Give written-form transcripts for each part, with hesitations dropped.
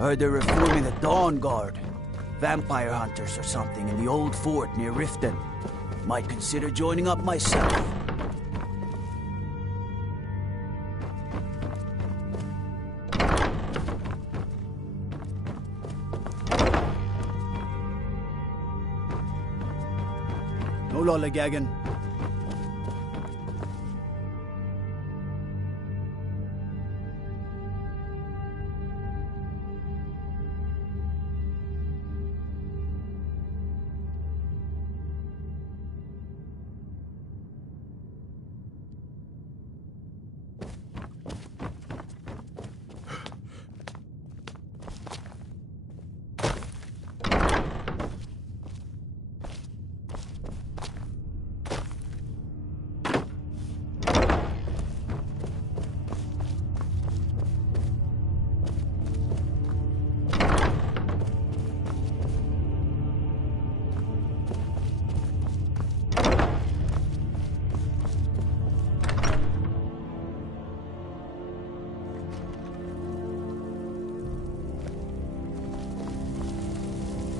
Heard they're reforming the Dawn Guard. Vampire hunters or something in the old fort near Riften. Might consider joining up myself. No lollygagging.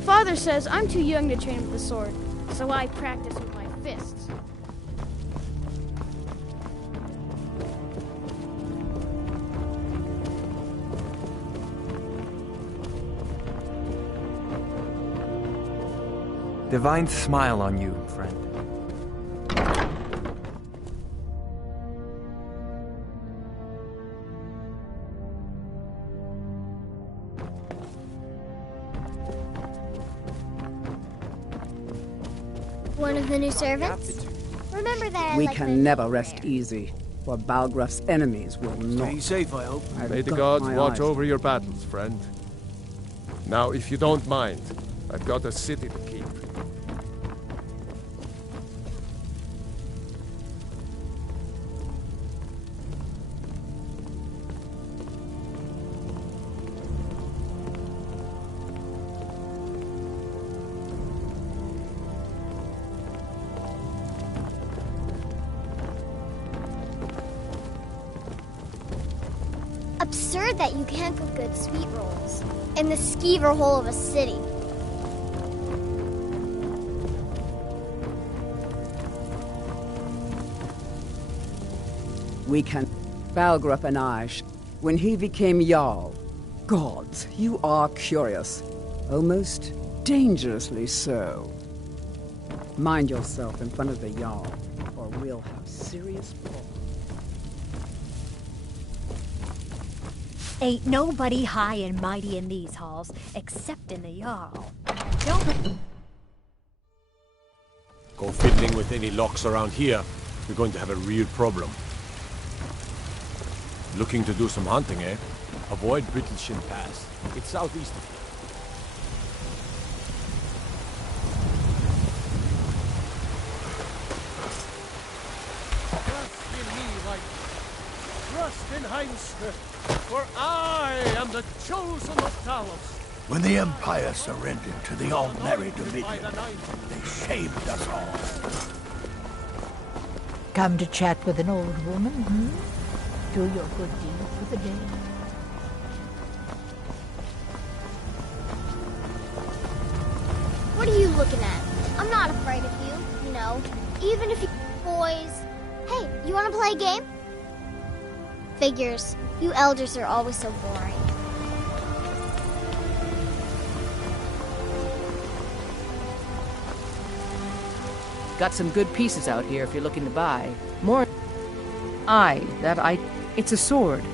Father says I'm too young to train with the sword, so I practice with my fists. Divine smile on you, friend. One of the new servants? Remember that We can never rest easy, for Balgraf's enemies will not. Stay safe, I hope. May the gods watch over your battles, friend. Now, if you don't mind, I've got a city to keep. Absurd that you can't cook good sweet rolls in the skeever hole of a city. We can. Balgraf and I, when he became Jarl. Gods, you are curious. Almost dangerously so. Mind yourself in front of the Jarl, or we'll have serious problems. Ain't nobody high and mighty in these halls, except in the Jarl. Don't... Go fiddling with any locks around here, you're going to have a real problem. Looking to do some hunting, eh? Avoid Brittleshin Pass. It's southeast of here. Trust in Heinzner, for I am the chosen of Talos. When the Empire surrendered to the Allmerry Dominion, they shamed us all. Come to chat with an old woman, hmm? Do your good deed for the day. What are you looking at? I'm not afraid of you, you know. Even if you boys... Hey, you want to play a game? Figures. You elders are always so boring. Got some good pieces out here if you're looking to buy. More... It's a sword.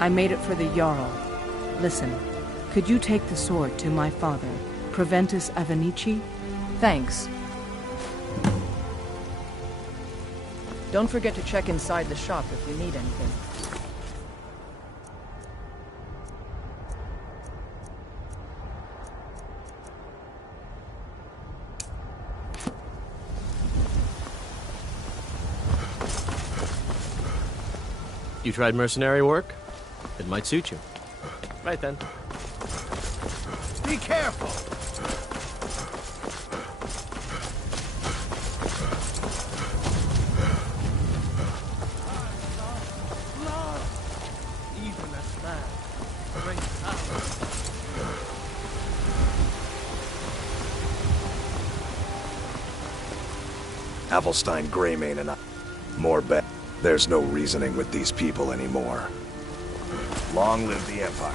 I made it for the Jarl. Listen, could you take the sword to my father, Proventus Avenici? Thanks. Don't forget to check inside the shop if you need anything. You tried mercenary work? It might suit you. Right then. Be careful! Even as man, great power. Avelstein, Greymane, and I. More bet. There's no reasoning with these people anymore. Long live the Empire.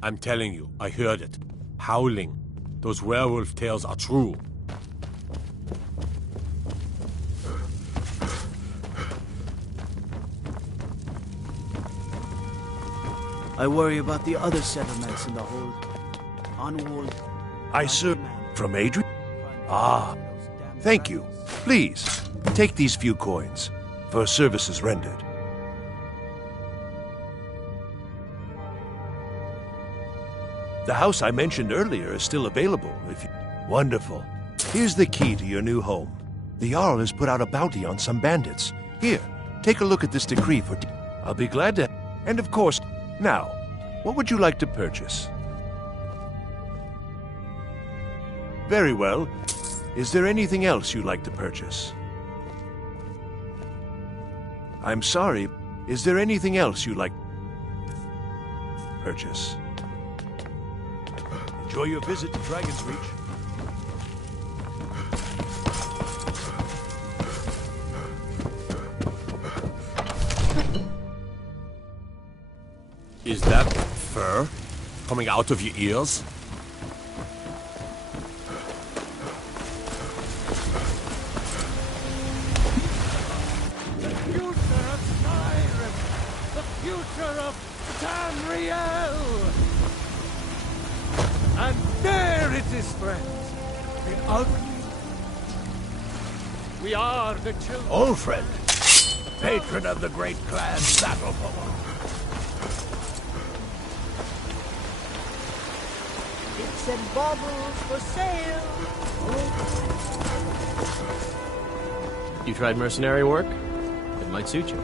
I'm telling you, I heard it. Howling. Those werewolf tales are true. I worry about the other settlements in the hold. Unwalled. I serve from Adrian? Ah, thank you. Please, take these few coins for services rendered. The house I mentioned earlier is still available if you... Wonderful. Here's the key to your new home. The Jarl has put out a bounty on some bandits. Here, take a look at this decree for... I'll be glad to... And of course, now, what would you like to purchase? Very well. Is there anything else you'd like to purchase? I'm sorry. Is there anything else you'd like to purchase? Enjoy your visit to Dragon's Reach. Is that fur coming out of your ears? The future of Skyrim! The future of Tamriel! And there it is, friends. The ugly. We are the children. Ulfred, patron of the great clan Saddleborn. Bits and baubles for sale. You tried mercenary work? It might suit you.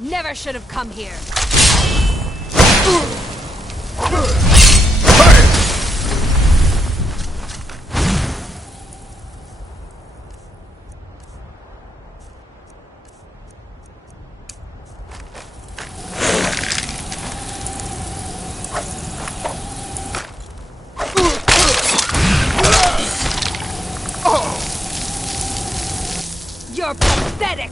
Never should have come here. You're pathetic!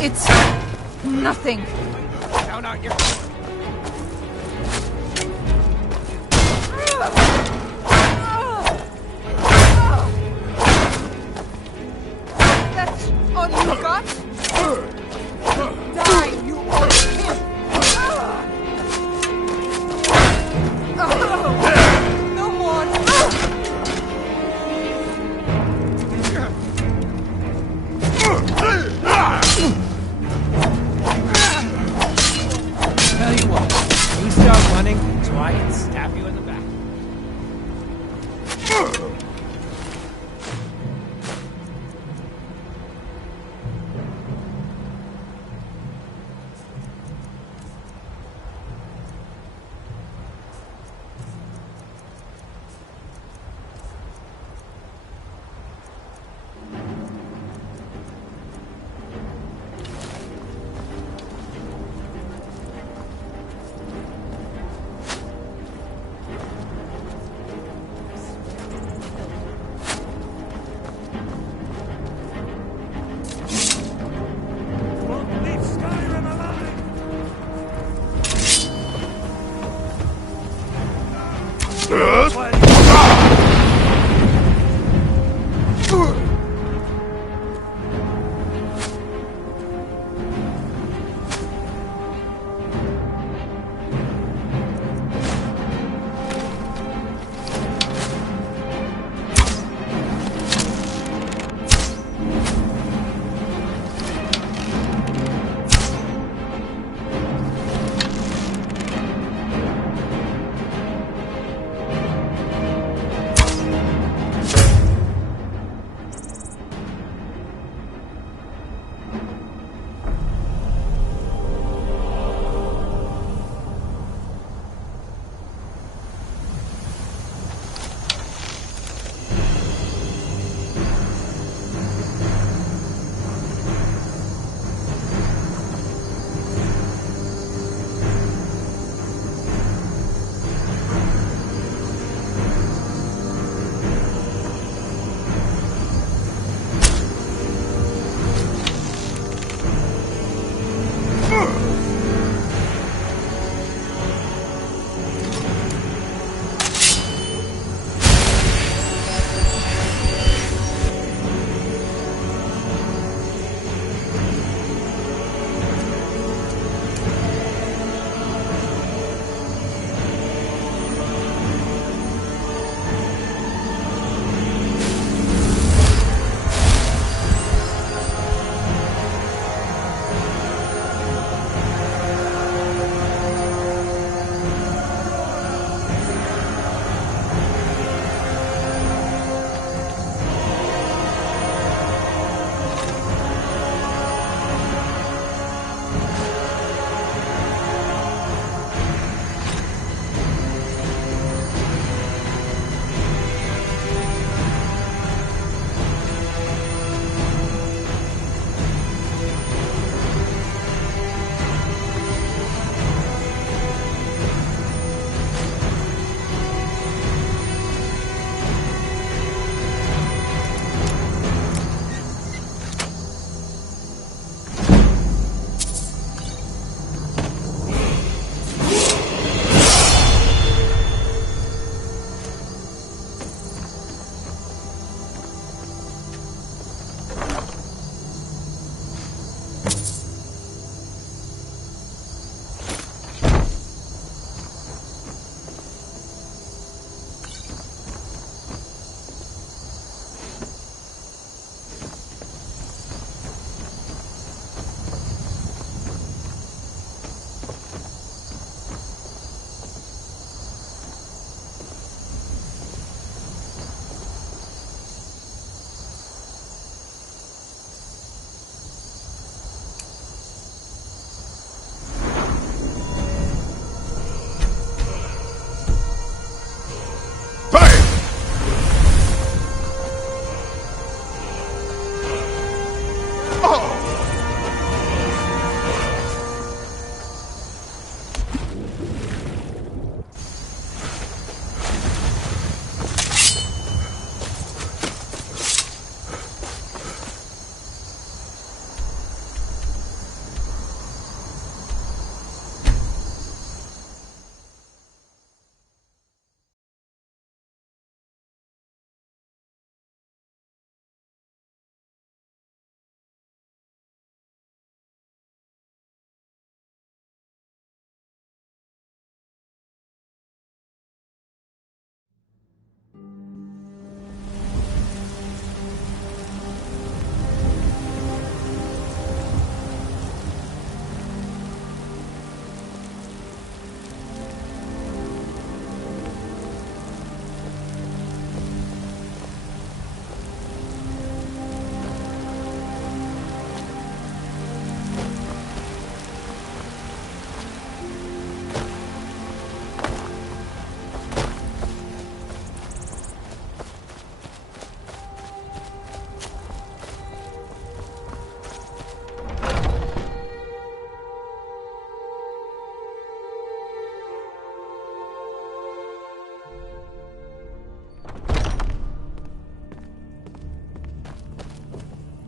It's nothing. Down on your That's all you got? Die, you old pimp! No more! Tell you what, you start running so I can stab you in the back. Leave Skyrim alive!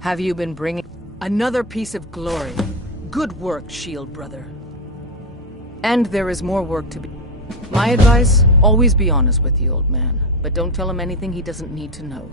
Have you been bringing another piece of glory? Good work, Shield Brother. And there is more work to be. My advice, always be honest with the old man, but don't tell him anything he doesn't need to know.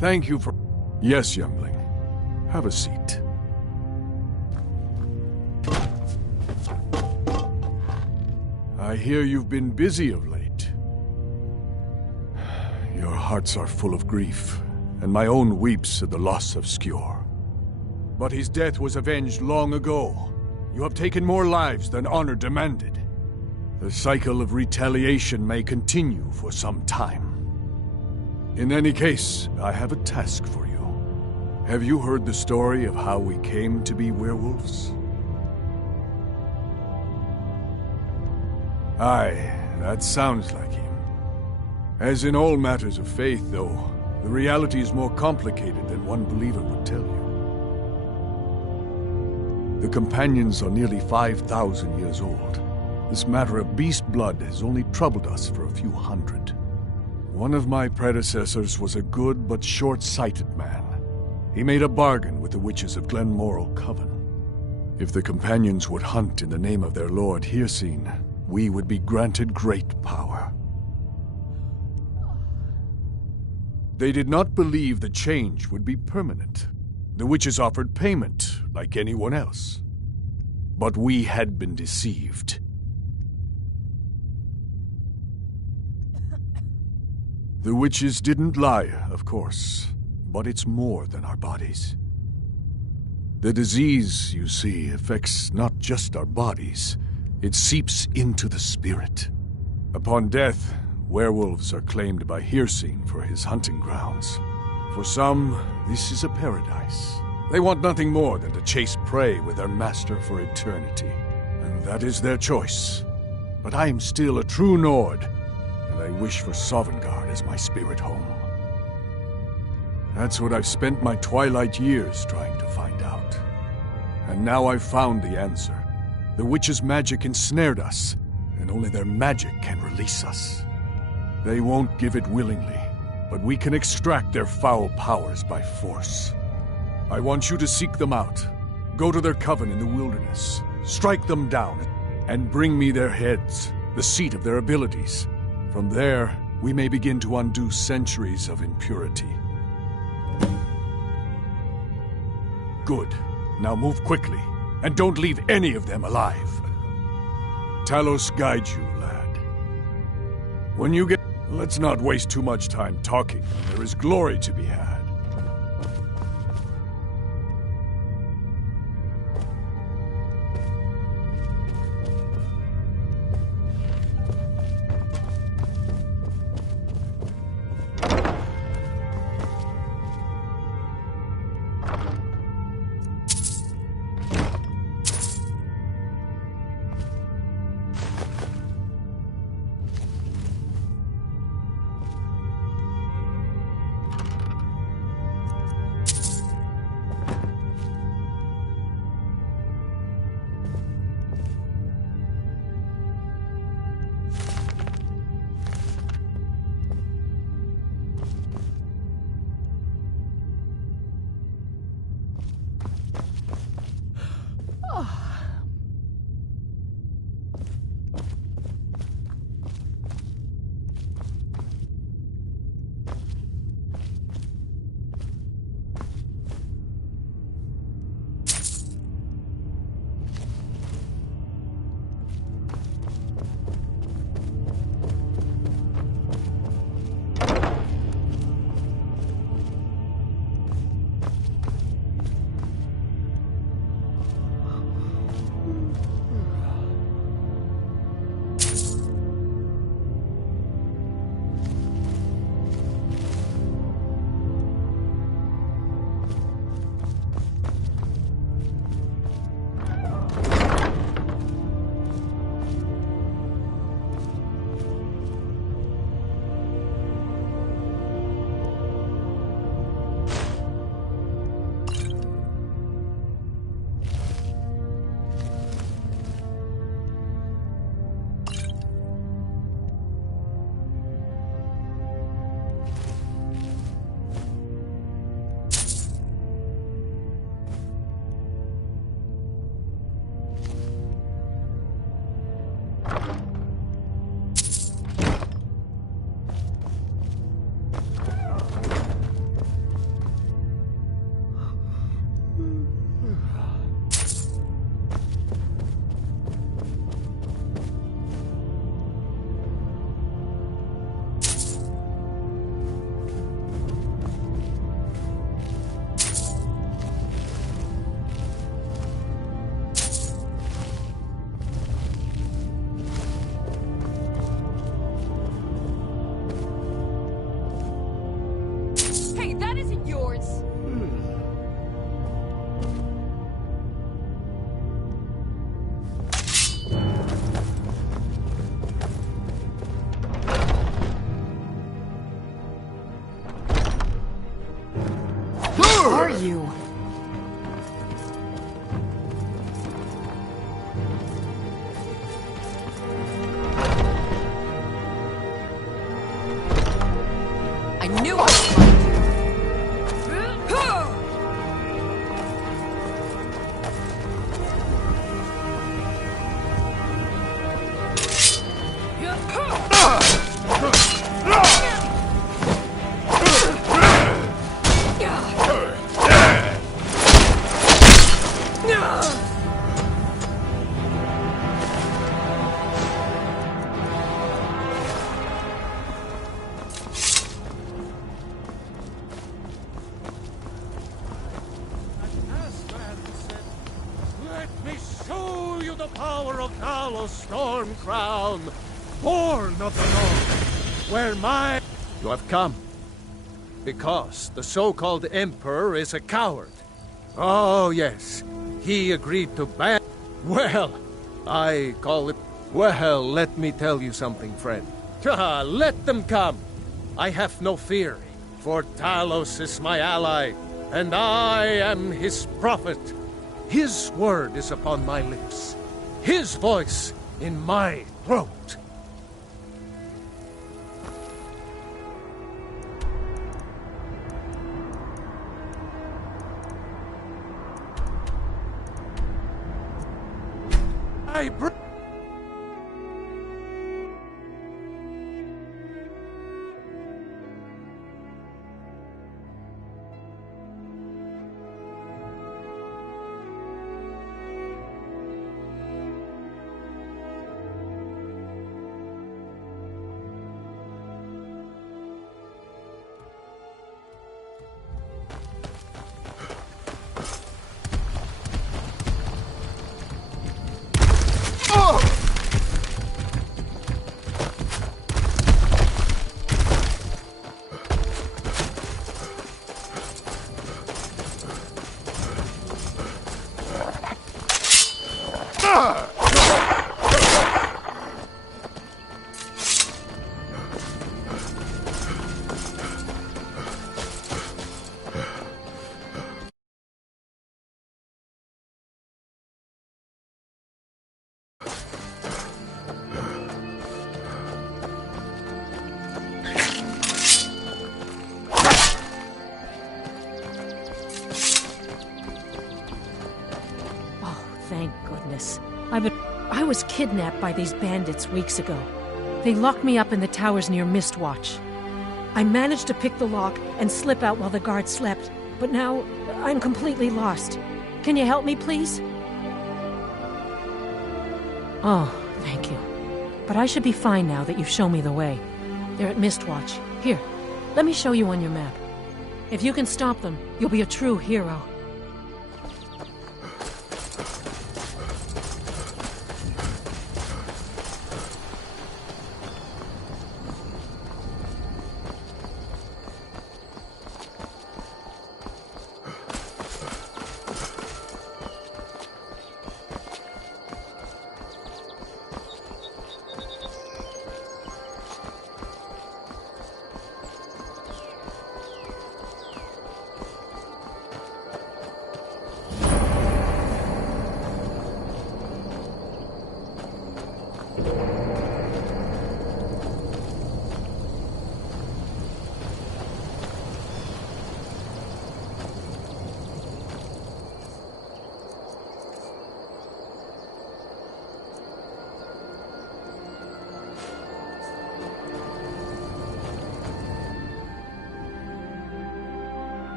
Thank you for... Yes, youngling. Have a seat. I hear you've been busy of late. Your hearts are full of grief, and my own weeps at the loss of Skjor. But his death was avenged long ago. You have taken more lives than honor demanded. The cycle of retaliation may continue for some time. In any case, I have a task for you. Have you heard the story of how we came to be werewolves? Aye, that sounds like him. As in all matters of faith, though, the reality is more complicated than one believer would tell you. The companions are nearly 5,000 years old. This matter of beast blood has only troubled us for a few hundred. One of my predecessors was a good but short-sighted man. He made a bargain with the witches of Glenmoral Coven. If the companions would hunt in the name of their lord Hircine, we would be granted great power. They did not believe the change would be permanent. The witches offered payment, like anyone else. But we had been deceived. The witches didn't lie, of course, but it's more than our bodies. The disease, you see, affects not just our bodies. It seeps into the spirit. Upon death, werewolves are claimed by Hircine for his hunting grounds. For some, this is a paradise. They want nothing more than to chase prey with their master for eternity. And that is their choice. But I am still a true Nord, and I wish for Sovngarde as my spirit home. That's what I've spent my twilight years trying to find out. And now I've found the answer. The witches' magic ensnared us, and only their magic can release us. They won't give it willingly, but we can extract their foul powers by force. I want you to seek them out. Go to their coven in the wilderness. Strike them down, and bring me their heads, the seat of their abilities. From there, we may begin to undo centuries of impurity. Good. Now move quickly, and don't leave any of them alive. Talos guide you, lad. When you get... Let's not waste too much time talking. There is glory to be had. are you? I knew I would find you. Let me show you the power of Talos Storm Crown, born of the North, where my... You have come because the so-called Emperor is a coward. Oh, yes. He agreed to ban... Well, I call it... Well, let me tell you something, friend. Let them come. I have no fear, for Talos is my ally, and I am his prophet. His word is upon my lips, his voice in my throat. Thank goodness. I was kidnapped by these bandits weeks ago. They locked me up in the towers near Mistwatch. I managed to pick the lock and slip out while the guards slept, but now I'm completely lost. Can you help me, please? Oh, thank you. But I should be fine now that you've shown me the way. They're at Mistwatch. Here, let me show you on your map. If you can stop them, you'll be a true hero.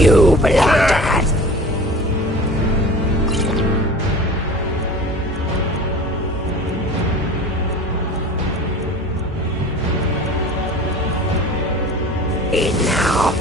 You belong to us. Eat now.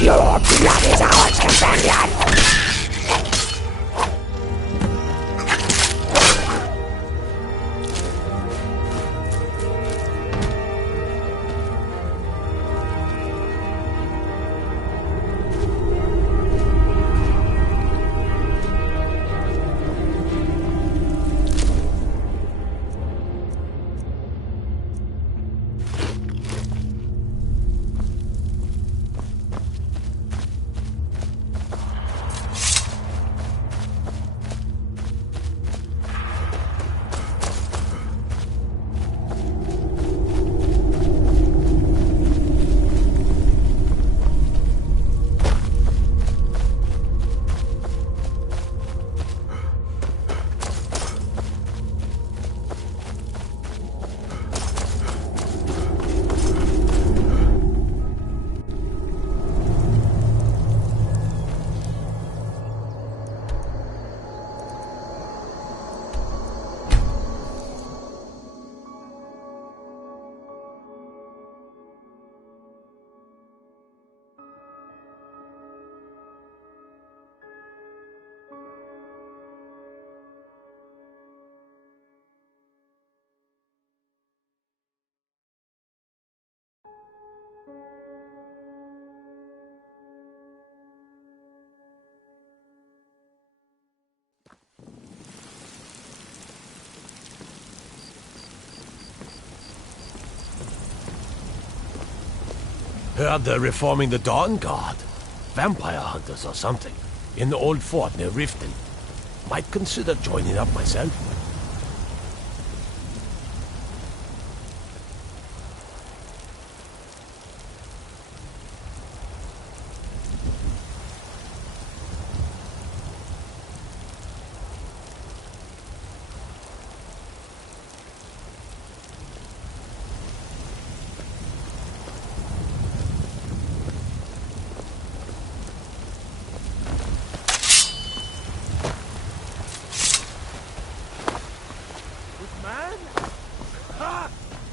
Your blood is ours, companion! Heard they're reforming the Dawn Guard. Vampire hunters or something. In the old fort near Riften. Might consider joining up myself.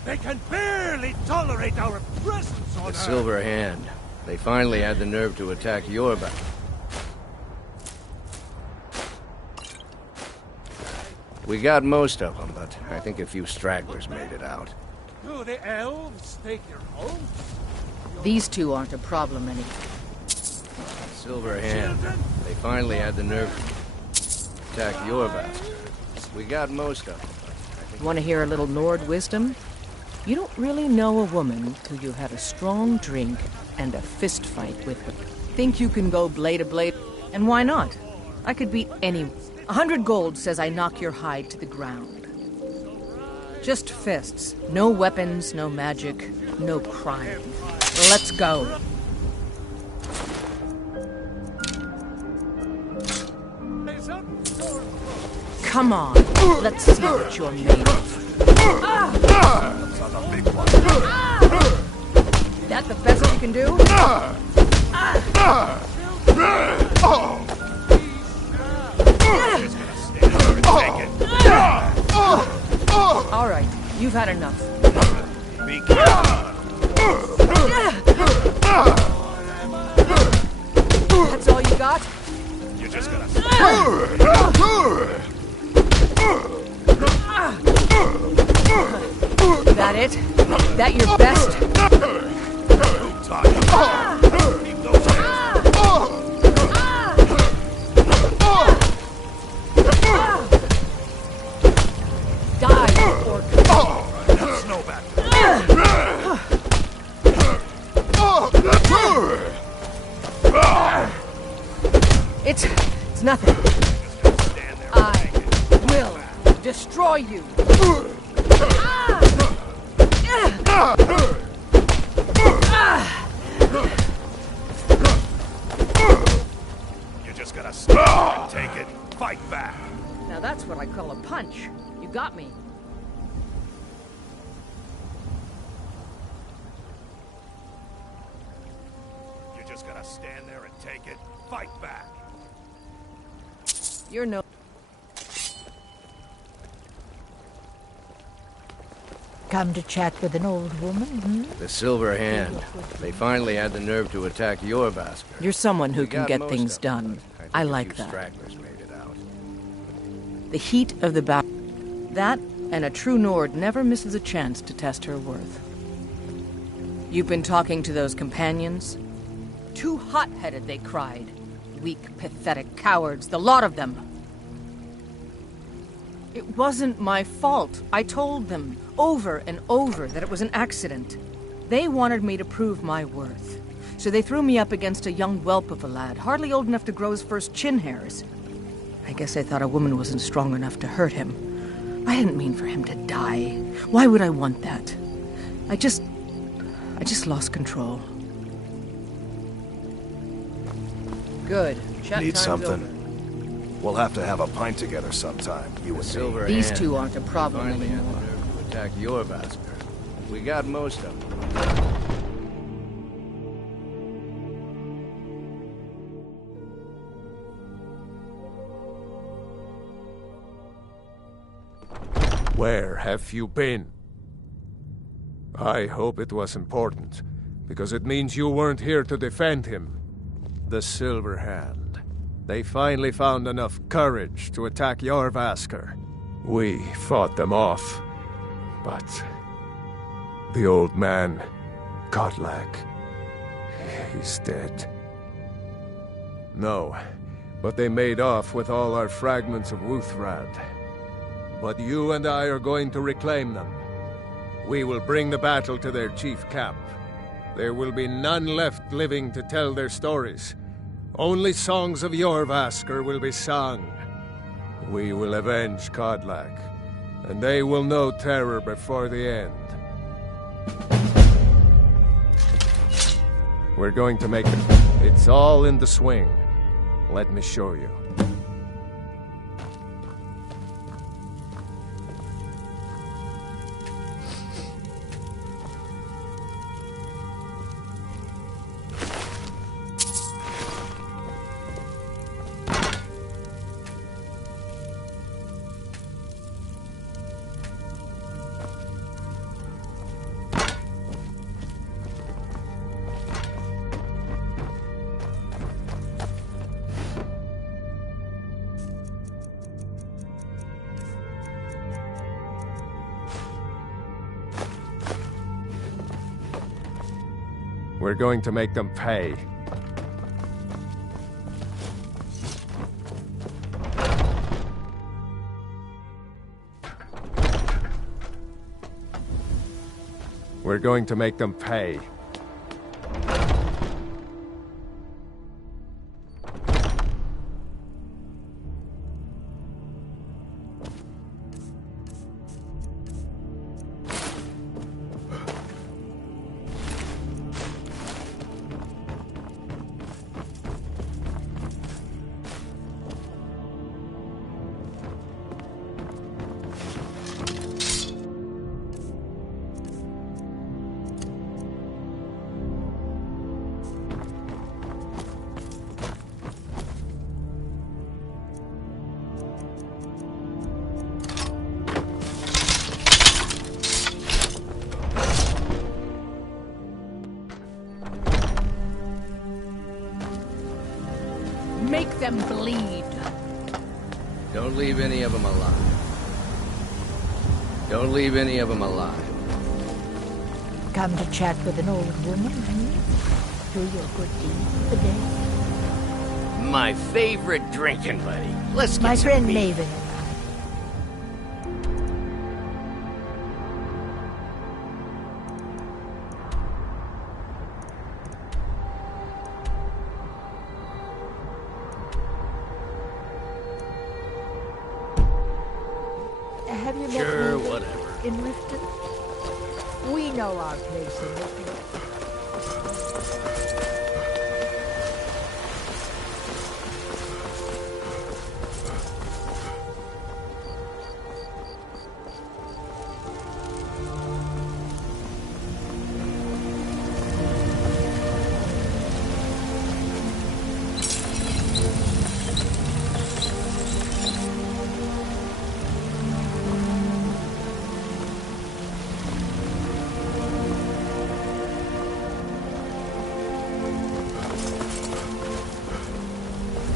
They can barely tolerate our presence on The Earth. Silver Hand. They finally had the nerve to attack your back. We got most of them, but I think a few stragglers made it out. Do the elves take your homes? These two aren't a problem anymore. Silver Hand. They finally had the nerve to attack your bastard. We got most of them. Want to hear a little Nord wisdom? You don't really know a woman till you had a strong drink and a fist fight with her. Think you can go blade to blade? And why not? I could beat anyone. 100 gold says I knock your hide to the ground. Just fists. No weapons, no magic, no crime. Let's go. Hey, son. Come on, let's see what you're made of. That the best you can do? All right, you've had enough. Be careful. That's all you got? You're just gonna That it? That your best? Die, orc. Snowback. It's nothing. I will destroy you. You're just gonna stop and take it. Fight back. Now that's what I call a punch. You got me. You're just gonna stand there and take it. Fight back. You're no... Come to chat with an old woman, hmm? The Silver Hand. They finally had the nerve to attack your bastard. You're someone who We can got get most things of them, done. but think I a like few that. Stragglers made it out. The heat of the battle. That, and a true Nord never misses a chance to test her worth. You've been talking to those companions? Too hot-headed, they cried. Weak, pathetic cowards, the lot of them. It wasn't my fault. I told them, over and over, that it was an accident. They wanted me to prove my worth. So they threw me up against a young whelp of a lad, hardly old enough to grow his first chin hairs. I guess I thought a woman wasn't strong enough to hurt him. I didn't mean for him to die. Why would I want that? I just lost control. Good. Chat Need time's something? over. We'll have to have a pint together sometime, you and Silver me. These Hand. two aren't a problem They finally had anymore. the nerve to attack your bastard. We got most of them. Where have you been? I hope it was important, because it means you weren't here to defend him. The Silver Hand. They finally found enough courage to attack Jorvaskr. We fought them off, but the old man, Godlak, he's dead. No, but they made off with all our fragments of Wuthrad. But you and I are going to reclaim them. We will bring the battle to their chief camp. There will be none left living to tell their stories. Only songs of Jorvaskr will be sung. We will avenge Kodlak, and they will know terror before the end. We're going to make it. It's all in the swing. Let me show you. We're going to make them pay. We're going to make them pay. them bleed. Don't leave any of them alive. Don't leave any of them alive. Come to chat with an old woman, Do your good deed for the day. My favorite drinking buddy. Let's get My some friend beer. Maven. Have you met Sure, Maven whatever. in Riften? We know our place in Riften.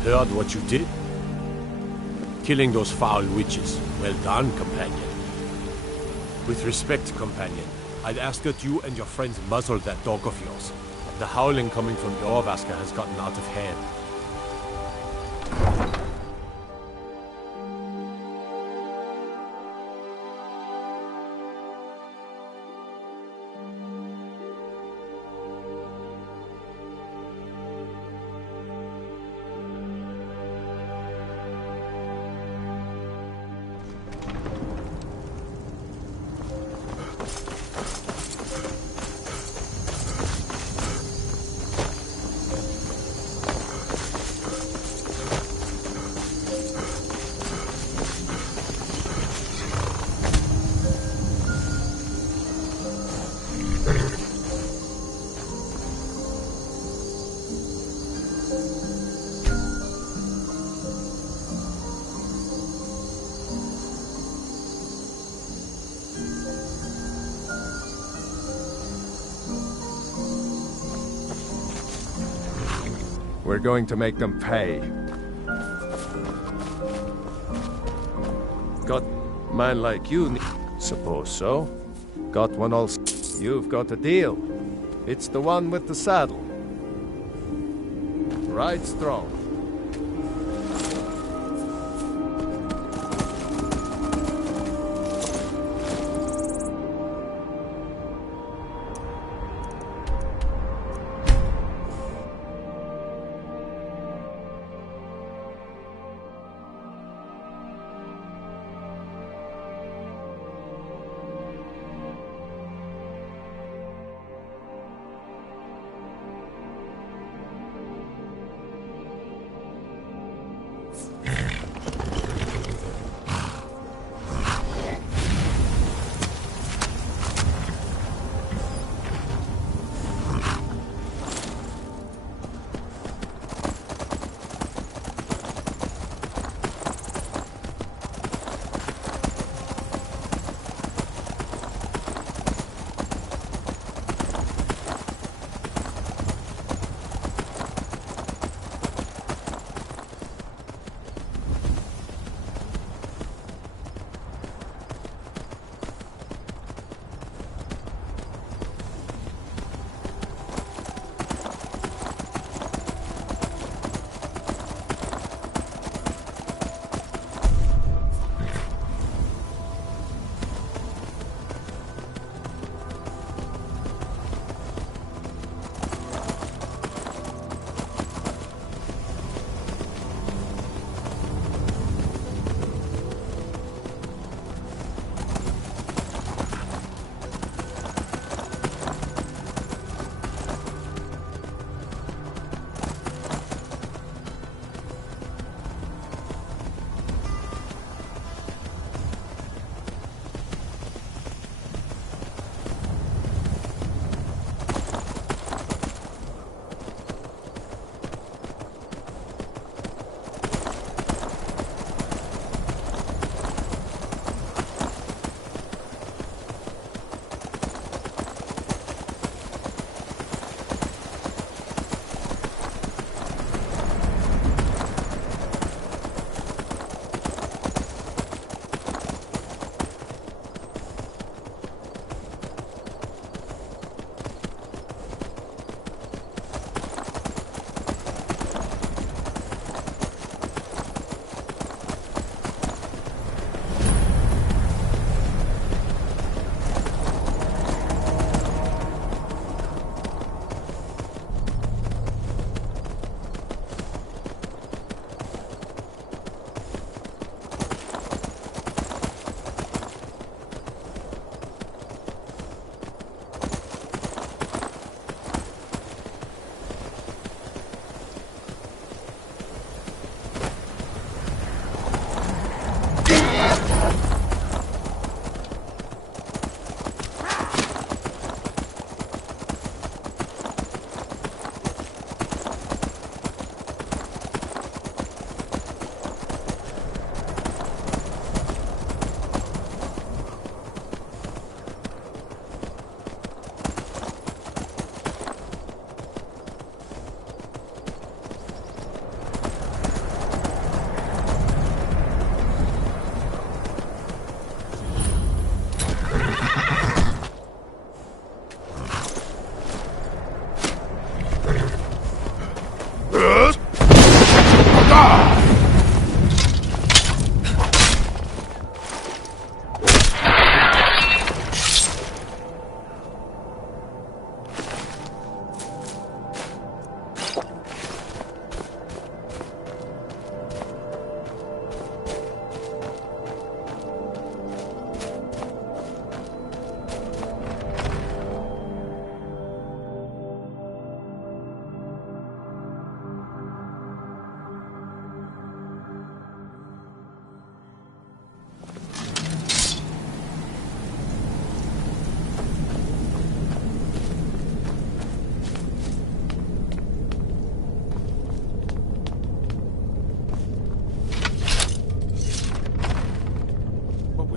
Heard what you did? Killing those foul witches. Well done, companion. With respect, companion, I'd ask that you and your friends muzzle that dog of yours. The howling coming from Jorvaska has gotten out of hand. We're going to make them pay. Got man like you? Suppose so. Got one also. You've got a deal. It's the one with the saddle. Right strong.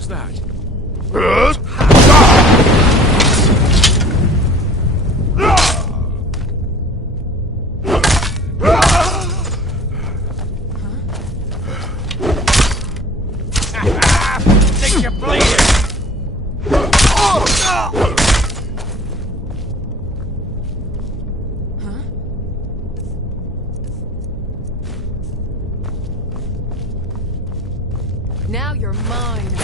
was that? Think you're bleeding! Now you're mine.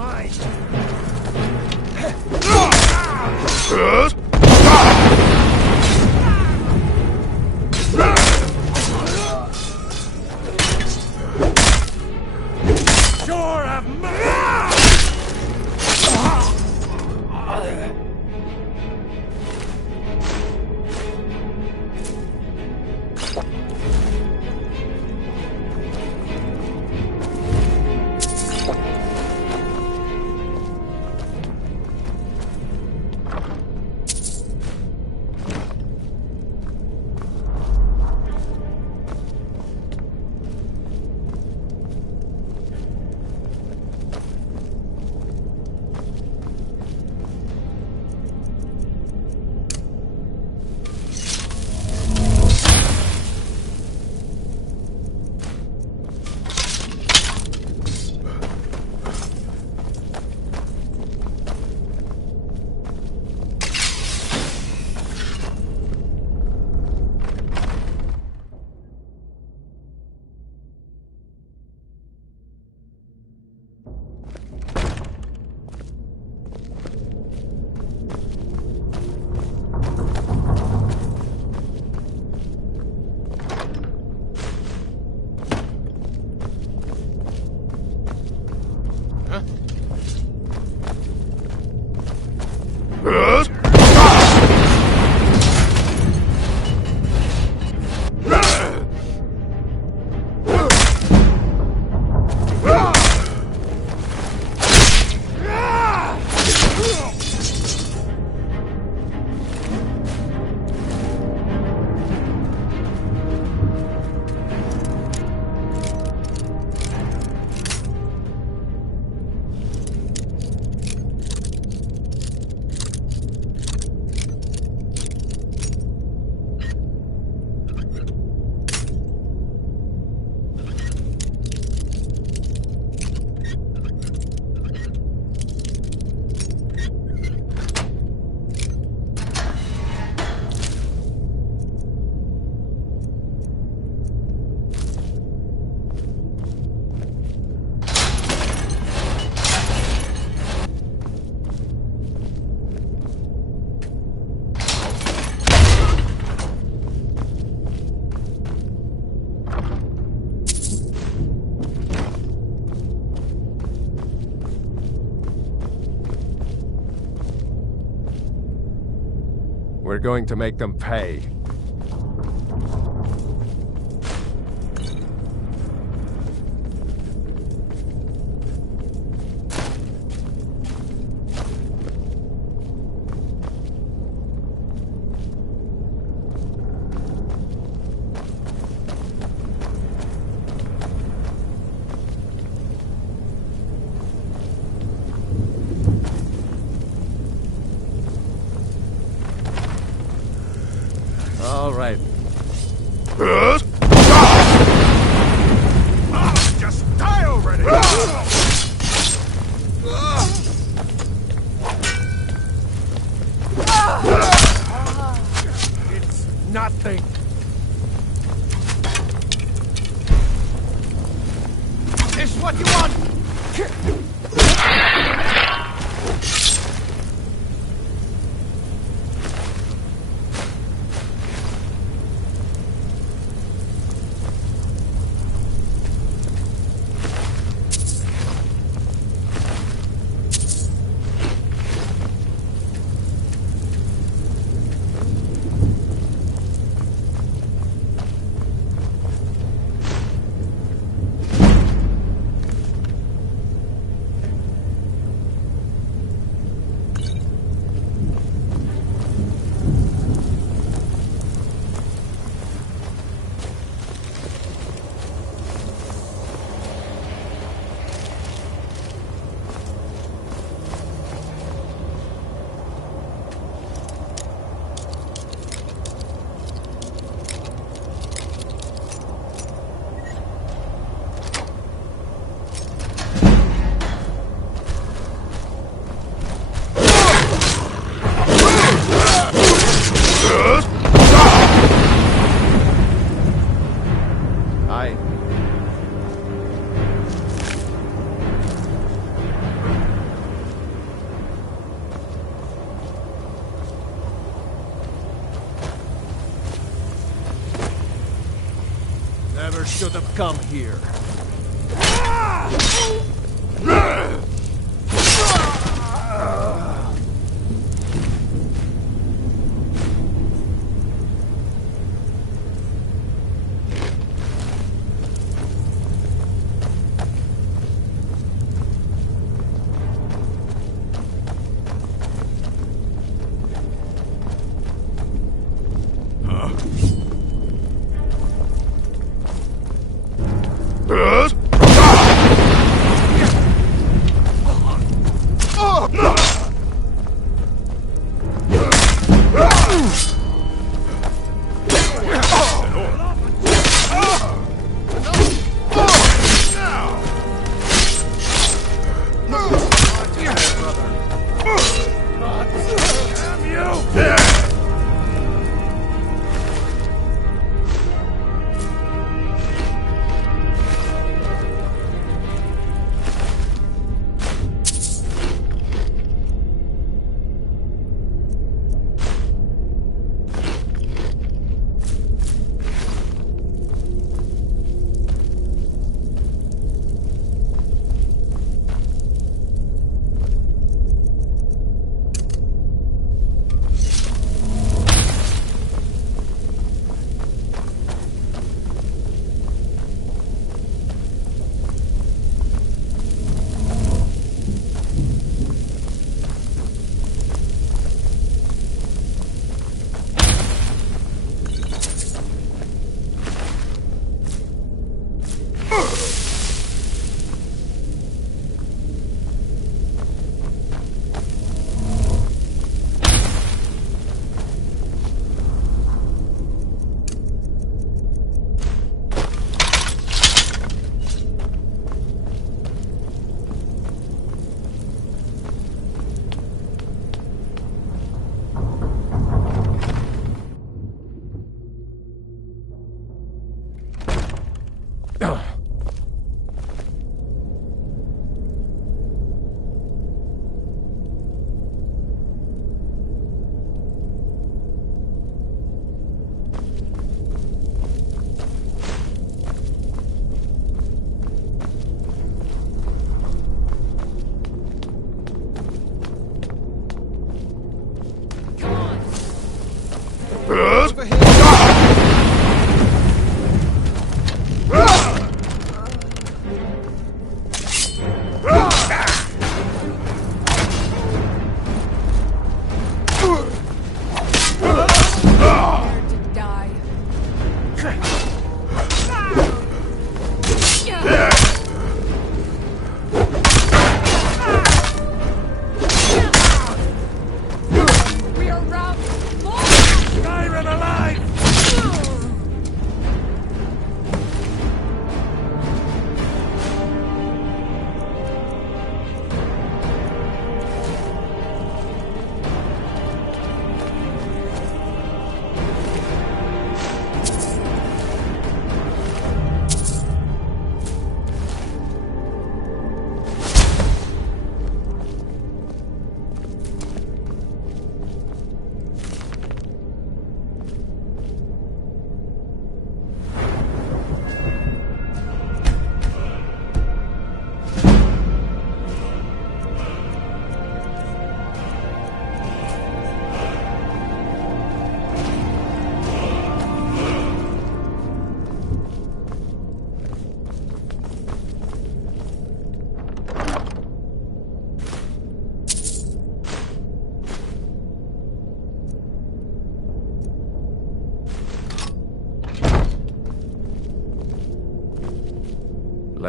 mine. Sure have We're going to make them pay. All right. Just die already! It's nothing. This what you want? Never should have come here.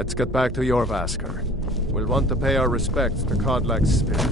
Let's get back to Jorvaskr. We'll want to pay our respects to Kodlak's spirit.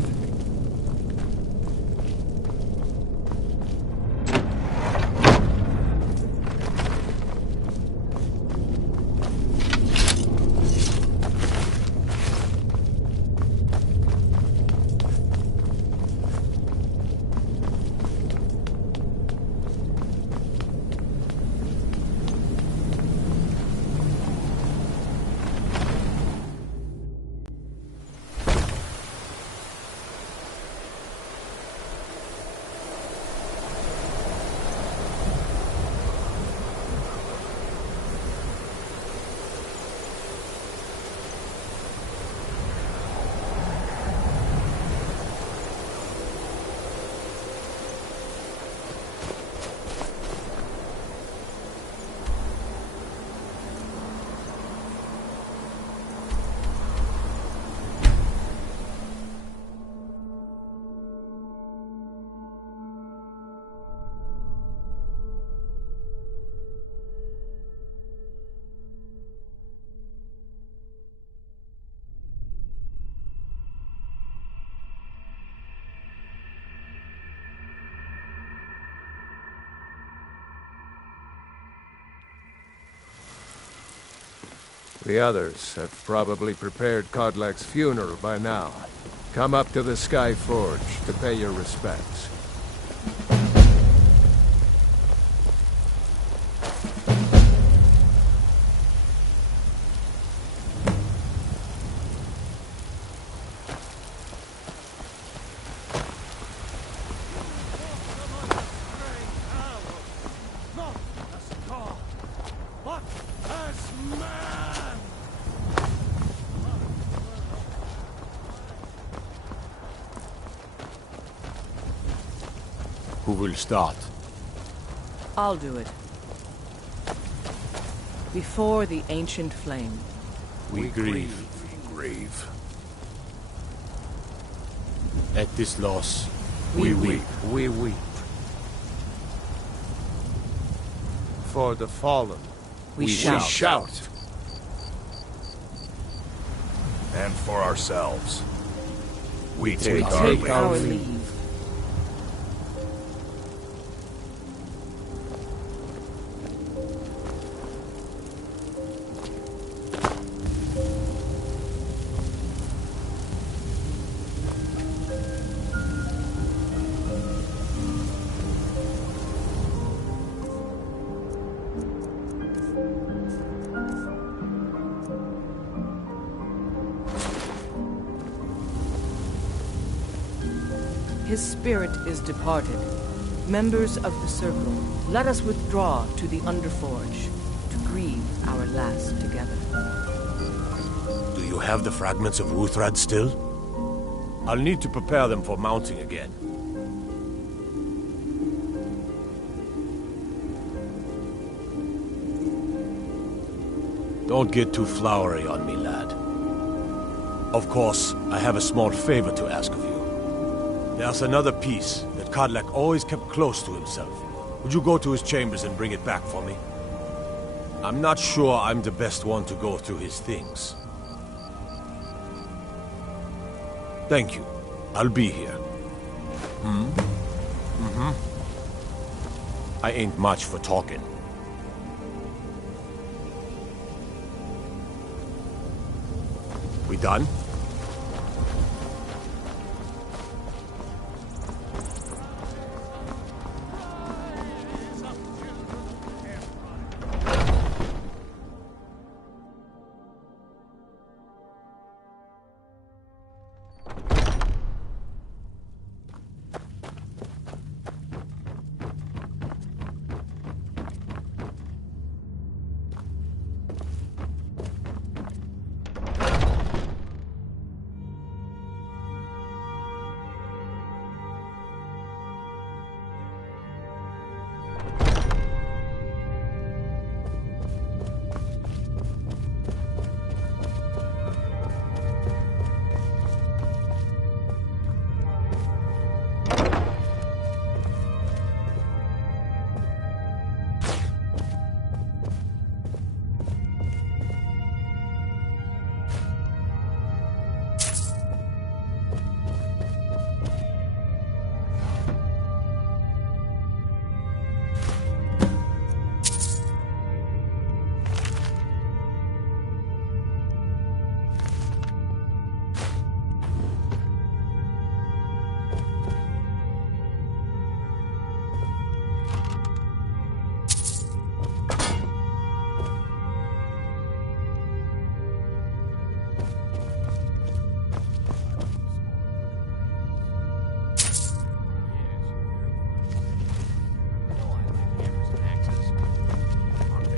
The others have probably prepared Kodlak's funeral by now. Come up to the Sky Forge to pay your respects. Who will start? I'll do it. Before the ancient flame. We grieve. At this loss, we weep. We weep. For the fallen, we shout. And for ourselves, we take our our leave. His spirit is departed. Members of the Circle, let us withdraw to the Underforge to grieve our last together. Do you have the fragments of Wuthrad still? I'll need to prepare them for mounting again. Don't get too flowery on me, lad. Of course, I have a small favor to ask of you. There's another piece that Kodlak always kept close to himself. Would you go to his chambers and bring it back for me? I'm not sure I'm the best one to go through his things. Thank you. I'll be here. I ain't much for talking. We done?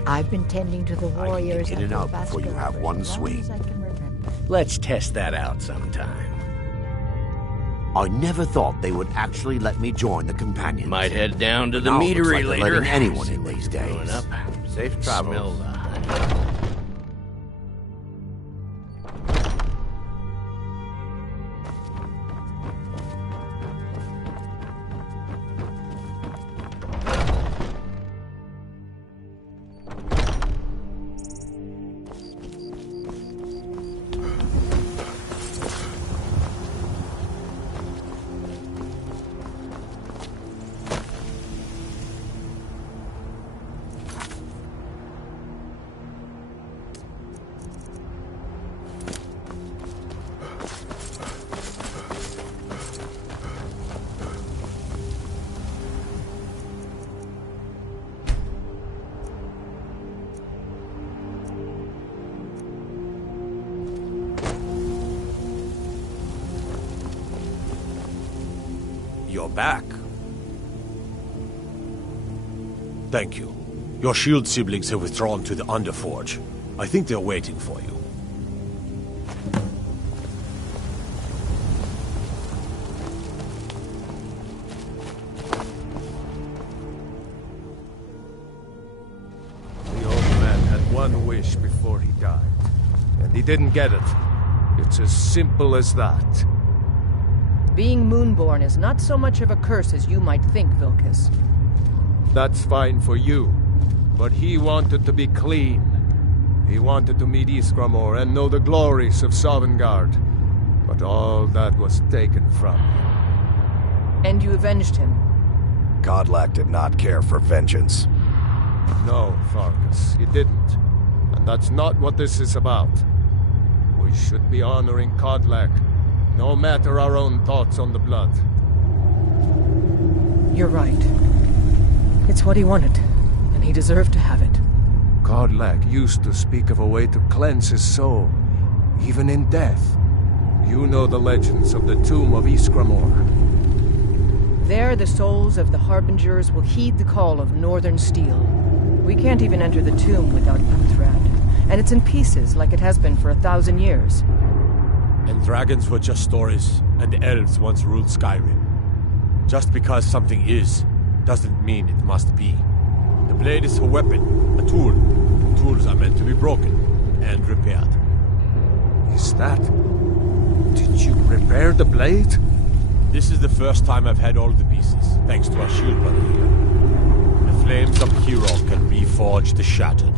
I've been tending to the warriors in and out before you have one swing. Let's test that out sometime. I never thought they would actually let me join the companions. Might head down to the Now it meadery looks like they're later. letting anyone in these days. Up. Safe travel. Smell the honey. you're back. Thank you. Your shield siblings have withdrawn to the Underforge. I think they're waiting for you. The old man had one wish before he died, and he didn't get it. It's as simple as that. Being Moonborn is not so much of a curse as you might think, Vilcus. That's fine for you, but he wanted to be clean. He wanted to meet Iskramor and know the glories of Sovngarde, but all that was taken from him. And you avenged him. Kodlak did not care for vengeance. No, Farkas, he didn't. And that's not what this is about. We should be honoring Kodlak, no matter our own thoughts on the blood. You're right. It's what he wanted, and he deserved to have it. Kodlak used to speak of a way to cleanse his soul, even in death. You know the legends of the tomb of Iskramor. There, the souls of the Harbingers will heed the call of Northern Steel. We can't even enter the tomb without Uthrad, and it's in pieces like it has been for 1,000 years. And dragons were just stories, and elves once ruled Skyrim. Just because something is, doesn't mean it must be. The blade is a weapon, a tool. Tools are meant to be broken and repaired. Is that... Did you repair the blade? This is the first time I've had all the pieces, thanks to our shield brother here. The flames of Hero can reforge the shattered.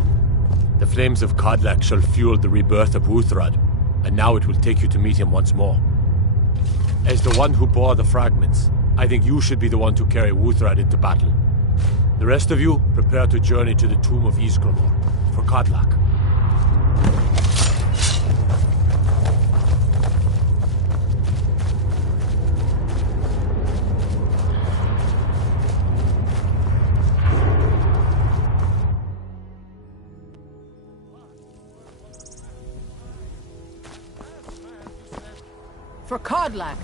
The flames of Kodlak shall fuel the rebirth of Uthrad, and now it will take you to meet him once more. As the one who bore the fragments, I think you should be the one to carry Uthrad into battle. The rest of you, prepare to journey to the tomb of Iskramor for Kodlak. For Kodlak!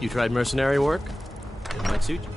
You tried mercenary work? It might suit you.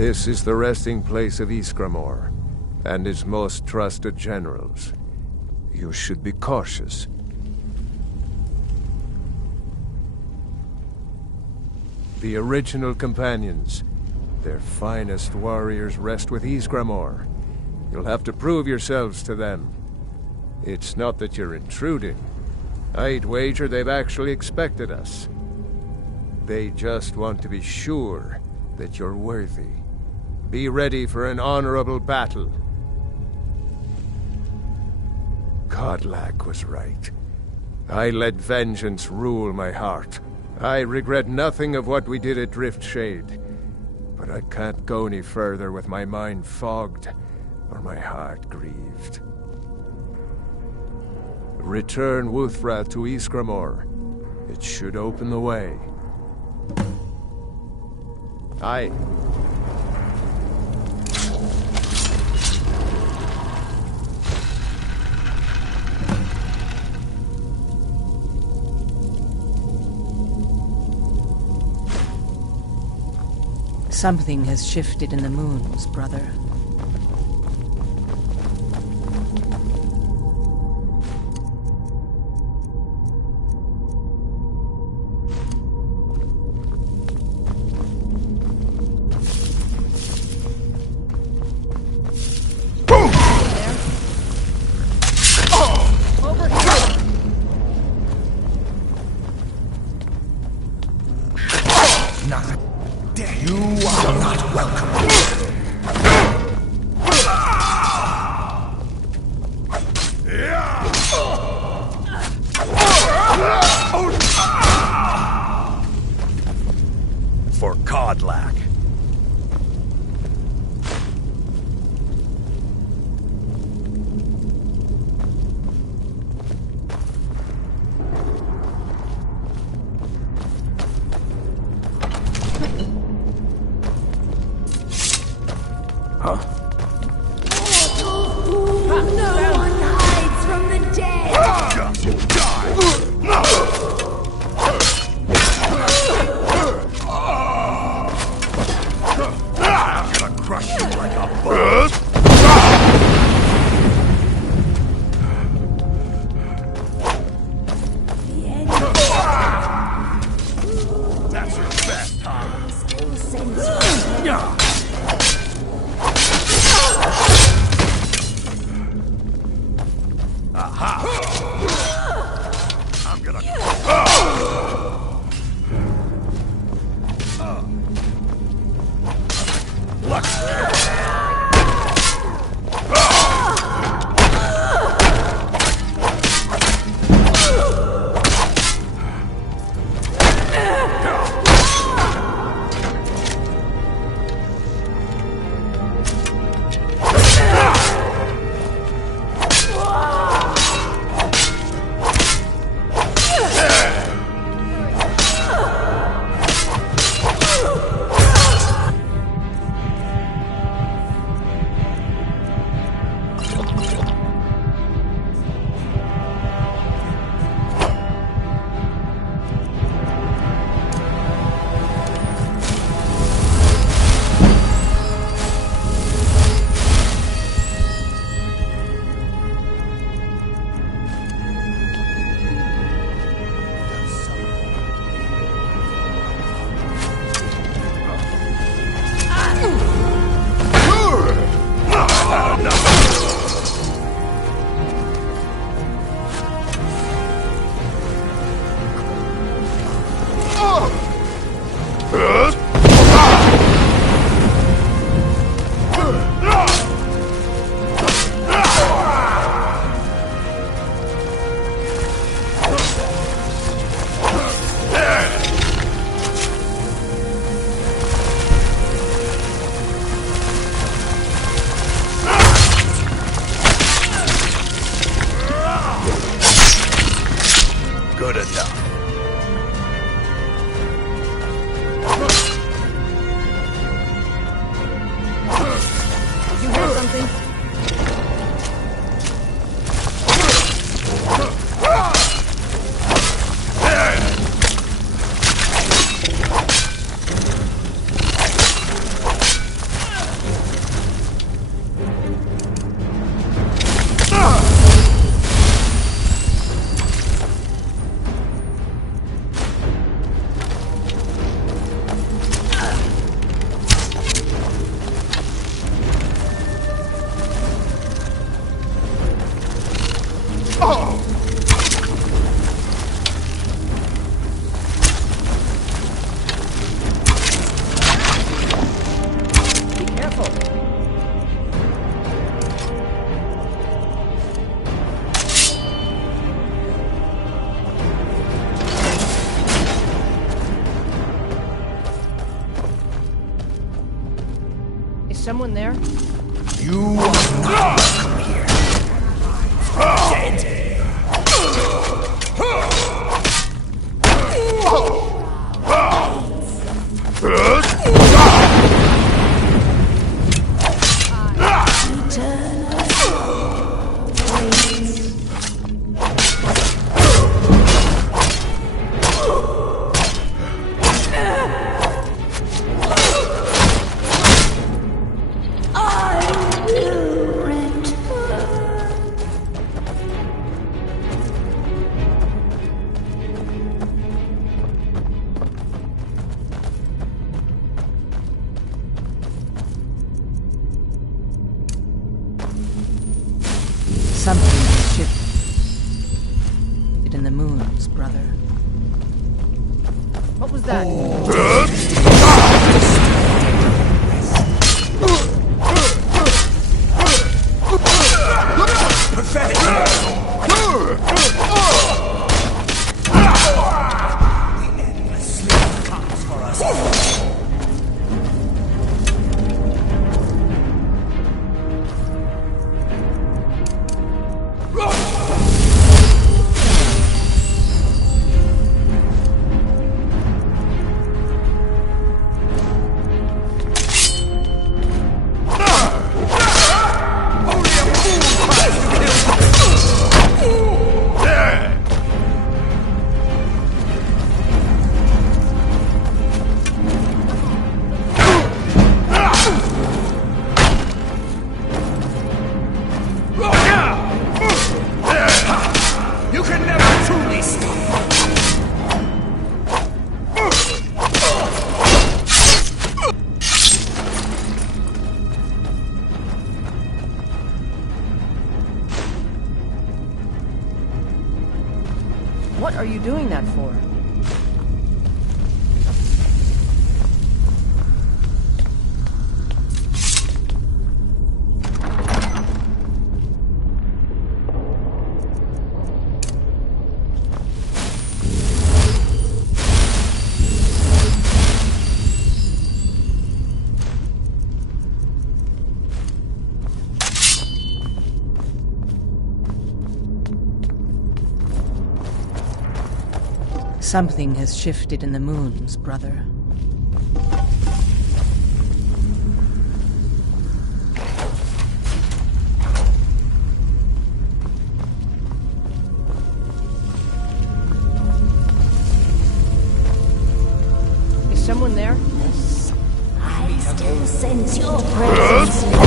This is the resting place of Ysgramor, and its most trusted generals. You should be cautious. The original companions, their finest warriors, rest with Ysgramor. You'll have to prove yourselves to them. It's not that you're intruding. I'd wager they've actually expected us. They just want to be sure that you're worthy. Be ready for an honorable battle. Kodlak was right. I let vengeance rule my heart. I regret nothing of what we did at Driftshade, but I can't go any further with my mind fogged or my heart grieved. Return Wuthra to Ysgramor. It should open the way. Aye. Something has shifted in the moons, brother. For Codlack. No one hides from the dead! I'm gonna crush you like a bug. That's your best, huh? Still sense I'm gonna... Good enough. You hear something? Someone there? You are not welcome here. Dead. shifted in the moons, brother. What was that? What are you doing that for? Something has shifted in the moons, brother. Is someone there? I still sense your presence.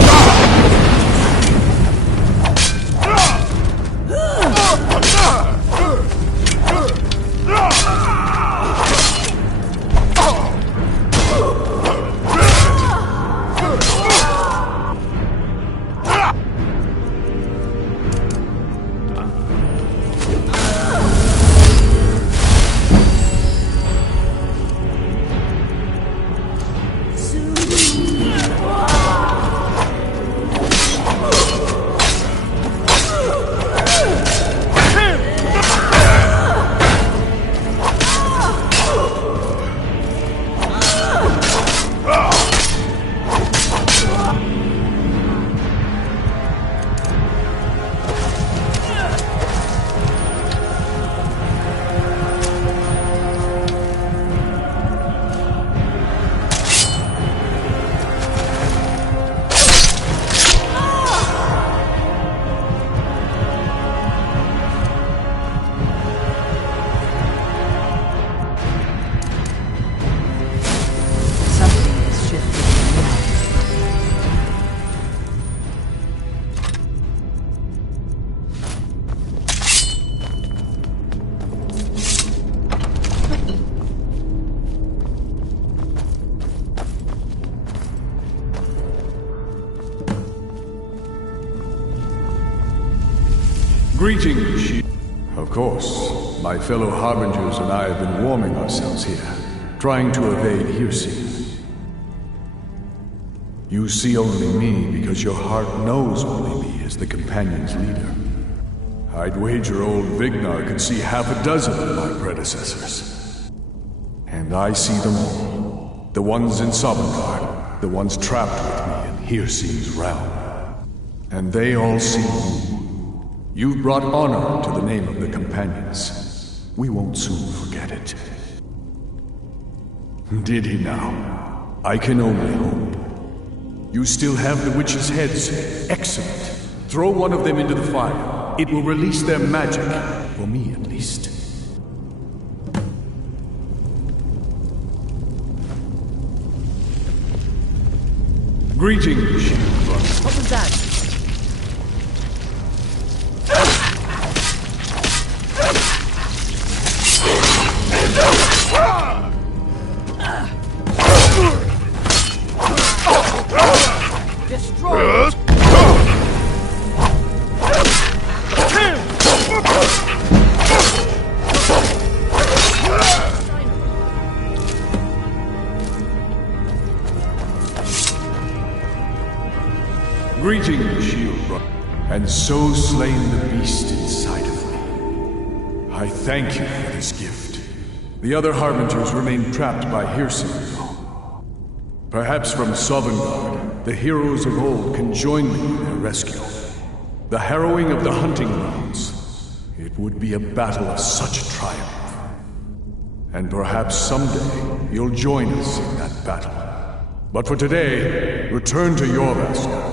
Greetings, Shield. Of course, my fellow Harbingers and I have been warming ourselves here, trying to evade hearsay. You see only me because your heart knows only me as the Companion's leader. I'd wager old Vignar could see half a dozen of my predecessors. And I see them all. The ones in Sovngarde, the ones trapped with me in Hearsay's realm. And they all see you. You've brought honor to the name of the Companions. We won't soon forget it. Did he now? I can only hope. You still have the witches' heads. Excellent. Throw one of them into the fire. It will release their magic. For me, at least. Greetings, Shield Brother. What was that? Destroy! so slain the beast inside of me. I thank you for this gift. The other Harbingers remain trapped by Hirsing, though. Perhaps from Sovngarde, the heroes of old can join me in their rescue. The harrowing of the hunting grounds. It would be a battle of such triumph. And perhaps someday you'll join us in that battle. But for today, return to Jorvaskr.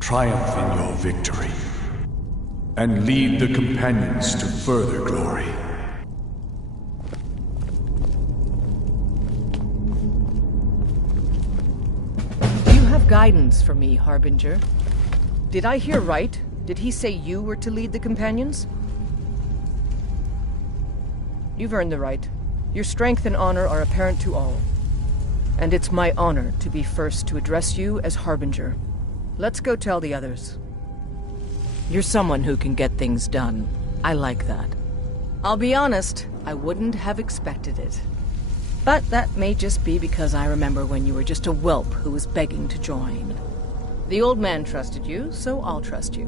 Triumph in your victory. And lead the companions to further glory. Do you have guidance for me, Harbinger? Did I hear right? Did he say you were to lead the companions? You've earned the right. Your strength and honor are apparent to all. And it's my honor to be first to address you as Harbinger. Let's go tell the others. You're someone who can get things done. I like that. I'll be honest, I wouldn't have expected it. But that may just be because I remember when you were just a whelp who was begging to join. The old man trusted you, so I'll trust you.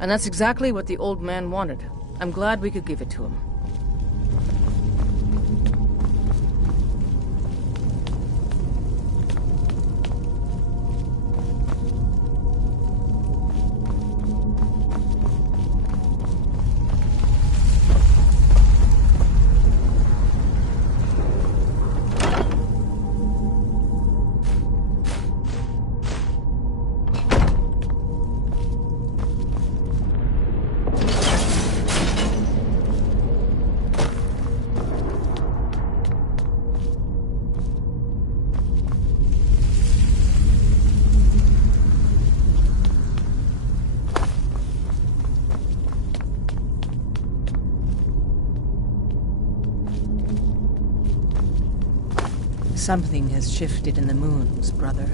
And that's exactly what the old man wanted. I'm glad we could give it to him. Something has shifted in the moons, brother.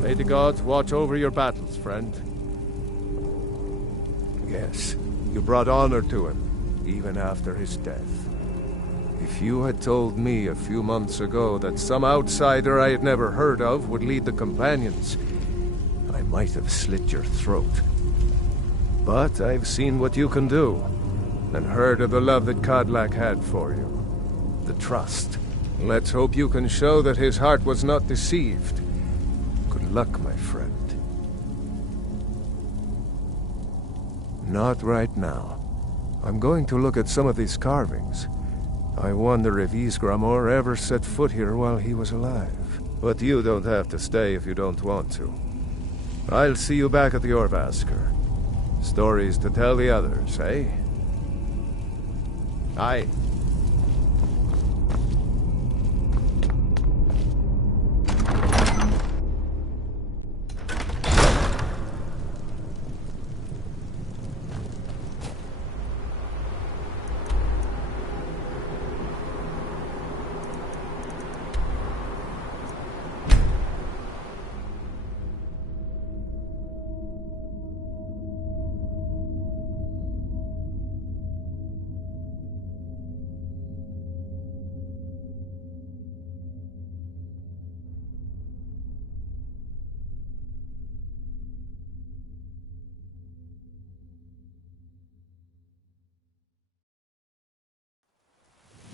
May the gods watch over your battles, friend. Yes, you brought honor to him, even after his death. If you had told me a few months ago that some outsider I had never heard of would lead the companions, I might have slit your throat. But I've seen what you can do, and heard of the love that Kodlak had for you. The trust. Let's hope you can show that his heart was not deceived. Good luck, my friend. Not right now. I'm going to look at some of these carvings. I wonder if Ysgramor ever set foot here while he was alive. But you don't have to stay if you don't want to. I'll see you back at the Jorvaskr. Stories to tell the others, eh? Aye.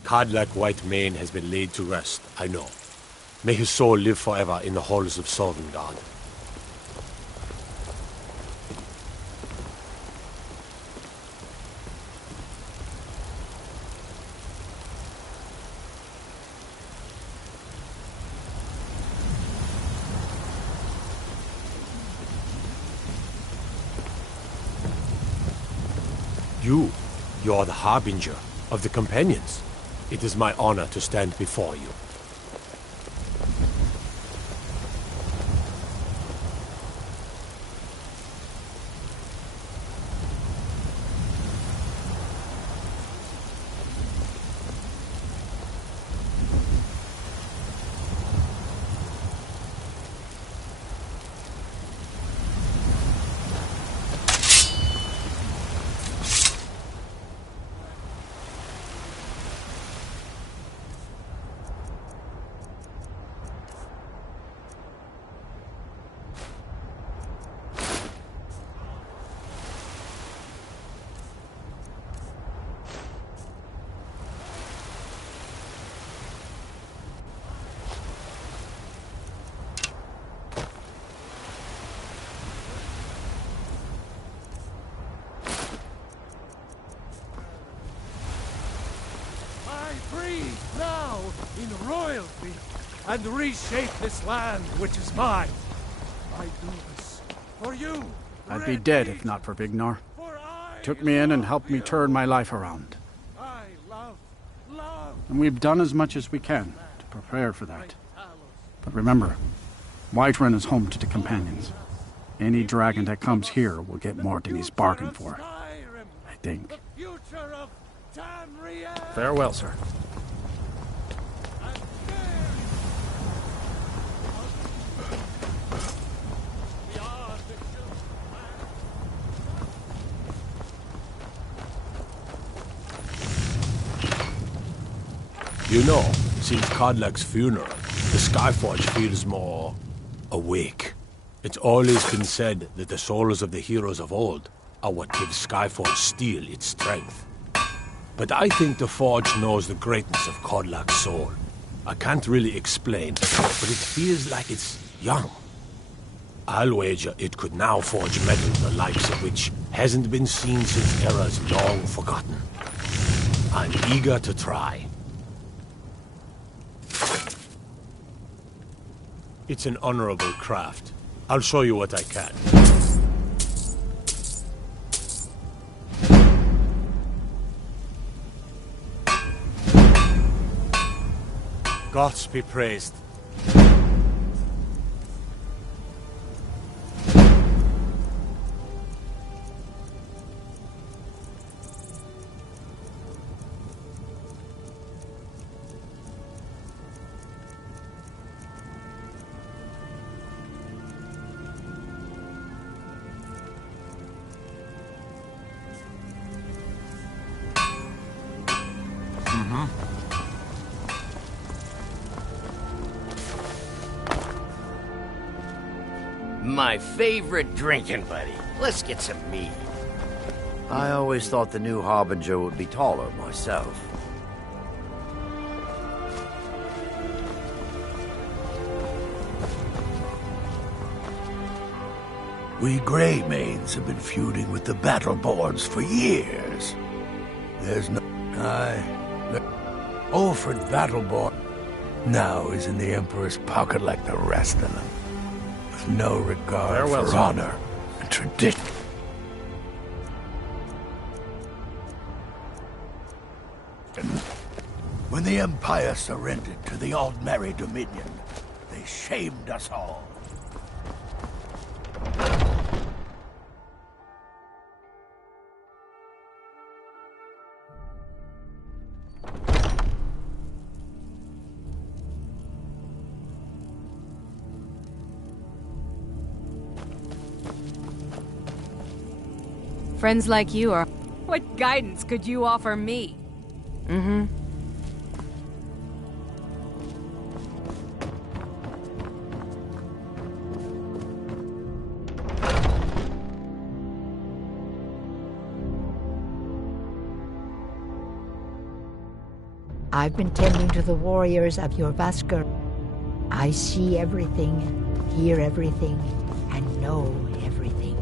Kodlak Whitemane has been laid to rest, I know. May his soul live forever in the halls of Sovngarde. You're the harbinger of the companions. It is my honor to stand before you. Now in royalty and reshape this land which is mine. I do this for you. I'd be dead if not for Vignar. Took me in and helped me turn my life around. And we've done as much as we can to prepare for that. But remember, Whiterun is home to the companions. Any dragon that comes here will get more than he's bargained for. I think. Farewell, sir. You know, since Kodlak's funeral, the Skyforge feels more awake. It's always been said that the souls of the heroes of old are what gives Skyforge steel its strength. But I think the Forge knows the greatness of Kodlak's soul. I can't really explain, but it feels like it's young. I'll wager it could now forge metal the likes of which hasn't been seen since eras long forgotten. I'm eager to try. It's an honorable craft. I'll show you what I can. Gods be praised. My favorite drinking buddy. Let's get some mead. I always thought the new Harbinger would be taller myself. We Grey Maids have been feuding with the Battleboards for years. There's no... Ulfred Battleboard now is in the Emperor's pocket like the rest of them. With no regard for honor and tradition. When the Empire surrendered to the Aldmeri Dominion, they shamed us all. Friends like you are... What guidance could you offer me? Mm-hmm. I've been tending to the warriors of your Vasker. I see everything, hear everything, and know everything.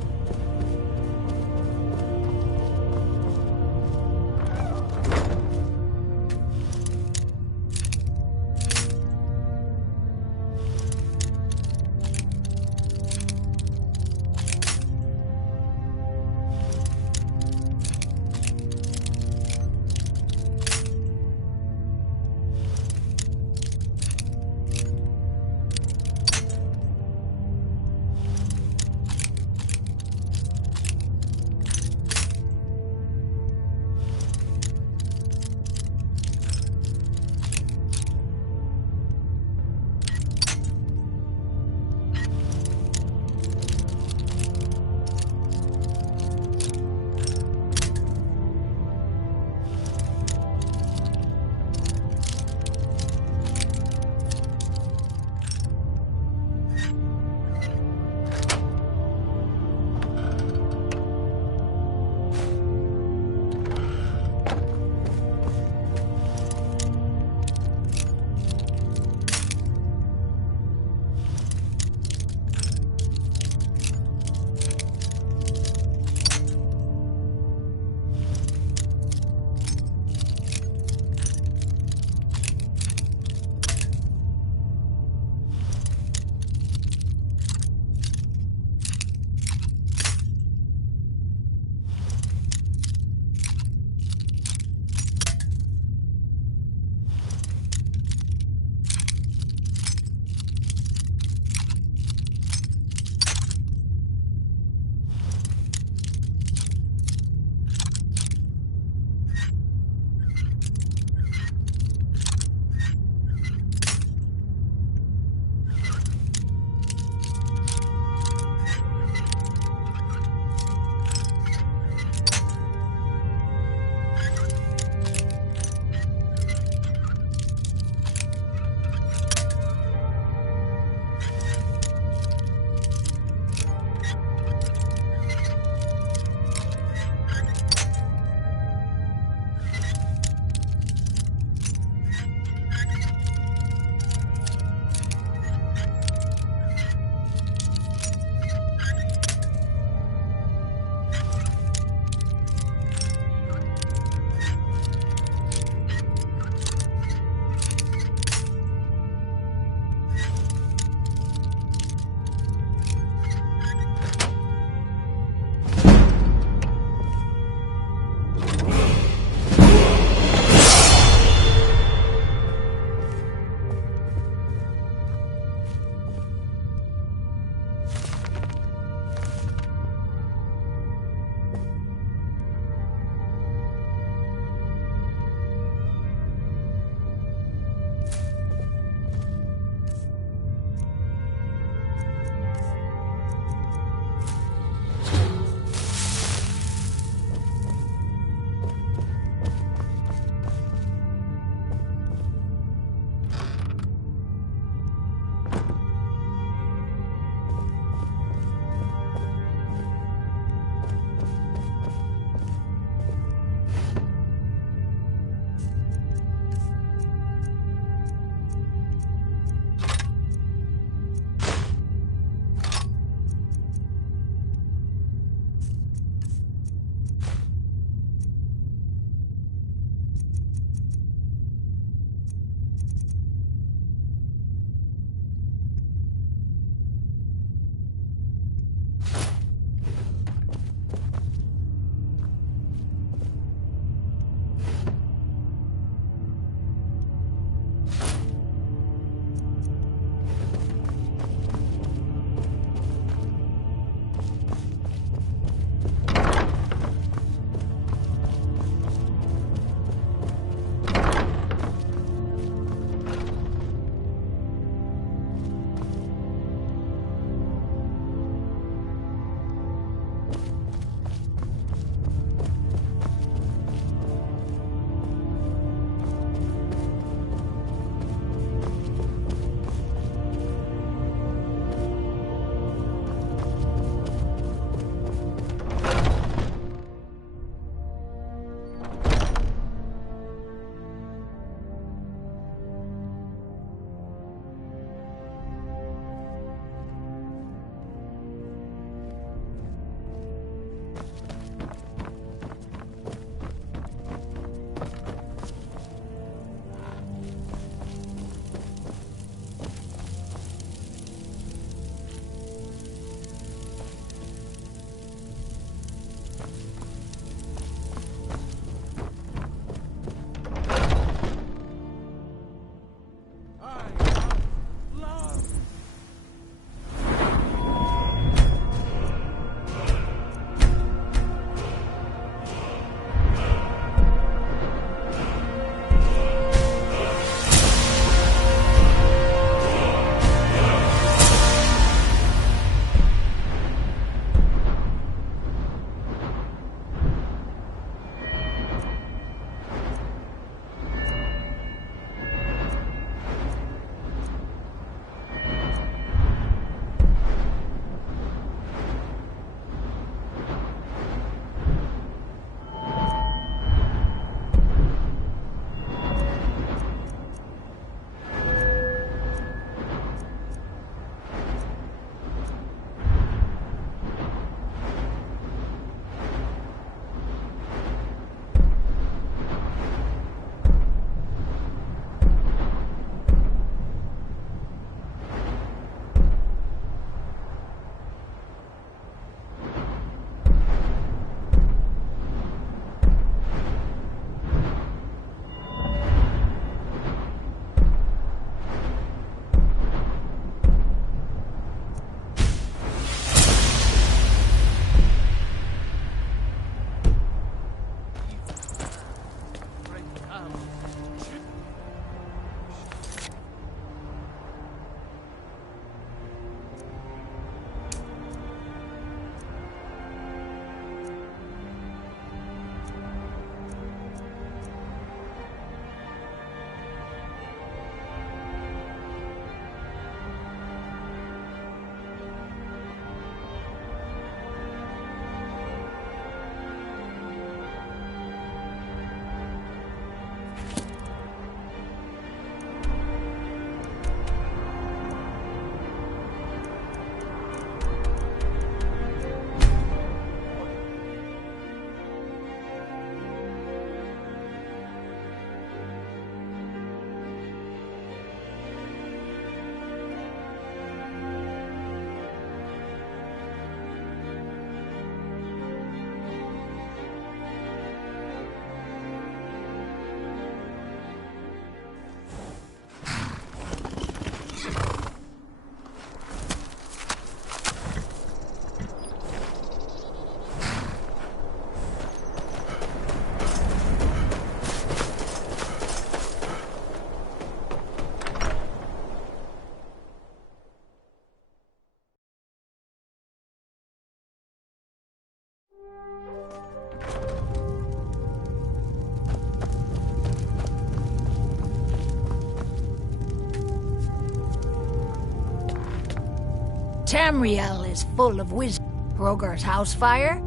Tamriel is full of wisdom. Hrogar's house fire?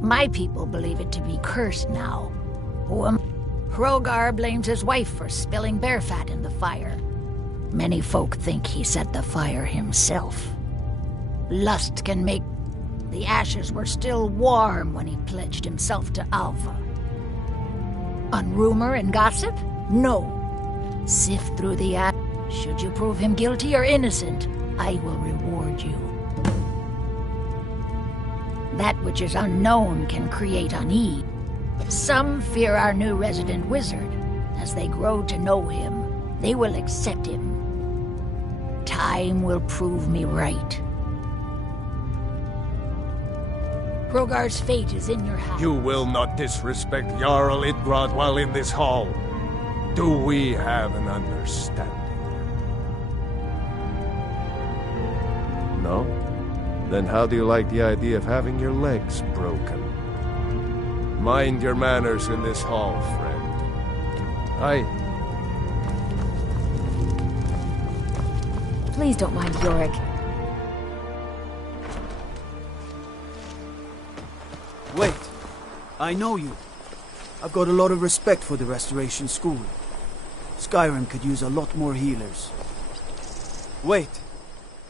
My people believe it to be cursed now. Hrogar blames his wife for spilling bear fat in the fire. Many folk think he set the fire himself. Lust can make... The ashes were still warm when he pledged himself to Alva. On rumor and gossip? No. Sift through the ash. Should you prove him guilty or innocent, I will reward you. That which is unknown can create unease. Some fear our new resident wizard. As they grow to know him, they will accept him. Time will prove me right. Hrogar's fate is in your hands. You will not disrespect Jarl Idgrod while in this hall. Do we have an understanding? No? Then how do you like the idea of having your legs broken? Mind your manners in this hall, friend. Please don't mind Yorick. Wait. I know you. I've got a lot of respect for the Restoration School. Skyrim could use a lot more healers. Wait.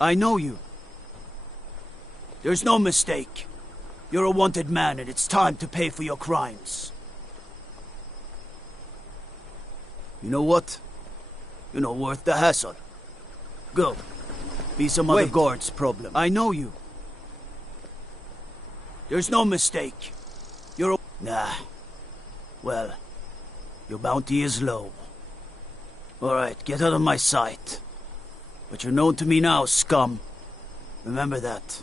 I know you. There's no mistake. You're a wanted man and it's time to pay for your crimes. You know what? You're not worth the hassle. Go. Be some other guard's problem. I know you. There's no mistake. You're a... Nah. Well, your bounty is low. Alright, get out of my sight. But you're known to me now, scum. Remember that.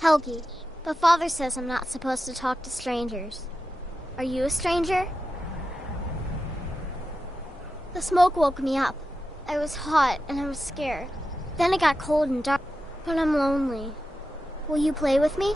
Helgi, but Father says I'm not supposed to talk to strangers. Are you a stranger? The smoke woke me up. I was hot and I was scared. Then it got cold and dark, but I'm lonely. Will you play with me?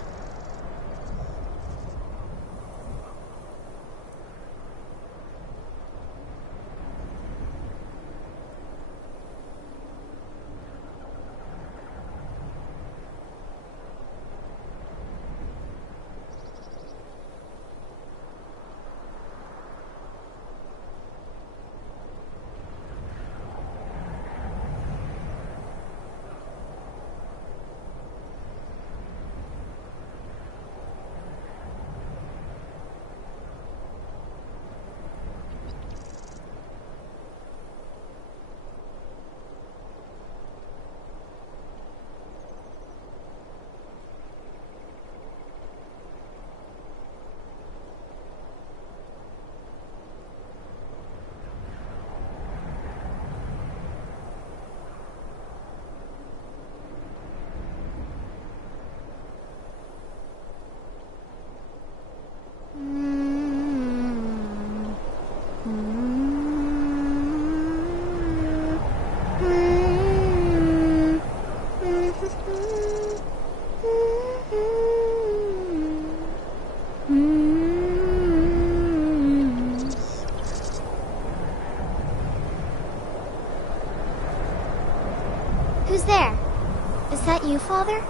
Who's there? Is that you, Father?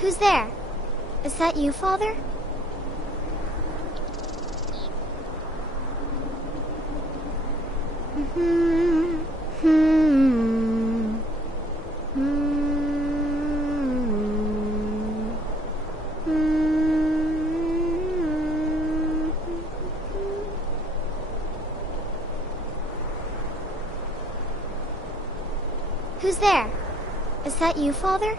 Who's there? Is that you, Father? Who's there? Is that you, Father?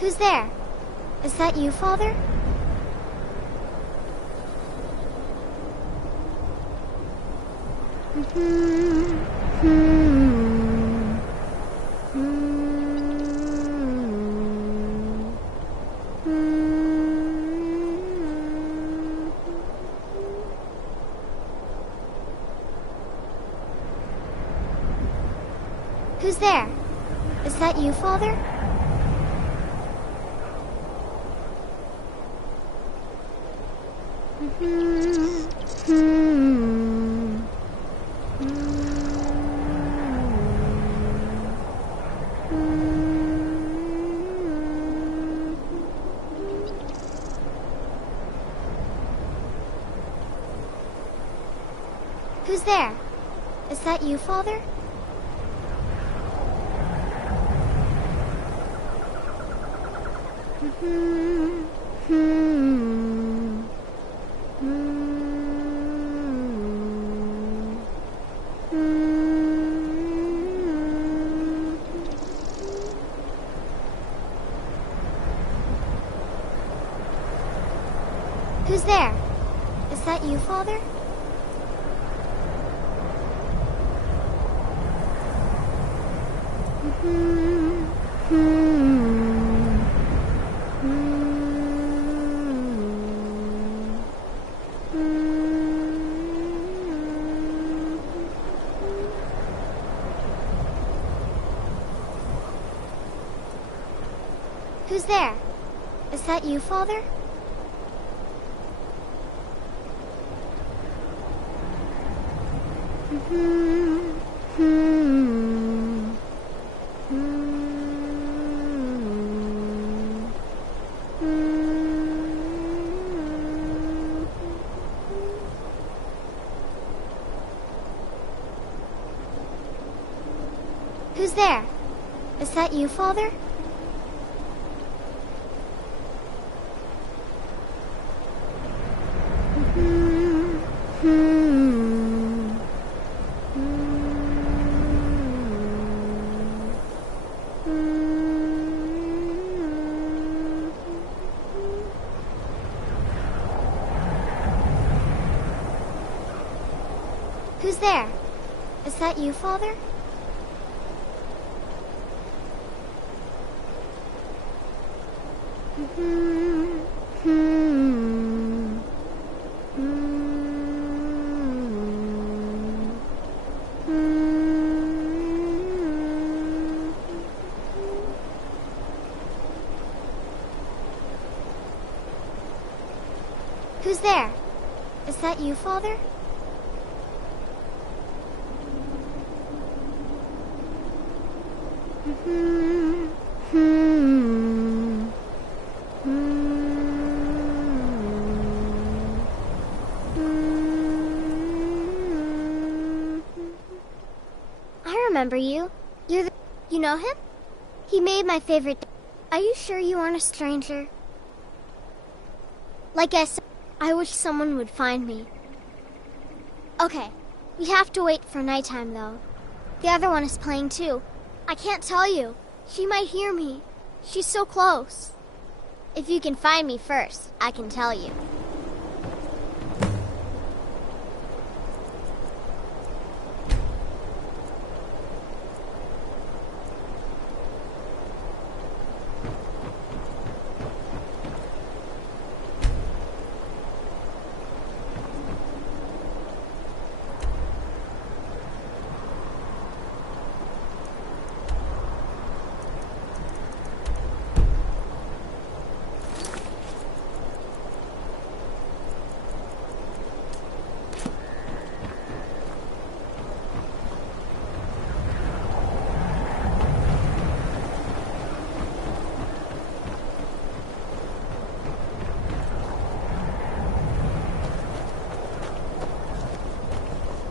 Who's there? Is that you, Father? Who's there? Is that you, Father? Who's there? Is that you, Father? Who's there? Is that you, Father? Who's there? Is that you, Father? Who's there? Is that you, Father? Who's there? Is that you, Father? Who's there? Is that you, Father? I remember you. You know him? He made my favorite. Are you sure you aren't a stranger? Like I said, I wish someone would find me. Okay, we have to wait for nighttime though. The other one is playing too. I can't tell you. She might hear me. She's so close. If you can find me first, I can tell you.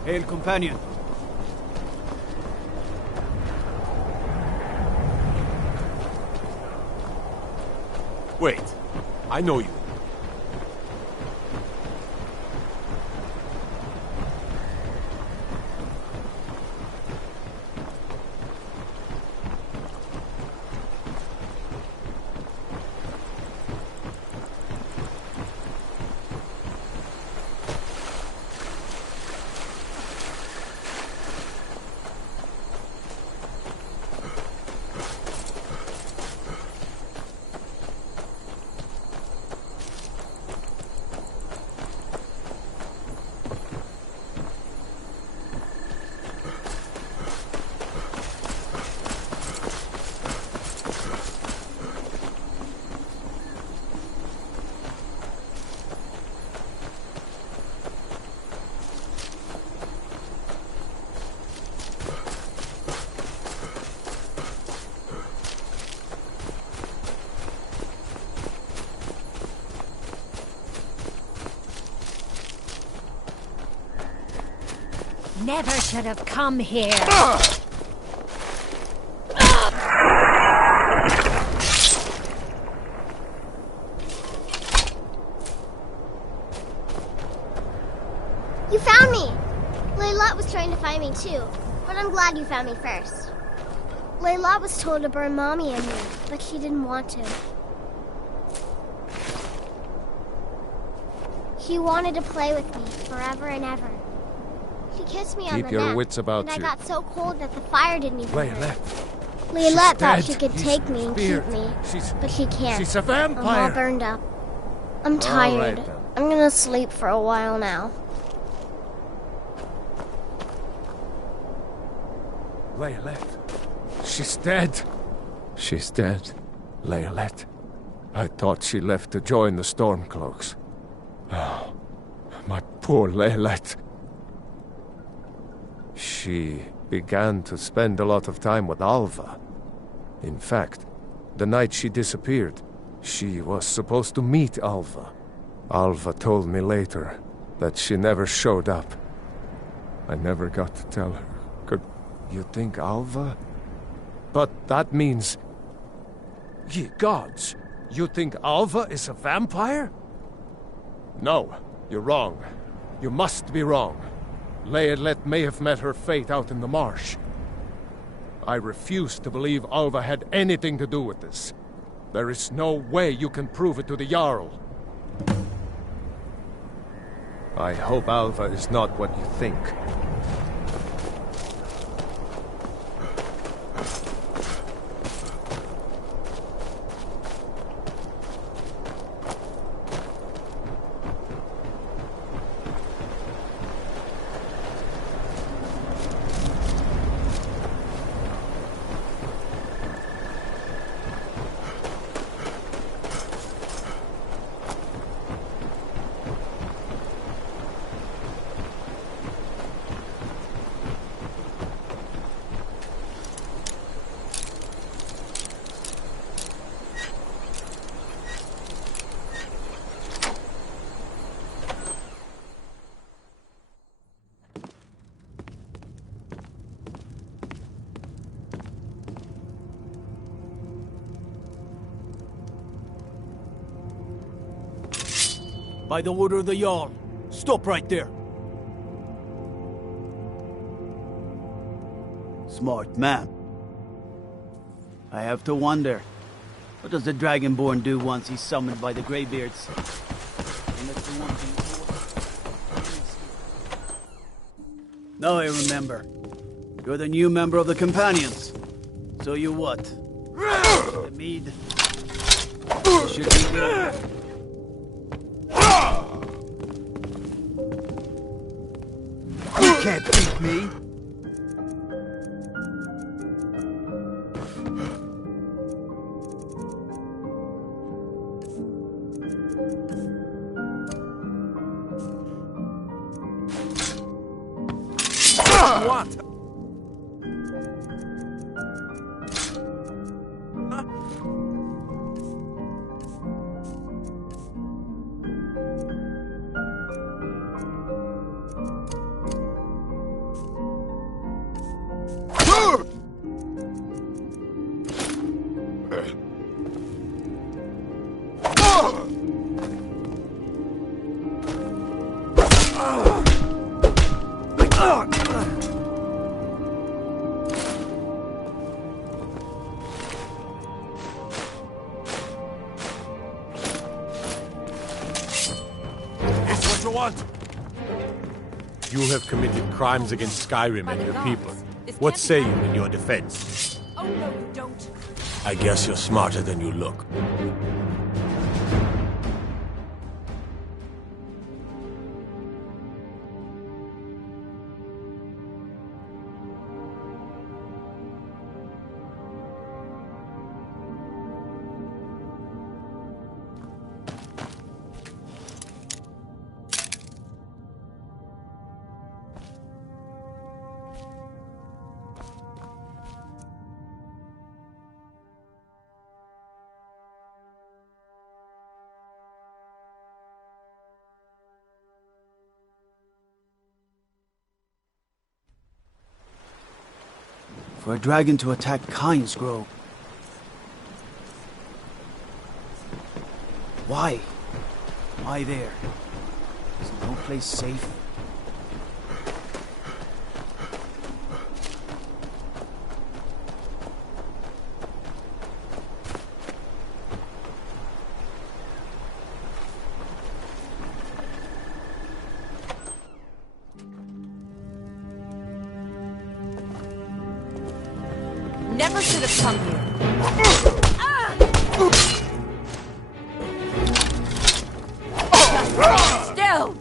Hail, companion. Wait, I know you. never should have come here. You found me! Layla was trying to find me too, but I'm glad you found me first. Layla was told to burn Mommy and me, but she didn't want to. She wanted to play with me forever and ever. She kissed me on Keep the your neck, wits about and I you. got so cold that the fire didn't even hurt. Layla. Layla thought dead. she could He's take me and speared. keep me, She's- but she can't. she's a I'm vampire. all burned up. I'm All tired. right, then. I'm gonna sleep for a while now. Laylet. She's dead. She's dead. Laylet. I thought she left to join the Stormcloaks. Oh, my poor Laylet. She began to spend a lot of time with Alva. In fact, the night she disappeared, she was supposed to meet Alva. Alva told me later that she never showed up. I never got to tell her. Could you think Alva? But that means... Ye gods! You think Alva is a vampire? No, you're wrong. You must be wrong. Laylet may have met her fate out in the marsh. I refuse to believe Alva had anything to do with this. There is no way you can prove it to the Jarl. I hope Alva is not what you think. By the order of the Jarl. Stop right there. Smart man. I have to wonder, what does the Dragonborn do once he's summoned by the Greybeards? Now I remember. You're the new member of the Companions. So you what? The mead? You should be good. You can't beat me! What? You have committed crimes against Skyrim and your people. What say you in your defense? Oh, no, you don't. I guess you're smarter than you look. for a dragon to attack Kyne's Grove. Why? Why there? Is no place safe? Never should have come here. Just still!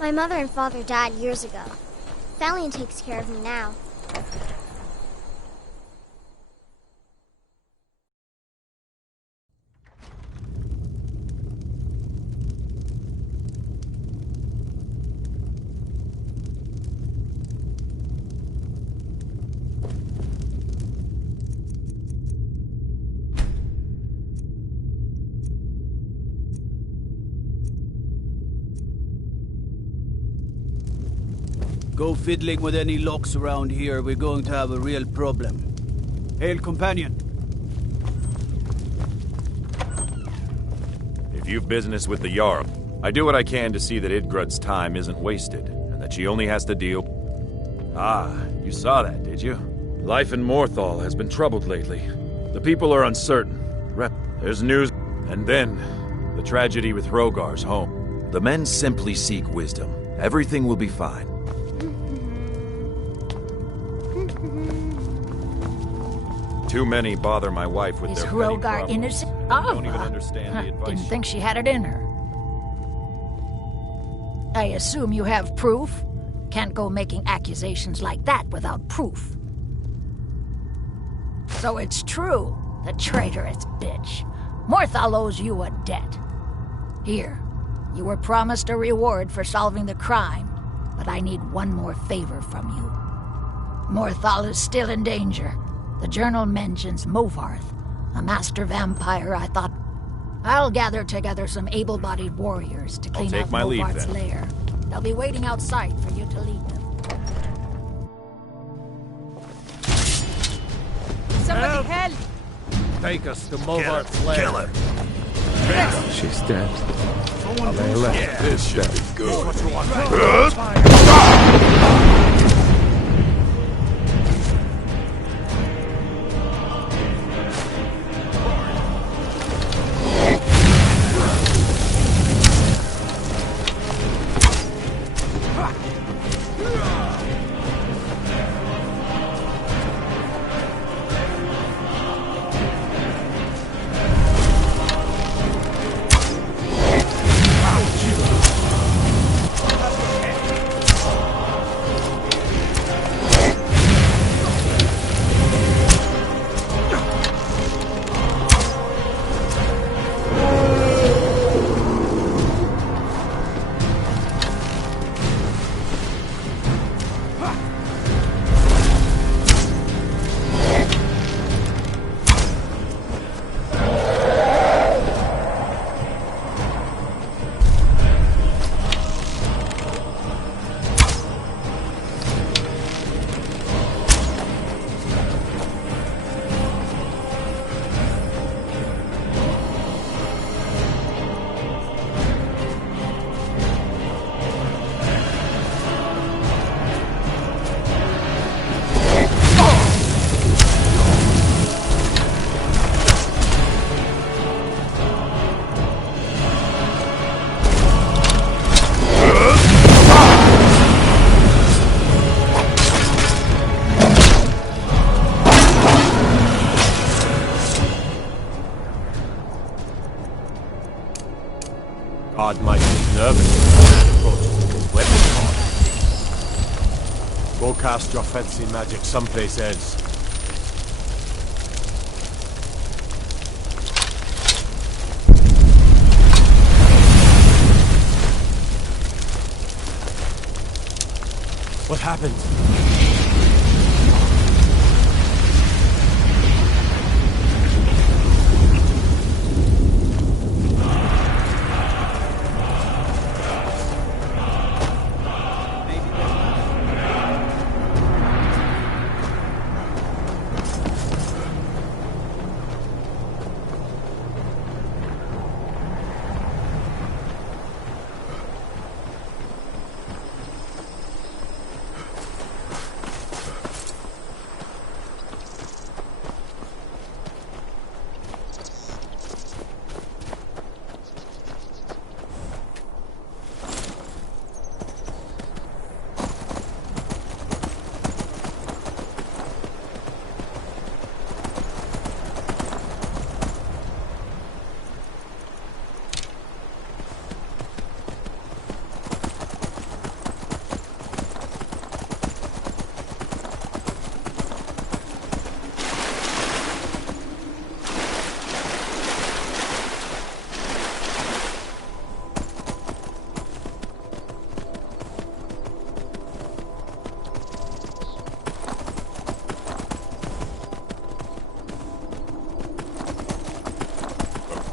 My mother and father died years ago. Thalion takes care of me now. Go fiddling with any locks around here, we're going to have a real problem. Hail, companion. If you've business with the Jarl, I do what I can to see that Idgrud's time isn't wasted, and that she only has to deal... Ah, you saw that, did you? Life in Morthal has been troubled lately. The people are uncertain. There's news, and then the tragedy with Hrogar's home. The men simply seek wisdom. Everything will be fine. Too many bother my wife with Is their petty Hrogar problems. innocent? I don't even understand the advice. Didn't think she had it in her. I assume you have proof? Can't go making accusations like that without proof. So it's true, the traitorous bitch. Morthal owes you a debt. Here, you were promised a reward for solving the crime, but I need one more favor from you. Morthal is still in danger. The journal mentions Movarth, a master vampire. I thought, I'll gather together some able-bodied warriors to clean out Movarth's lair. They'll be waiting outside for you to lead them. Somebody help! Take us to Movarth's lair. Kill her. She's dead. Alayla, This should be good. God might get nervous approaches his weapon card. Go cast your fancy magic someplace else. What happened?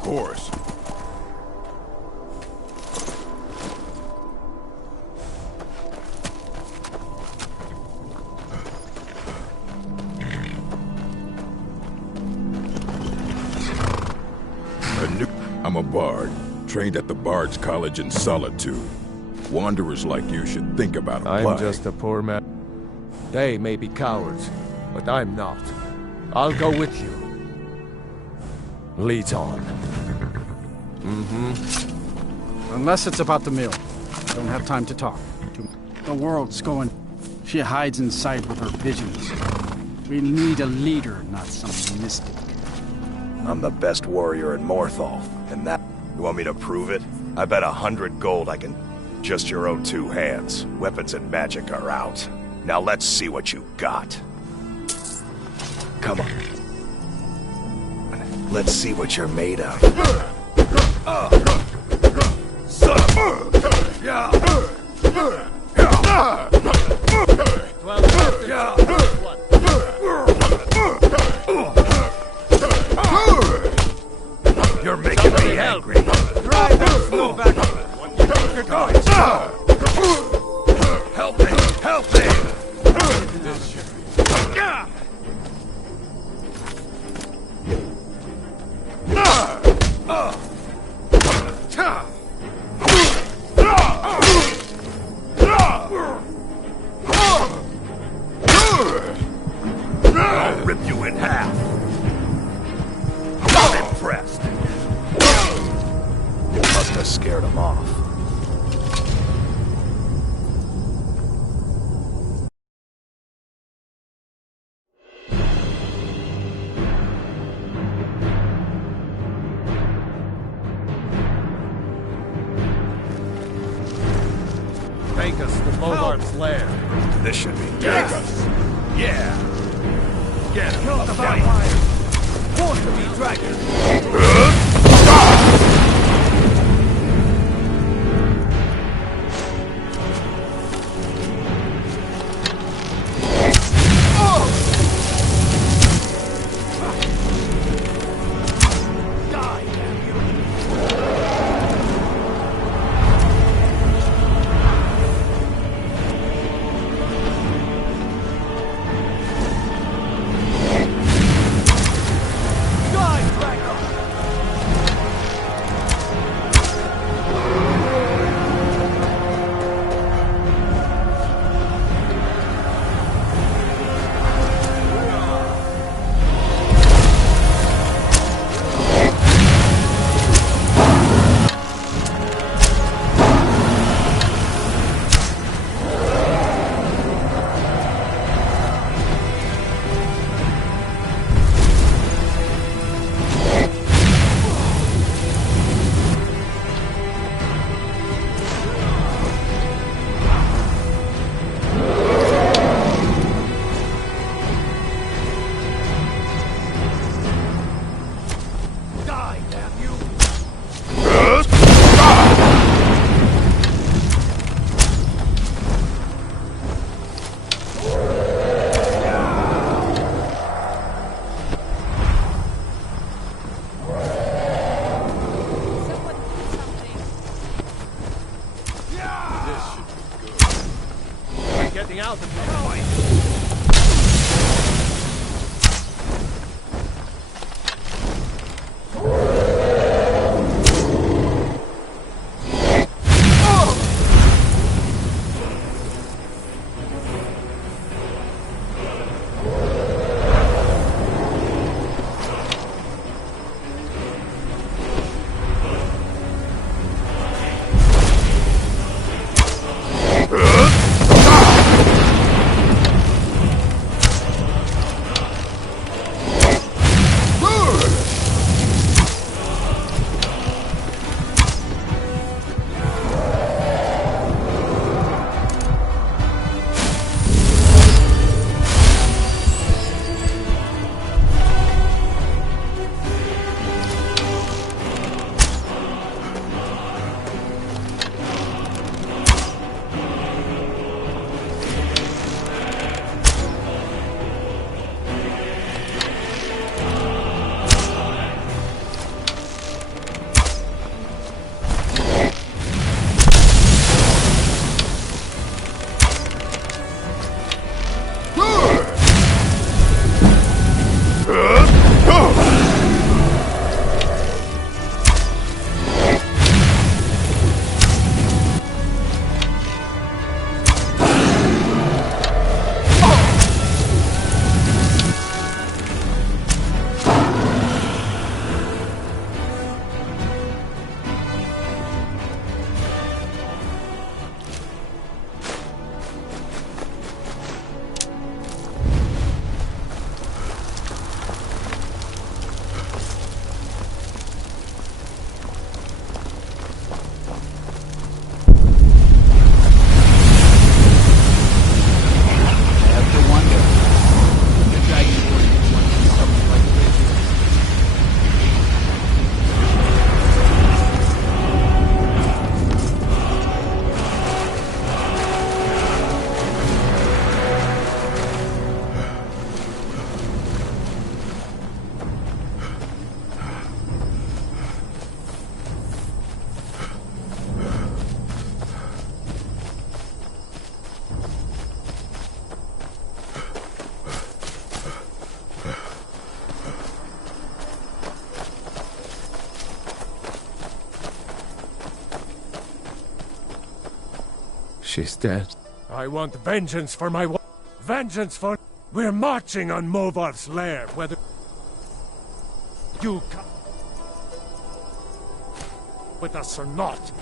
Course. I'm a bard, trained at the Bard's College in Solitude. Wanderers like you should think about applying. I'm just a poor man. They may be cowards, but I'm not. I'll go with you. Lead on. Unless it's about the mill. I don't have time to talk. The world's going... She hides inside with her visions. We need a leader, not some mystic. I'm the best warrior in Morthal, and that... You want me to prove it? I bet 100 gold I can... Just your own 2 hands. Weapons and magic are out. Now let's see what you got. Come on. Let's see what you're made of. You're making me angry. Drive those snow back. Help me! Help me! I'll rip you in half. Not impressed. You must have scared him off. Take us to Bogart's lair. This should be Yes. good. Yeah. Get him. Kill the vampire. Forced to be dragon. getting out of the fight. She's dead. I want vengeance for my vengeance for... We're marching on Movarth's lair, whether... You come... with us or not.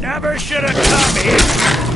Never should have come here!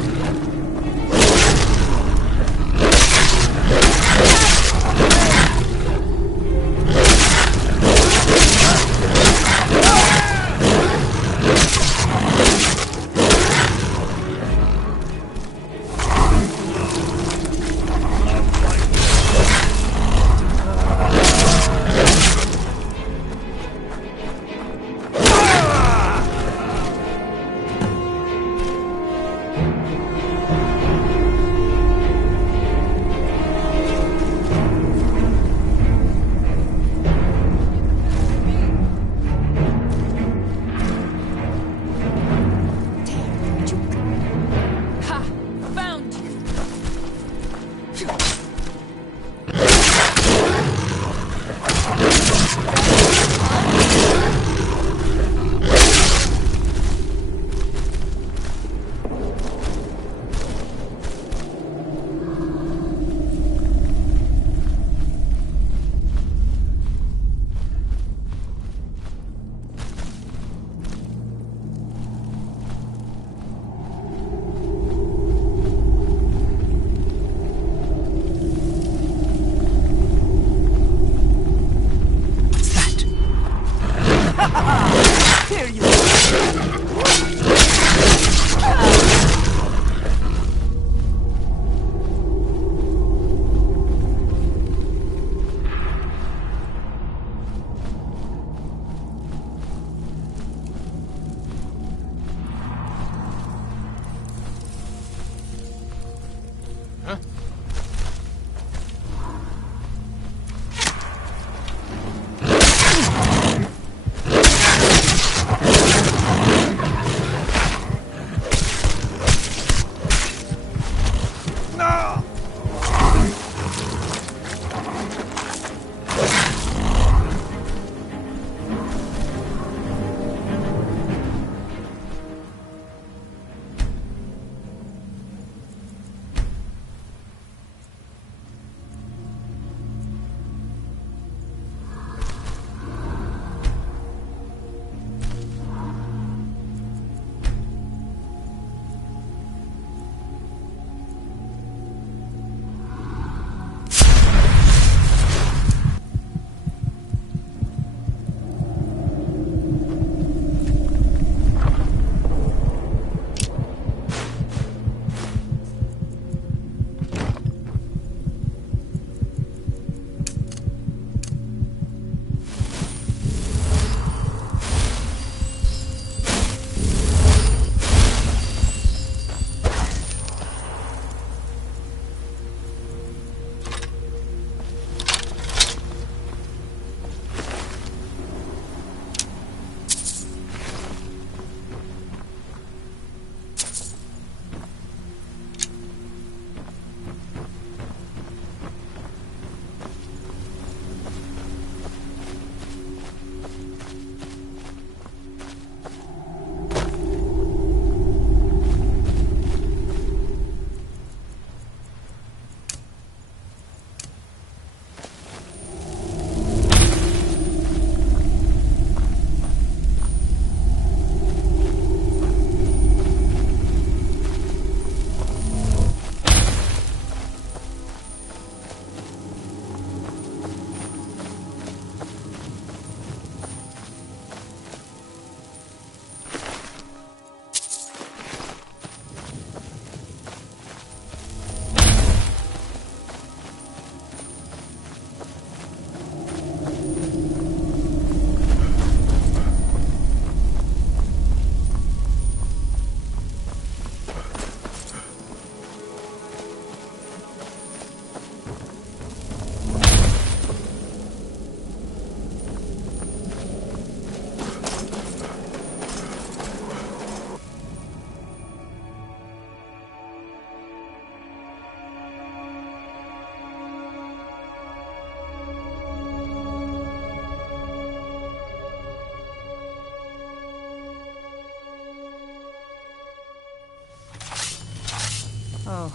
Oh,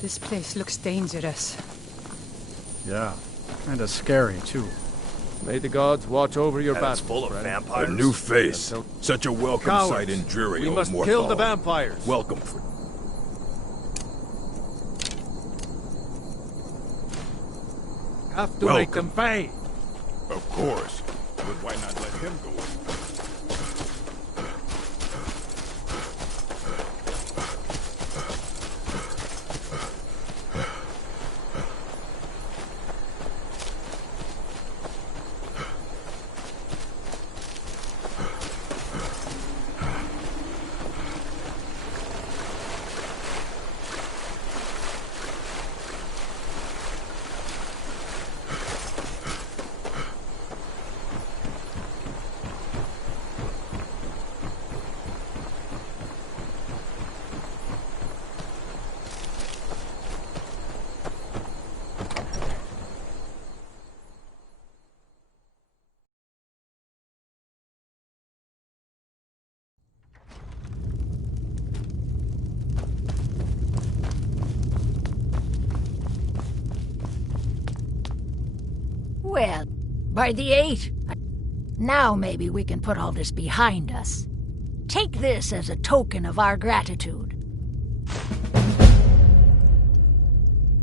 this place looks dangerous. Yeah, kinda scary, too. May the gods watch over your That's battles, full of friend. vampires. A new face. Such a welcome Cowards. sight in dreary We old must Morthal. kill the vampires. Welcome for... Have to Welcome. make them pay. Of course. But why not let him go? Well, by the 8. Now maybe we can put all this behind us. Take this as a token of our gratitude.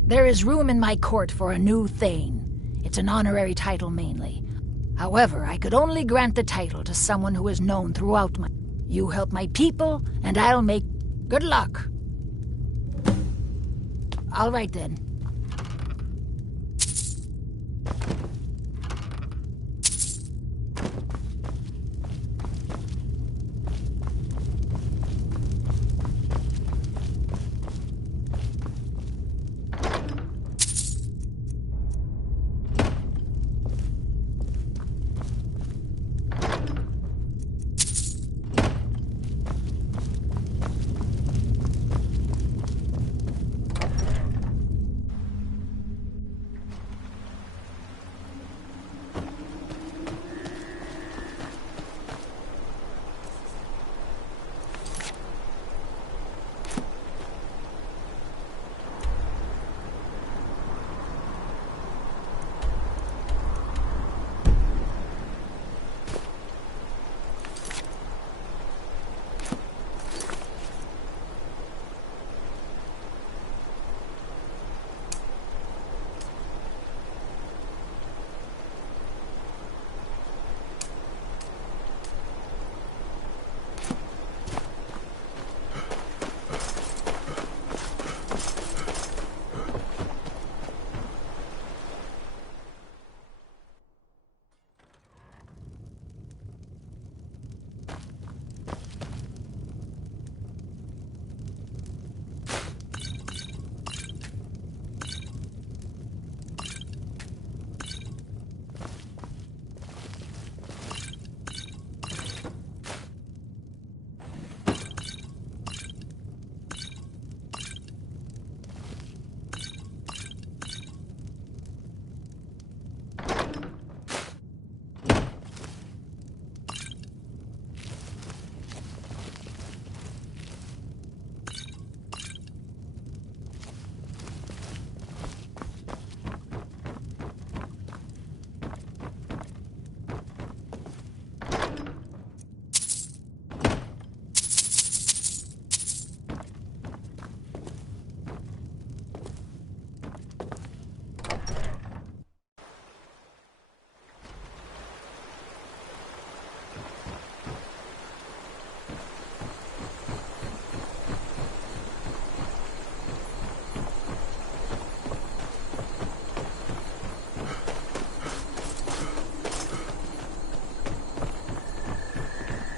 There is room in my court for a new Thane. It's an honorary title mainly. However, I could only grant the title to someone who is known throughout my... You help my people, and I'll make... Good luck. All right then.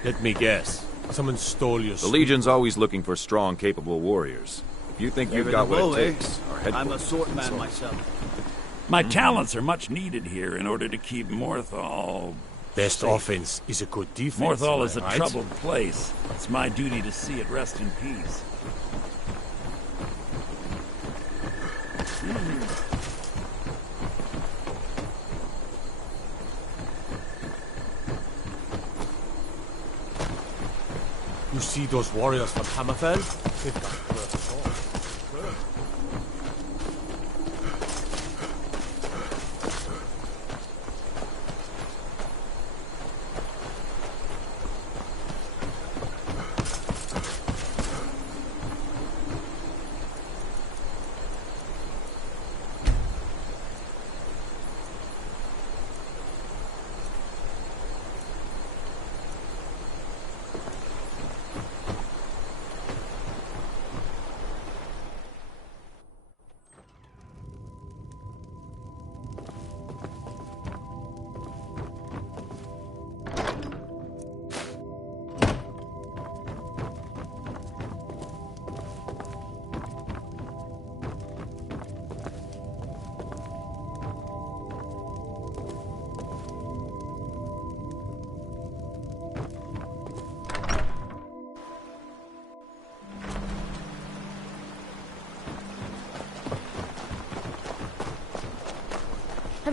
Let me guess. Someone stole your... The Legion's always looking for strong, capable warriors. If you think you've got what it takes, our headquarters... I'm a sword man myself. My talents are much needed here in order to keep Morthal... Best safe. offense is a good defense. Morthal is a right? troubled place. It's my duty to see it rest in peace. You see those warriors from Hammerfell? They've got curved swords. Curved.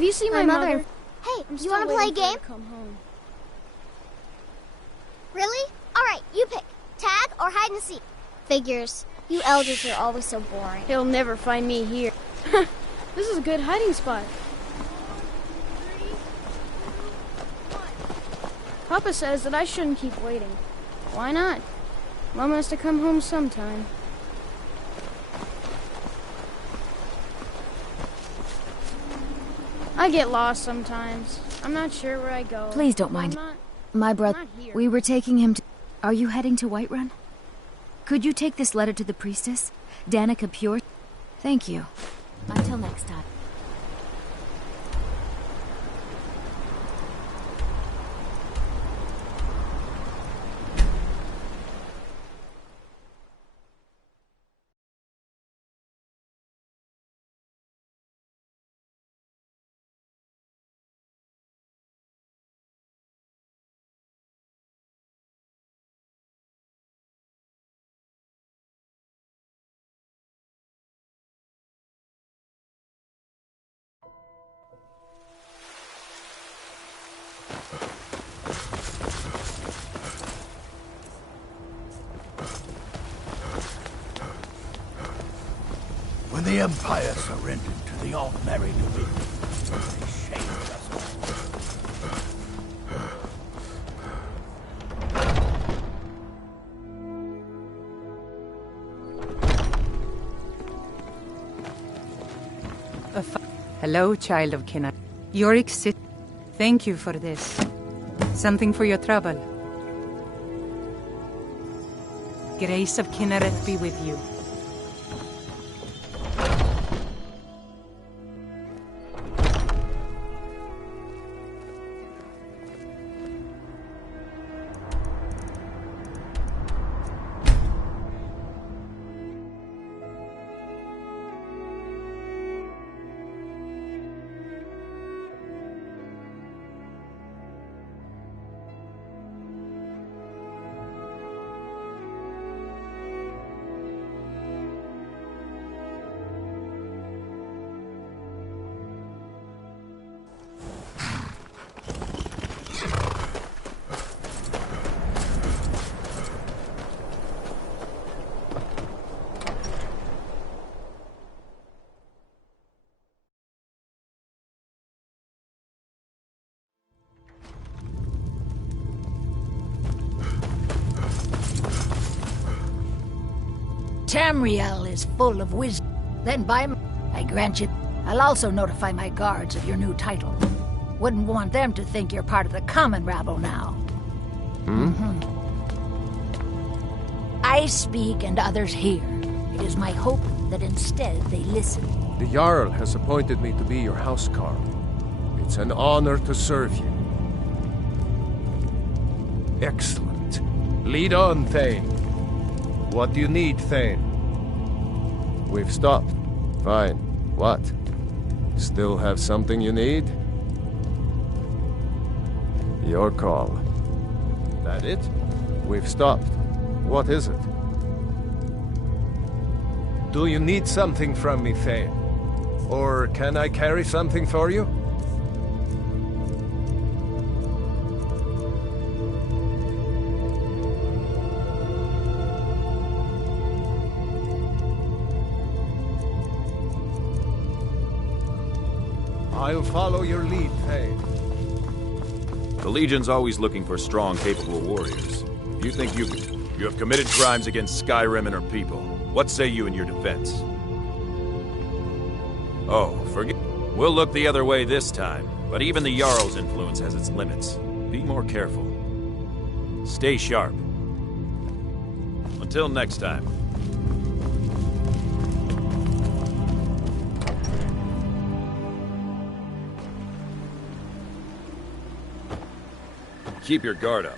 you seen my mother? Hey, I'm you want to play a waiting for her game? to come home. Really? All right, you pick. Tag or hide and seek. Figures. You elders are always so boring. He'll never find me here. This is a good hiding spot. Papa says that I shouldn't keep waiting. Why not? Mom has to come home sometime. I get lost sometimes. I'm not sure where I go. Please don't mind. My brother, we were taking him to... Are you heading to Whiterun? Could you take this letter to the priestess? Danica Pure? Thank you. Until next time. When the Empire surrendered to the Altmerry Dominion, they shamed us all. Hello, child of Kinneret. Yorick sit. Thank you for this. Something for your trouble. Grace of Kinneret be with you. Tamriel is full of wisdom. Then I grant you, I'll also notify my guards of your new title. Wouldn't want them to think you're part of the common rabble now. I speak and others hear. It is my hope that instead they listen. The Jarl has appointed me to be your housecarl. It's an honor to serve you. Excellent. Lead on, Thane. What do you need, Thane? We've stopped. Fine. What? Still have something you need? Your call. That it? We've stopped. What is it? Do you need something from me, Thane? Or can I carry something for you? I'll follow your lead, Thane. The Legion's always looking for strong, capable warriors. If you think you have committed crimes against Skyrim and her people, what say you in your defense? Oh, forget. We'll look the other way this time, but even the Jarl's influence has its limits. Be more careful. Stay sharp. Until next time. Keep your guard up.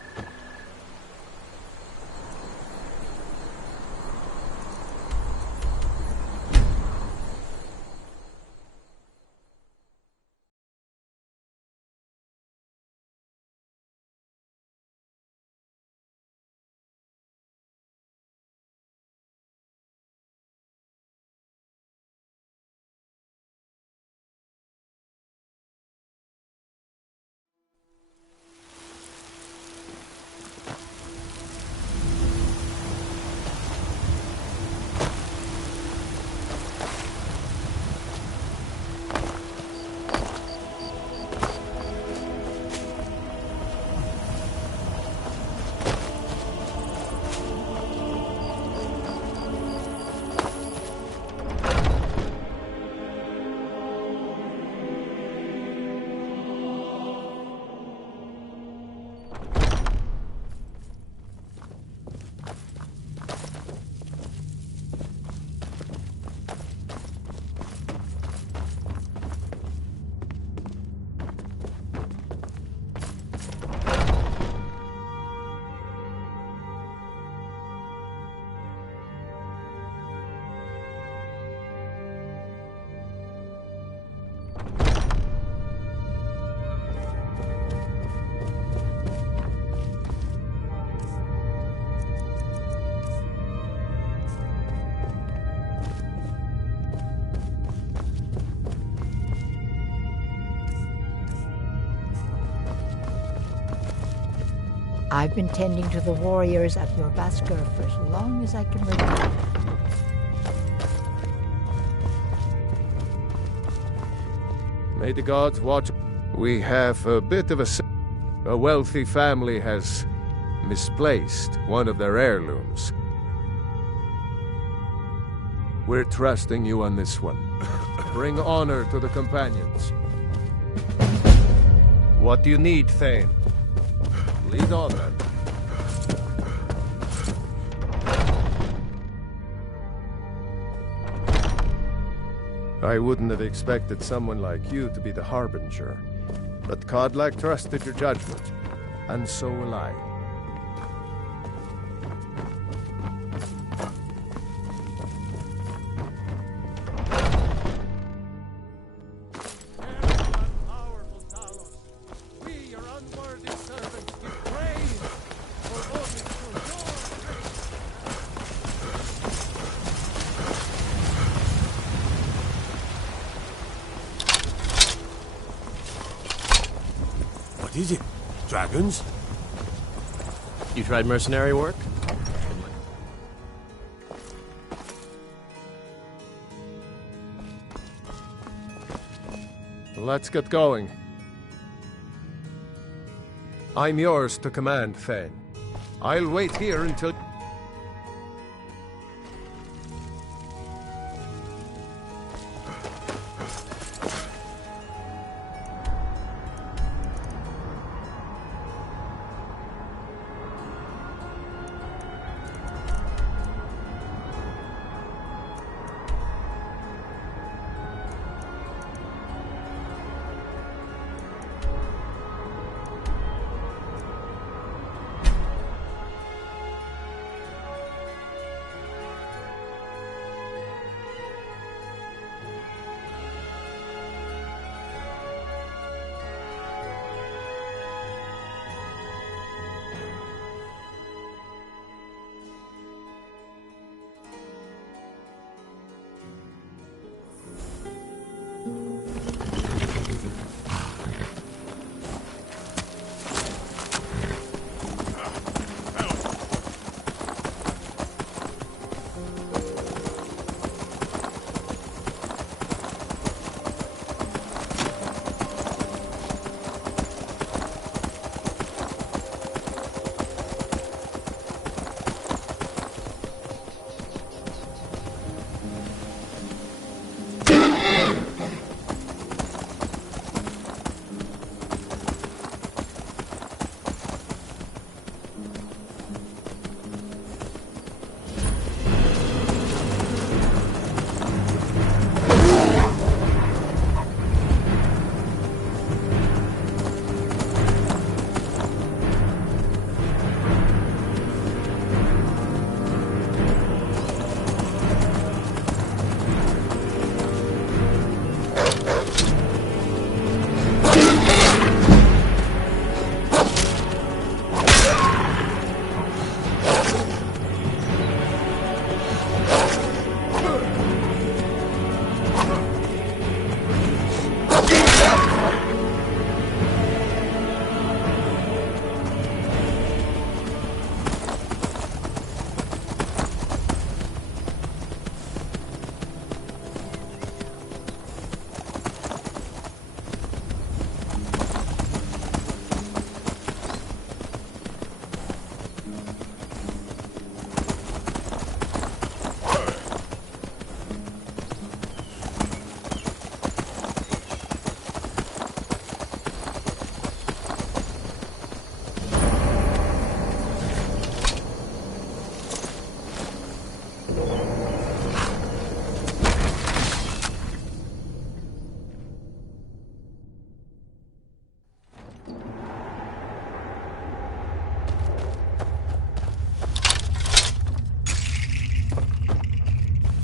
I've been tending to the warriors of your Basker for as long as I can remember. May the gods watch. We have a bit of a wealthy family has misplaced one of their heirlooms. We're trusting you on this one. Bring honor to the companions. What do you need, Thane? Lead on, then. I wouldn't have expected someone like you to be the Harbinger, but Kodlak trusted your judgment, and so will I. What is it? Dragons? You tried mercenary work? Let's get going. I'm yours to command, Thane. I'll wait here until...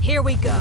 Here we go.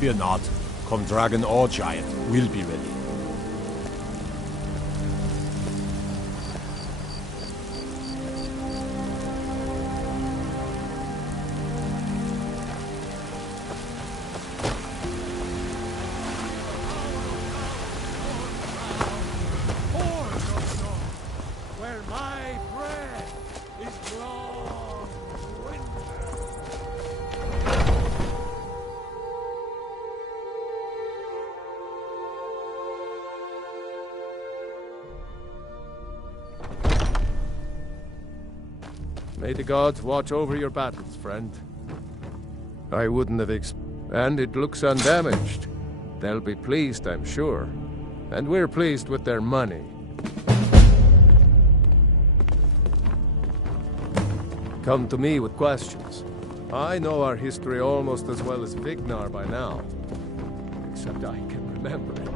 Fear not. Come dragon or giant, we'll be ready. Where my breath is long winter. May the gods watch over your battles, friend. I wouldn't have and it looks undamaged. They'll be pleased, I'm sure. And we're pleased with their money. Come to me with questions. I know our history almost as well as Vignar by now. Except I can remember it.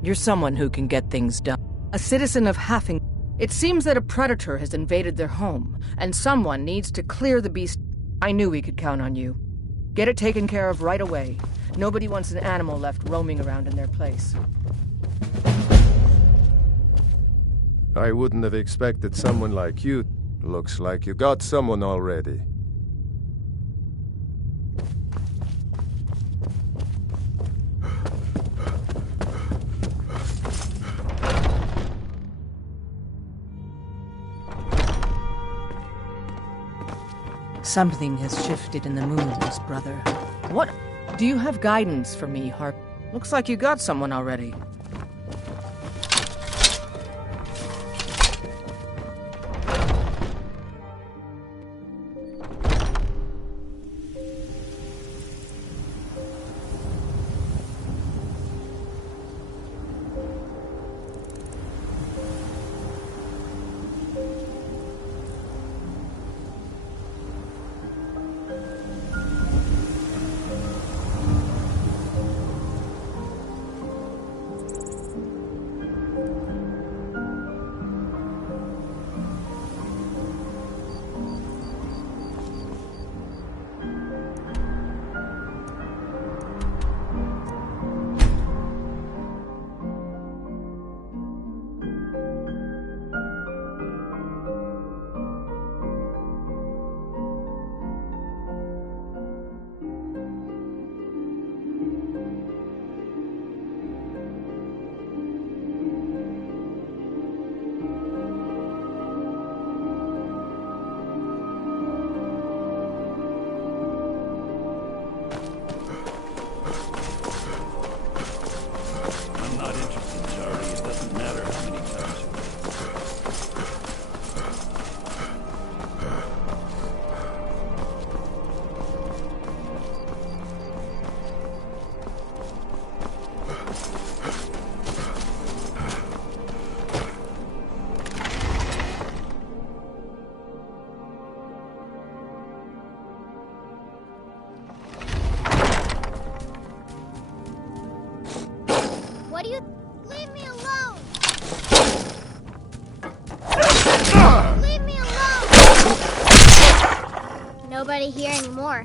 You're someone who can get things done. A citizen of Haffing. It seems that a predator has invaded their home, and someone needs to clear the beast. I knew we could count on you. Get it taken care of right away. Nobody wants an animal left roaming around in their place. I wouldn't have expected someone like you. Looks like you got someone already. Something has shifted in the moons, brother. What? Do you have guidance for me, Harp? Looks like you got someone already. What do you... Leave me alone! Leave me alone! Nobody here anymore.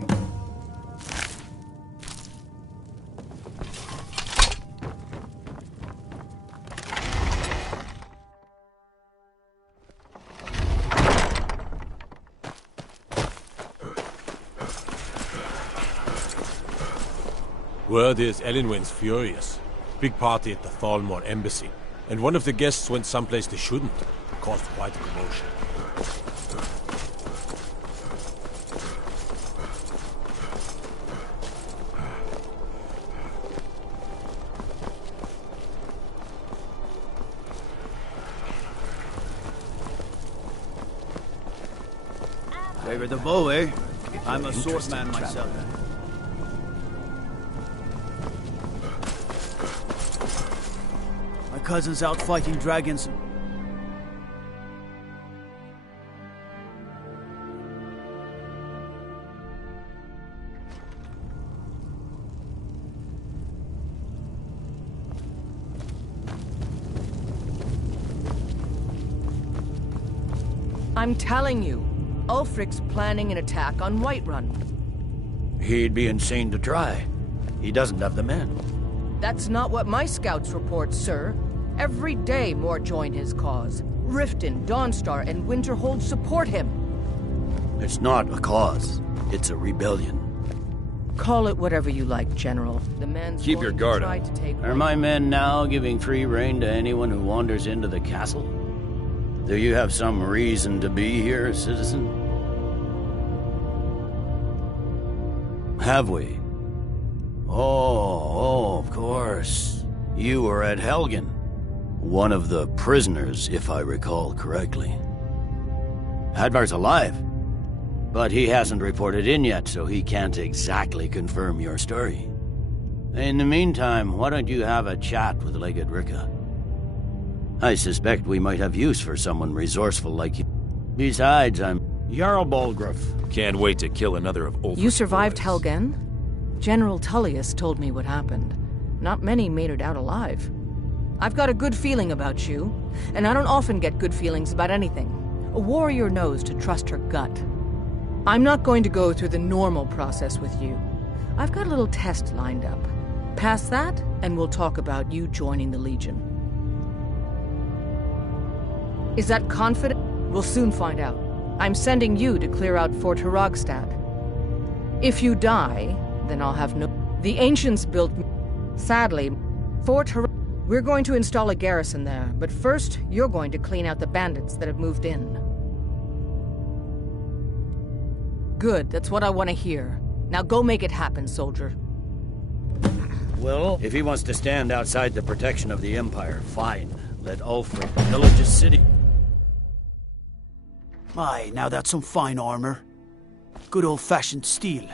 Word is Elenwen's furious. Big party at the Thalmor embassy. And one of the guests went someplace they shouldn't. Caused quite a commotion. Favor the bow, eh? I'm a swordsman myself. My cousin's out fighting dragons. I'm telling you, Ulfric's planning an attack on Whiterun. He'd be insane to try. He doesn't have the men. That's not what my scouts report, sir. Every day more join his cause. Riften, Dawnstar, and Winterhold support him. It's not a cause. It's a rebellion. Call it whatever you like, General. The man's Keep your guard up. Are my men now giving free rein to anyone who wanders into the castle? Do you have some reason to be here, citizen? Have we? Oh, of course. You were at Helgen. One of the prisoners, if I recall correctly. Hadvar's alive, but he hasn't reported in yet, so he can't exactly confirm your story. In the meantime, why don't you have a chat with Legate Ricka? I suspect we might have use for someone resourceful like you. Besides, I'm Jarl Bolgraf. Can't wait to kill another of Ulfric's You survived boys. Helgen? General Tullius told me what happened. Not many made it out alive. I've got a good feeling about you, and I don't often get good feelings about anything. A warrior knows to trust her gut. I'm not going to go through the normal process with you. I've got a little test lined up. Pass that, and we'll talk about you joining the Legion. Is that confident? We'll soon find out. I'm sending you to clear out Fort Hrogstad. If you die, then I'll have no... The Ancients built... Sadly, Fort Hrogstad... We're going to install a garrison there, but first, you're going to clean out the bandits that have moved in. Good, that's what I want to hear. Now go make it happen, soldier. Well, if he wants to stand outside the protection of the Empire, fine. Let Ulfric pillage his city. My, now that's some fine armor. Good old-fashioned steel.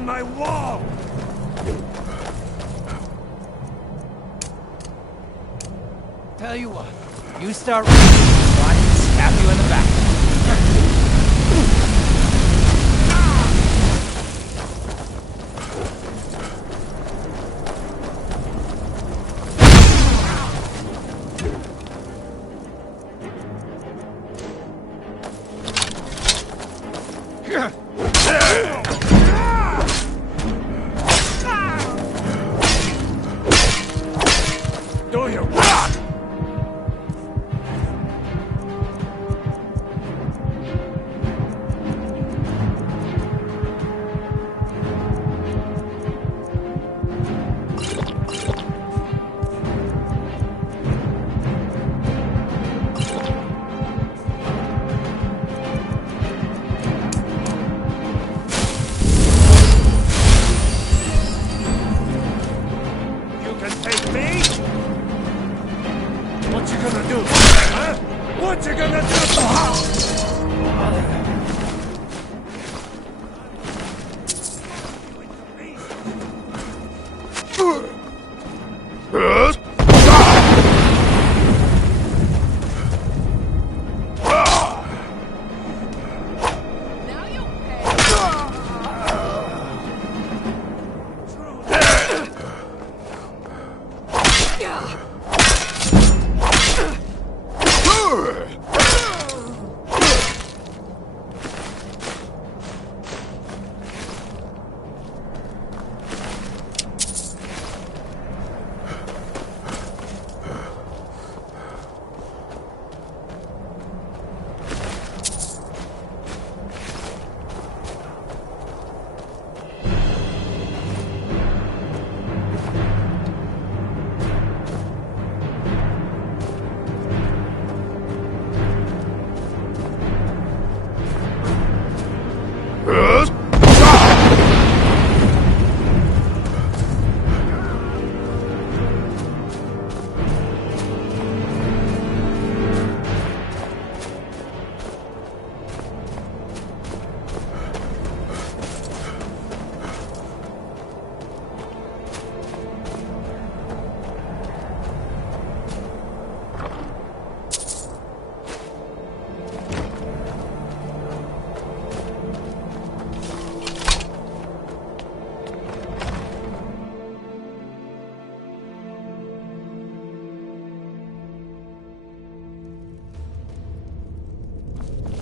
on my wall! Tell you what, you start running, so I can stab you in the back. Do you? You can take me? What you gonna do? Huh? What you gonna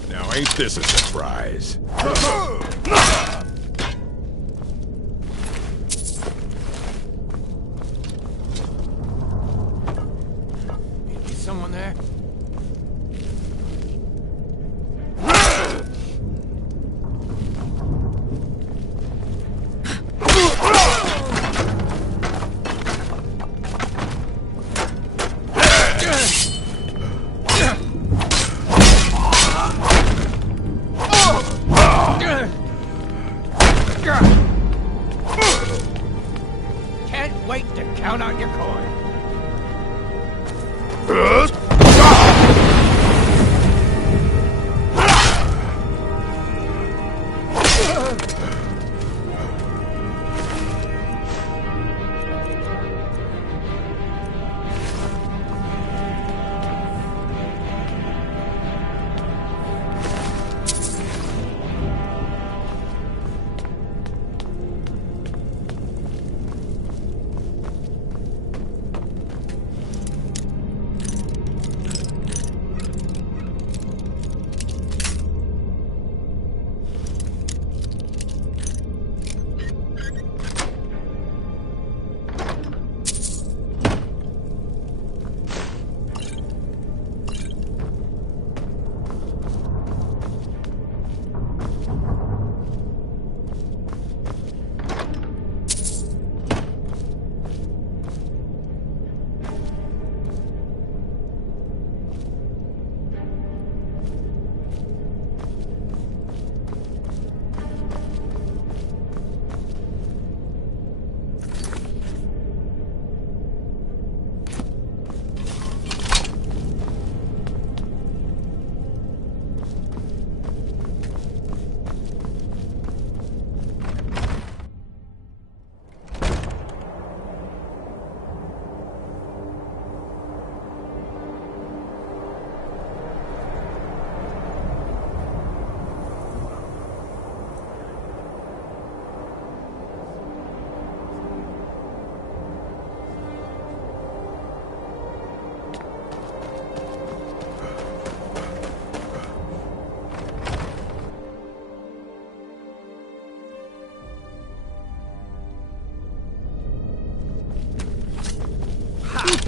Now ain't this a surprise? Is someone there?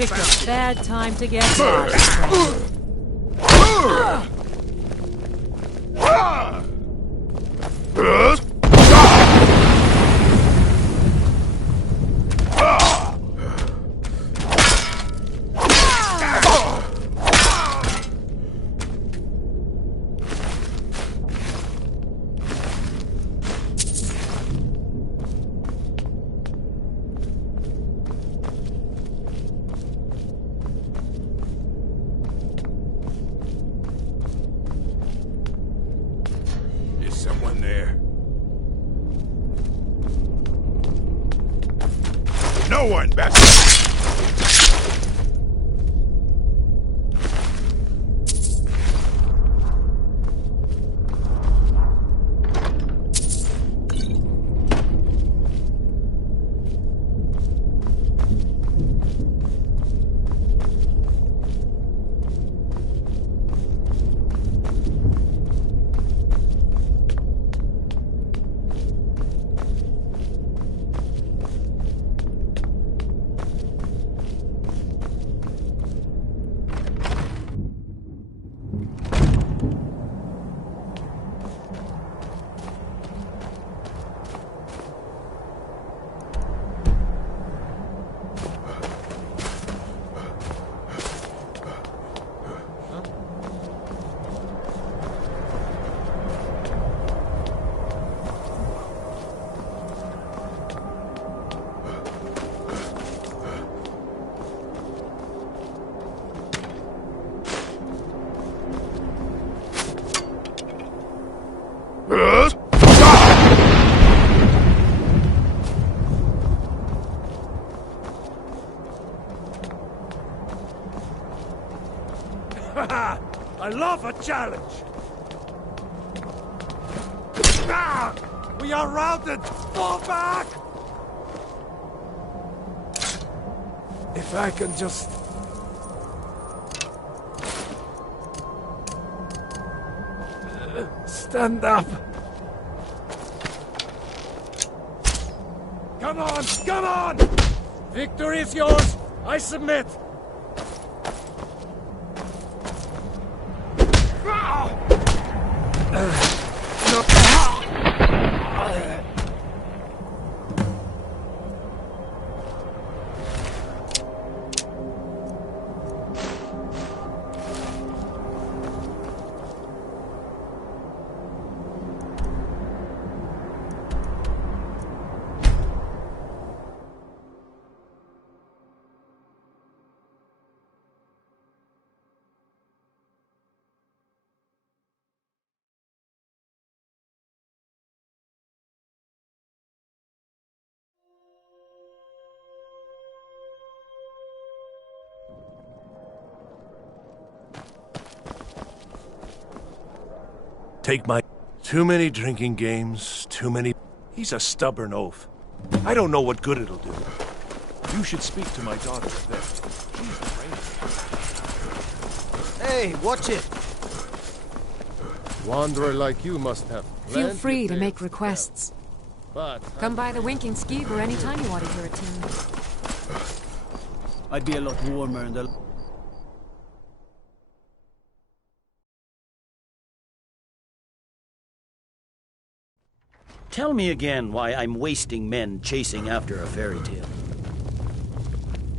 picked a bad time to get lost. Someone there. No one back. I love a challenge! Ah! We are routed! Fall back! If I can just... stand up! Come on! Come on! Victory is yours! I submit! Take my... Too many drinking games, too many... He's a stubborn oaf. I don't know what good it'll do. You should speak to my daughter there. She's the brain. Hey, watch it! Wanderer like you must have... Feel free to make requests. But... Come by the Winking Skeever anytime you want to hear a tune. I'd be a lot warmer in the... Tell me again why I'm wasting men chasing after a fairy tale.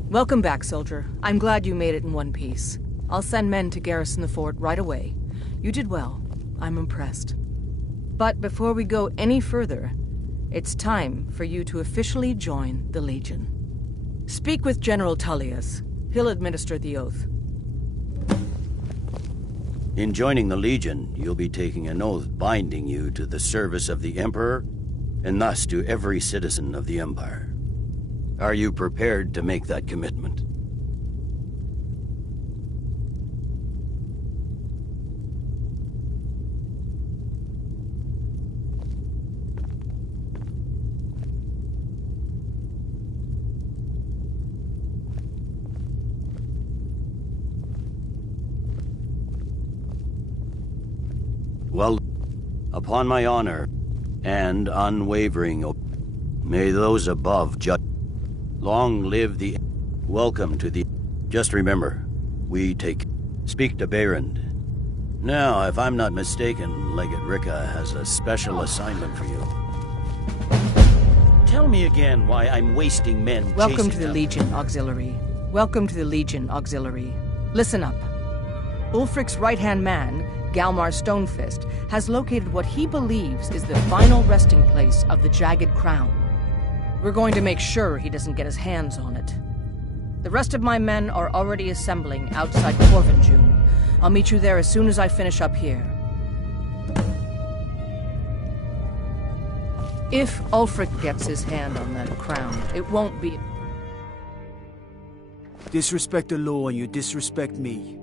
Welcome back, soldier. I'm glad you made it in one piece. I'll send men to garrison the fort right away. You did well. I'm impressed. But before we go any further, it's time for you to officially join the Legion. Speak with General Tullius. He'll administer the oath. In joining the Legion, you'll be taking an oath binding you to the service of the Emperor, and thus to every citizen of the Empire. Are you prepared to make that commitment? Well, upon my honor and unwavering, may those above judge. Long live the... Welcome to the... Just remember, we take... Speak to Behrend. Now, if I'm not mistaken, Legate Ricka has a special assignment for you. Tell me again why I'm wasting men Welcome to chasing the them. Legion Auxiliary. Welcome to the Legion Auxiliary. Listen up. Ulfric's right-hand man, Galmar Stonefist, has located what he believes is the final resting place of the Jagged Crown. We're going to make sure he doesn't get his hands on it. The rest of my men are already assembling outside Corvinjune. I'll meet you there as soon as I finish up here. If Ulfric gets his hand on that crown, it won't be... Disrespect the law and you disrespect me.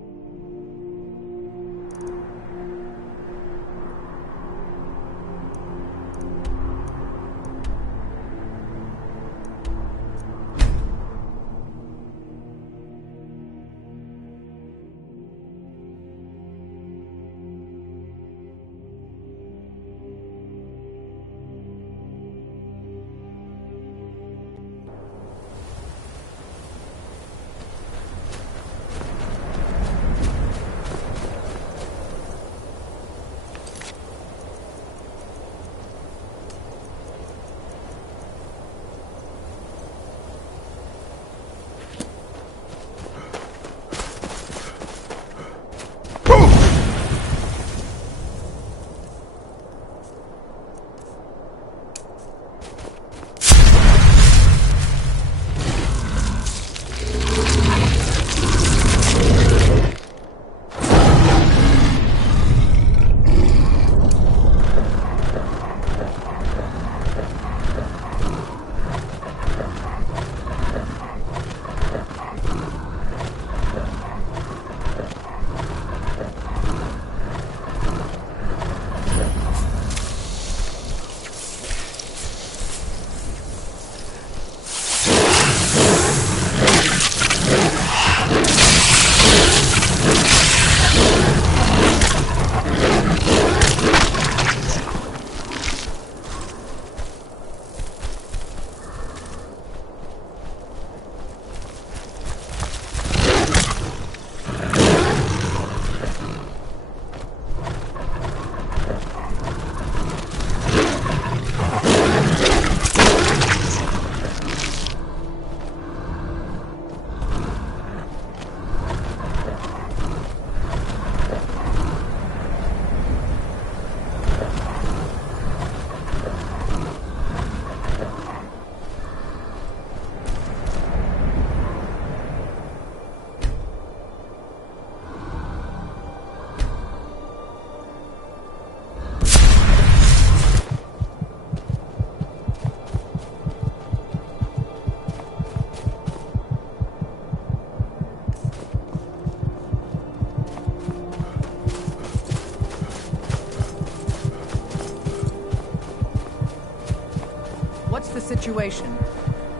What's the situation?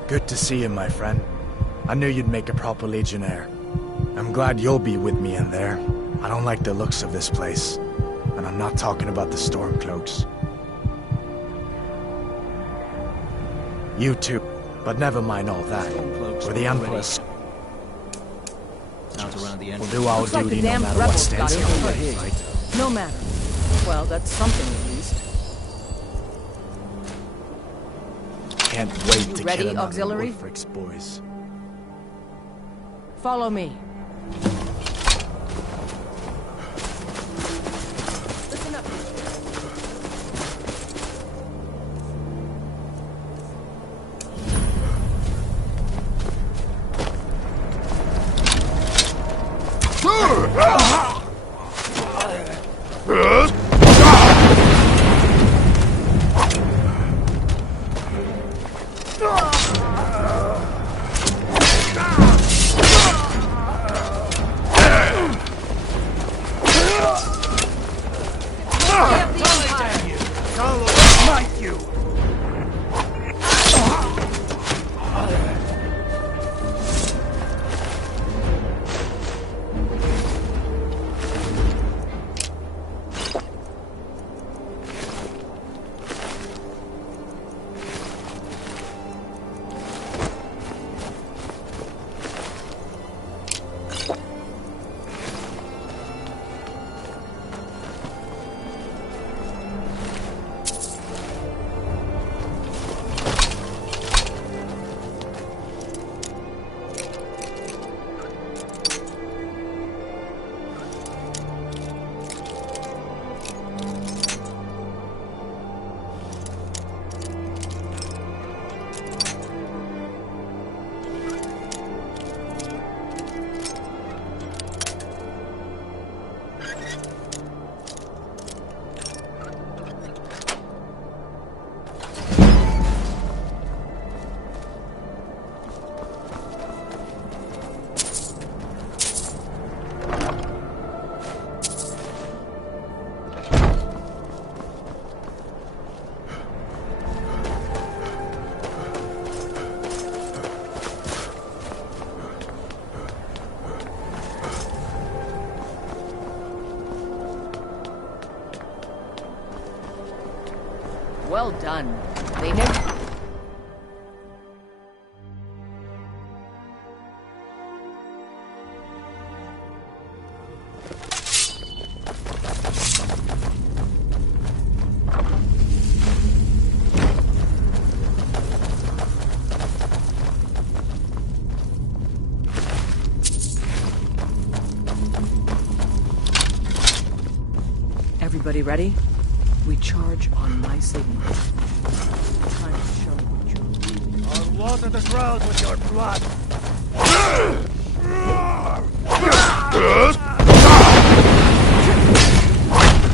Good to see you, my friend. I knew you'd make a proper legionnaire. I'm glad you'll be with me in there. I don't like the looks of this place. And I'm not talking about the Stormcloaks. You too. But never mind all that. We're the Emperor's. We'll do our Looks like duty the no damned matter what rebels stands got in here our way, first. right? No matter. Well, that's something at least. Can't wait You to ready, kill another Auxiliary? Wolfric's boys. Follow me. Listen up. Well done. They never... Everybody ready? We charge on my signal. Time to show what you're... I'll water the ground with your blood.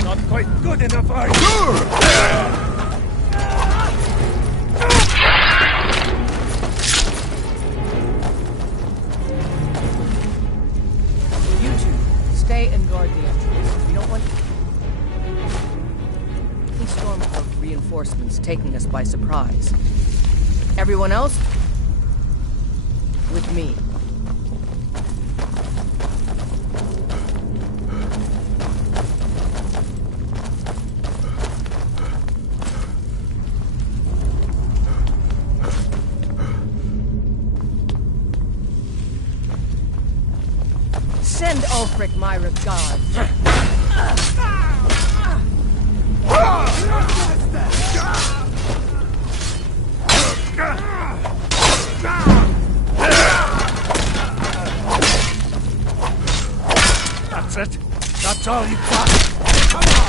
Not quite good enough, are you? You two, stay and guard the entrance. We don't want... Stormcloak reinforcements taking us by surprise. Everyone else? With me. Send Ulfric my regards. That's it. That's all you got. Come on.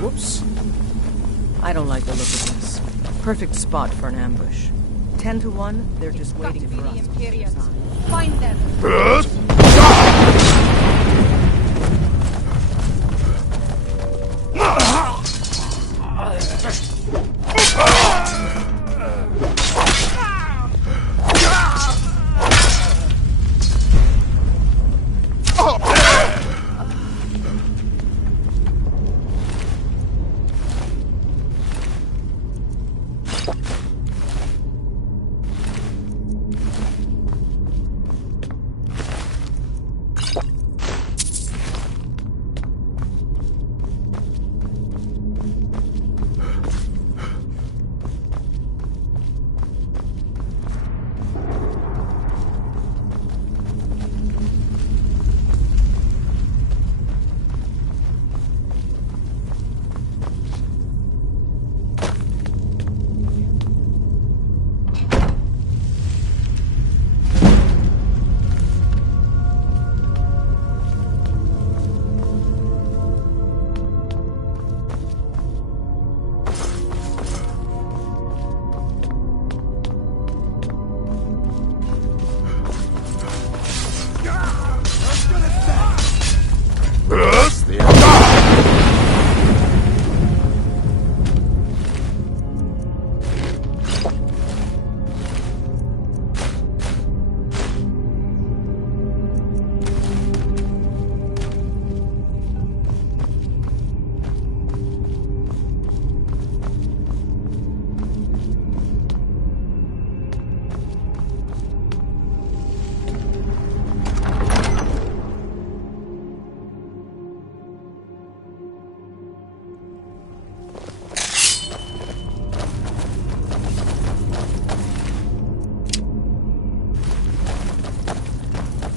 Whoops. I don't like the look of this. Perfect spot for an ambush. 10 to 1, they're just waiting for us. Find them.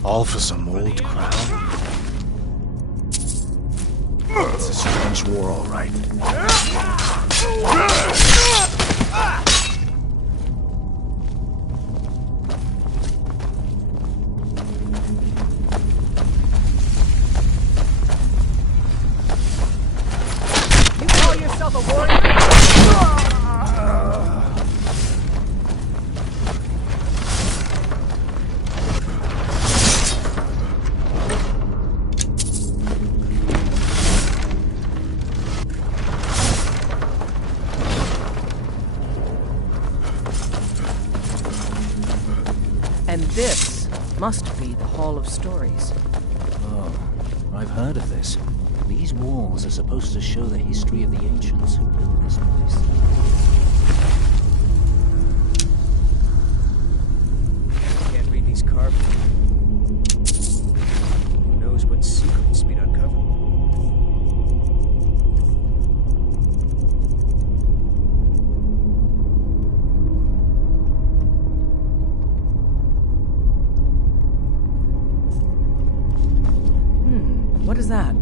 All for some old crown? It's a strange war, all right. You call yourself a warrior? And this must be the Hall of Stories. Oh, I've heard of this. These walls are supposed to show the history of the ancients who built this place. is that?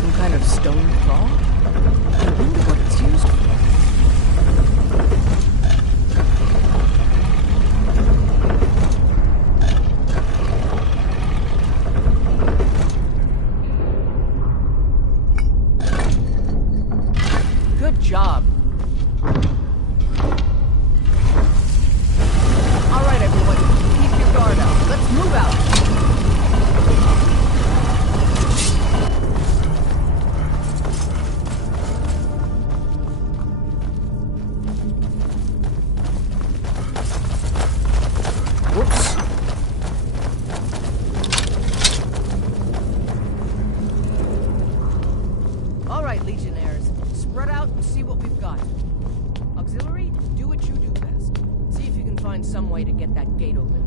Some kind of stone claw? I wonder what it's used for. Good job. All right, everyone. Keep your guard up. Let's move out. Whoops. All right, Legionnaires. Spread out and see what we've got. Auxiliary, do what you do best. See if you can find some way to get that gate open.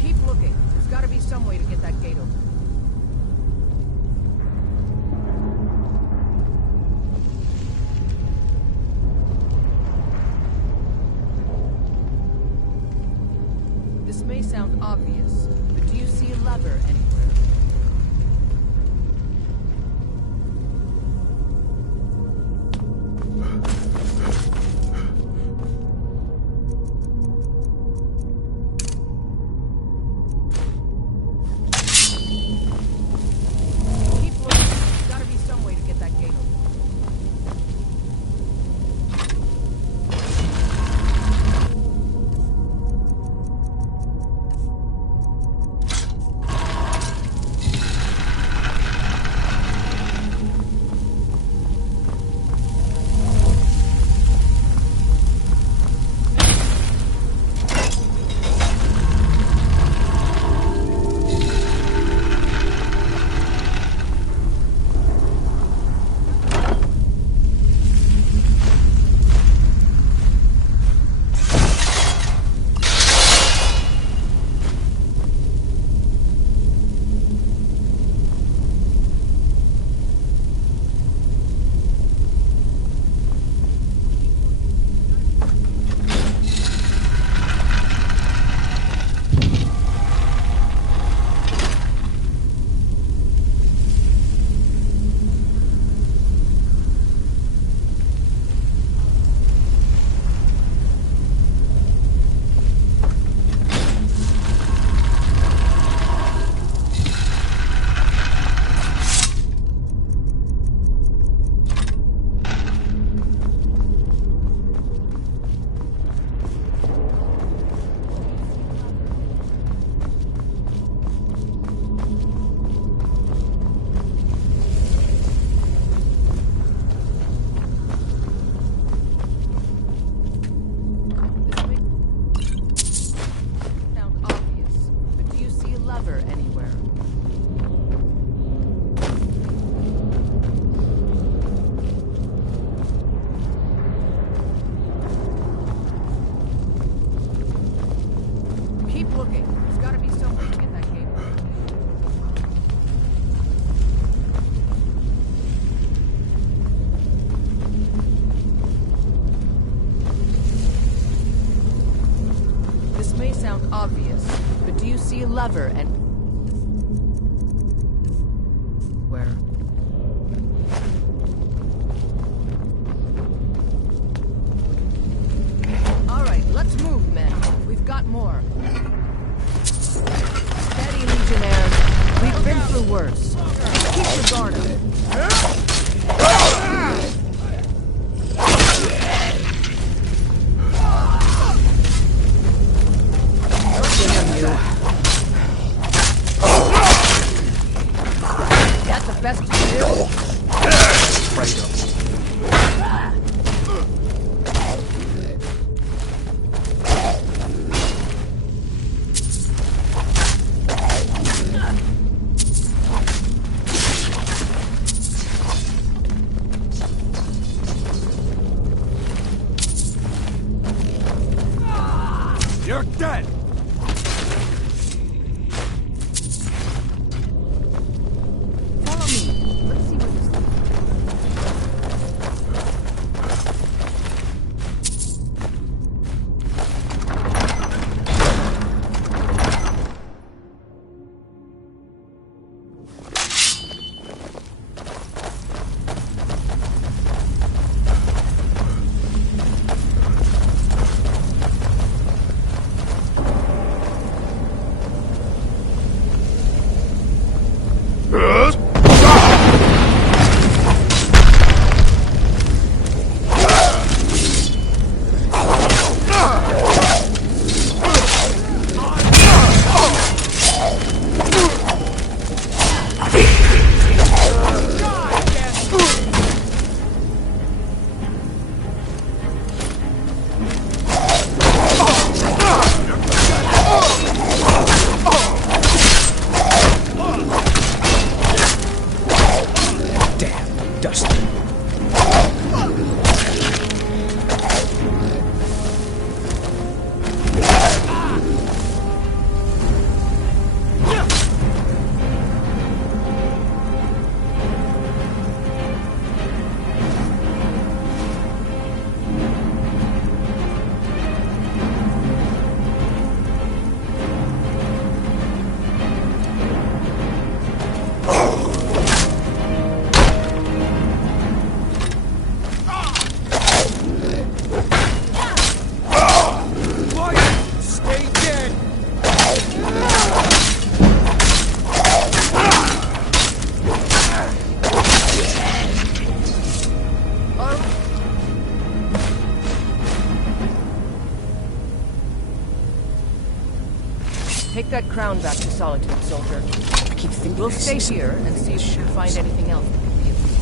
Keep looking. There's got to be some way to get that gate open. This may sound obvious, but do you see a lever anywhere? Keep looking. There's gotta be some way to get that gate open. Sound obvious, but do you see a lever anywhere? Keep looking. There's got to be some way to get that gate open. This may sound obvious, but do you see a lever and where? All right, let's move, men. We've got more. Steady, Legionnaires. We've been through worse. Just keep your guard up. That's the best you can do. Right up. You're dead! Follow me. Let's see what this is. that crown back to Solitude, soldier. I keep thinking We'll I stay see here something and see in if we can the find shadows. anything else that could be of use.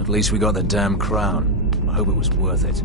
At least we got the damn crown. I hope it was worth it.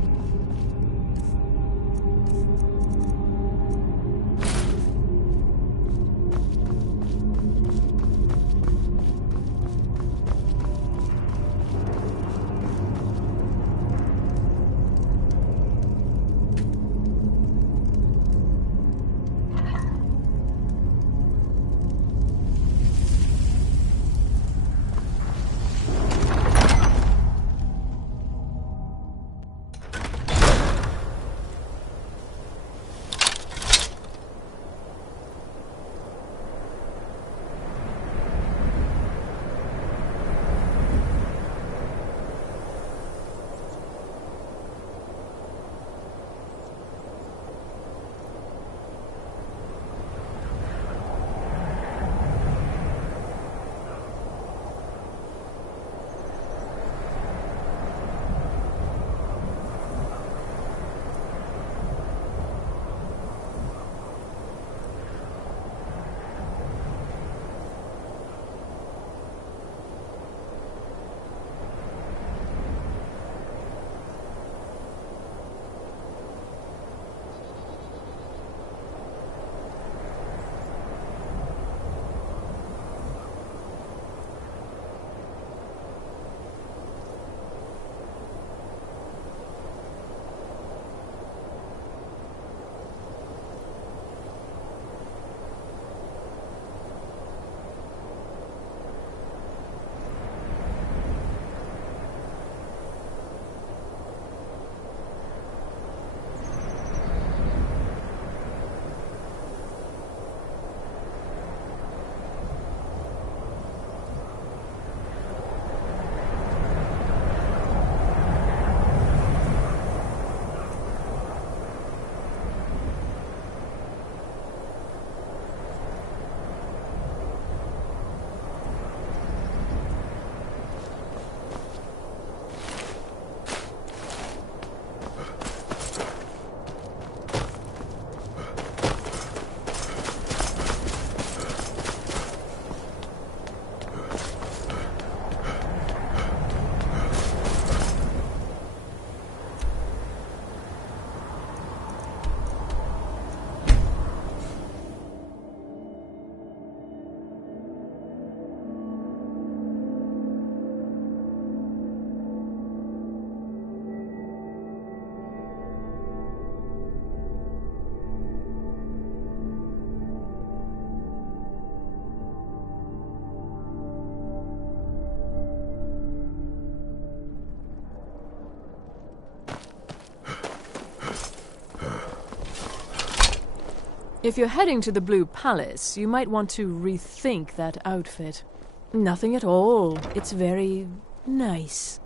If you're heading to the Blue Palace, you might want to rethink that outfit. Nothing at all. It's very nice.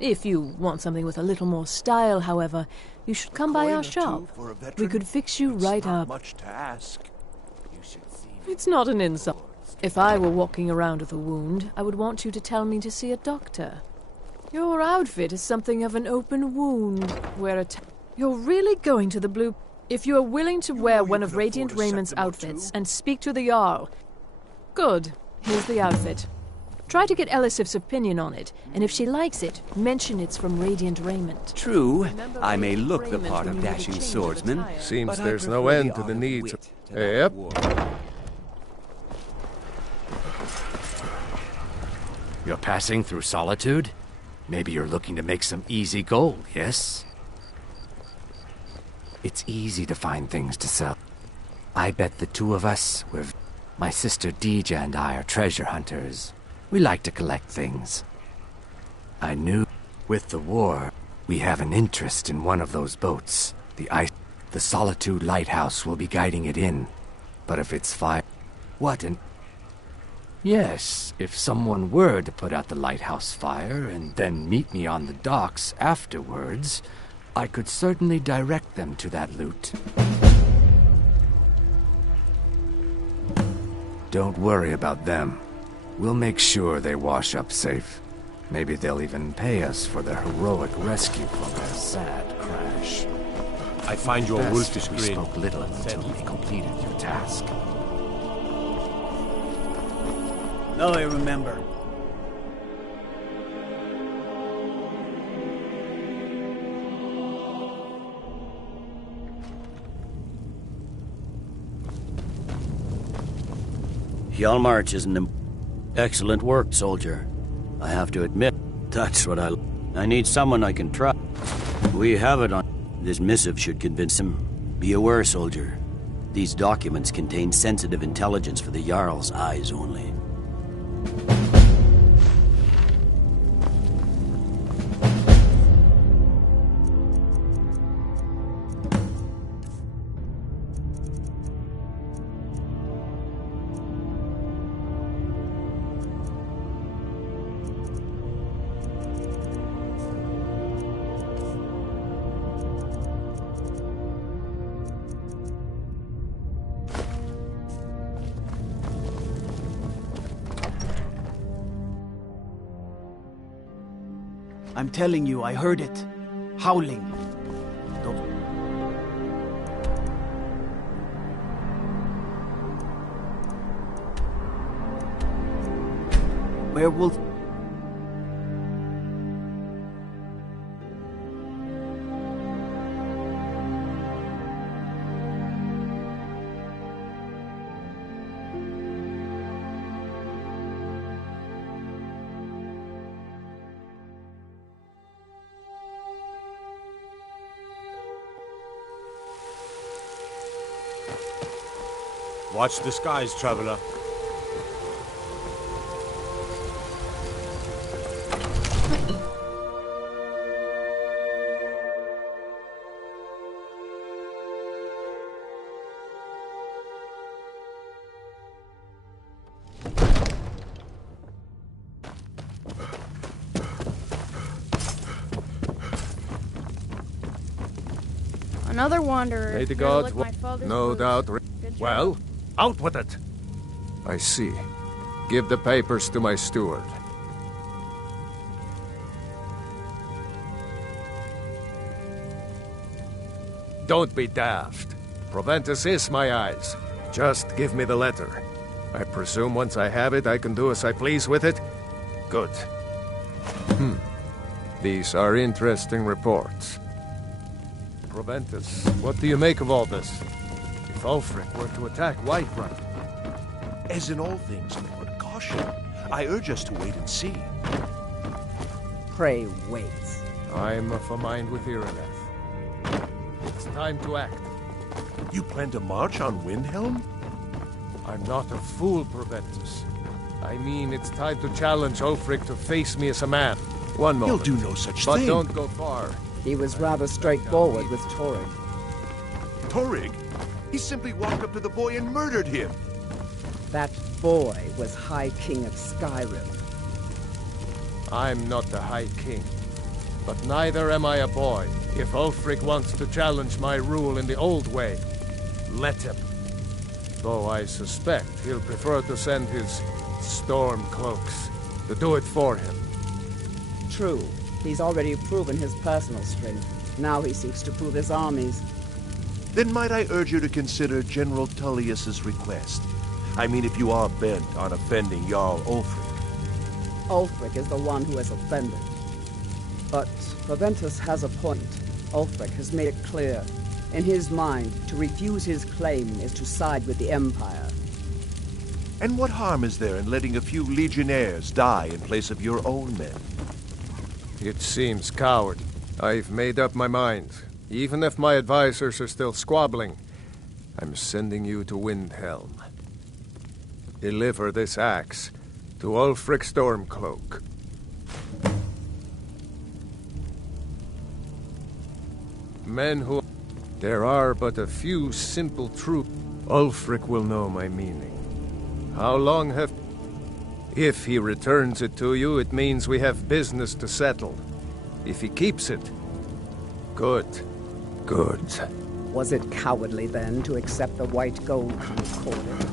If you want something with a little more style, however, you should come by our shop. We could fix you right up. Much to ask. It's not an insult. If I were walking around with a wound, I would want you to tell me to see a doctor. Your outfit is something of an open wound, where you're really going to the Blue... If you are willing to wear one of Radiant Raymond's outfits and speak to the Jarl... Good. Here's the outfit. Try to get Elisif's opinion on it, and if she likes it, mention it's from Radiant Raymond. True, I may look the part of dashing swordsman. Seems there's no end to the needs of... Yep. You're passing through Solitude? Maybe you're looking to make some easy gold, yes? It's easy to find things to sell. I bet the two of us, my sister Deeja and I are treasure hunters. We like to collect things. I knew with the war, we have an interest in one of those boats. The Solitude Lighthouse will be guiding it in. But if it's fire... What an... Yes, if someone were to put out the lighthouse fire and then meet me on the docks afterwards, I could certainly direct them to that loot. Don't worry about them. We'll make sure they wash up safe. Maybe they'll even pay us for their heroic rescue from their sad crash. I find your wolfish we grin. spoke little until we completed your task. Now I remember. Hjalmarch is an excellent work, soldier. I have to admit, that's what I need someone I can trust. We have it on... This missive should convince him. Be aware, soldier. These documents contain sensitive intelligence for the Jarl's eyes only. I'm telling you, I heard it. Howling. Werewolf... Watch the skies, traveler. Another wanderer. May the Here to gods... lick my father's No boots. doubt... Good job. Well, out with it! I see. Give the papers to my steward. Don't be daft. Proventus is my eyes. Just give me the letter. I presume once I have it, I can do as I please with it? Good. These are interesting reports. Proventus, what do you make of all this? If Ulfric were to attack Whiterun... As in all things, Lord, caution. I urge us to wait and see. Pray wait. I'm of a mind with Irileth. It's time to act. You plan to march on Windhelm? I'm not a fool, Proventus. I mean, it's time to challenge Ulfric to face me as a man. One moment. He'll do no such but thing. But don't go far. He was rather straightforward with Torrig. Torrig? He simply walked up to the boy and murdered him. That boy was High King of Skyrim. I'm not the High King. But neither am I a boy. If Ulfric wants to challenge my rule in the old way, let him. Though I suspect he'll prefer to send his storm cloaks to do it for him. True. He's already proven his personal strength. Now he seeks to prove his armies. Then might I urge you to consider General Tullius's request? I mean, if you are bent on offending Jarl Ulfric. Ulfric is the one who has offended. But Proventus has a point. Ulfric has made it clear. In his mind, to refuse his claim is to side with the Empire. And what harm is there in letting a few legionnaires die in place of your own men? It seems cowardly. I've made up my mind. Even if my advisors are still squabbling, I'm sending you to Windhelm. Deliver this axe to Ulfric Stormcloak. Men who... There are but a few simple truths. Ulfric will know my meaning. How long have... If he returns it to you, it means we have business to settle. If he keeps it, good. Good. Was it cowardly, then, to accept the white gold you recorded?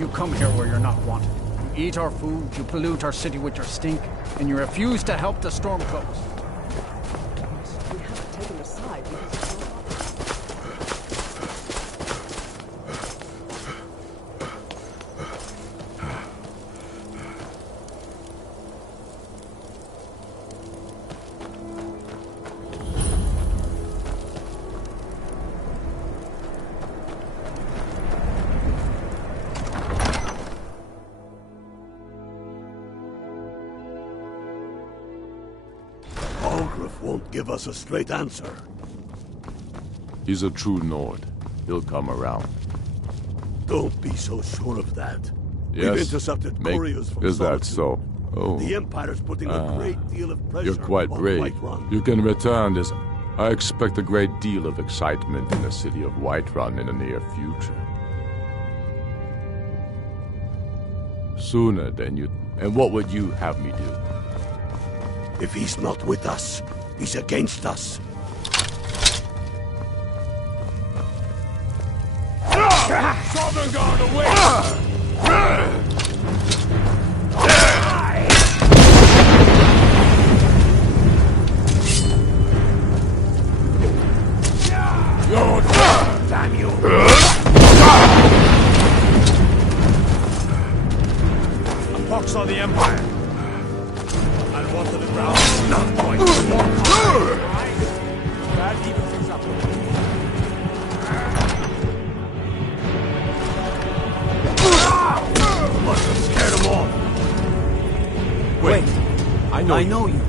You come here where you're not wanted. You eat our food, you pollute our city with your stink, and you refuse to help the Stormcloaks. We haven't taken a side because won't give us a straight answer. He's a true Nord. He'll come around. Don't be so sure of that. Yes. We've intercepted couriers from Is that Solitude. so? Oh. The Empire's putting a great deal of pressure You're quite on brave. Whiterun. You can return this. I expect a great deal of excitement in the city of Whiterun in the near future. Sooner than you... And what would you have me do? If he's not with us, he's against us. Southern Guard away! You're dead, damn you! A pox on the Empire. And what to the ground is not going to walk high. That even things up. Must have scared them off. Wait. I know you.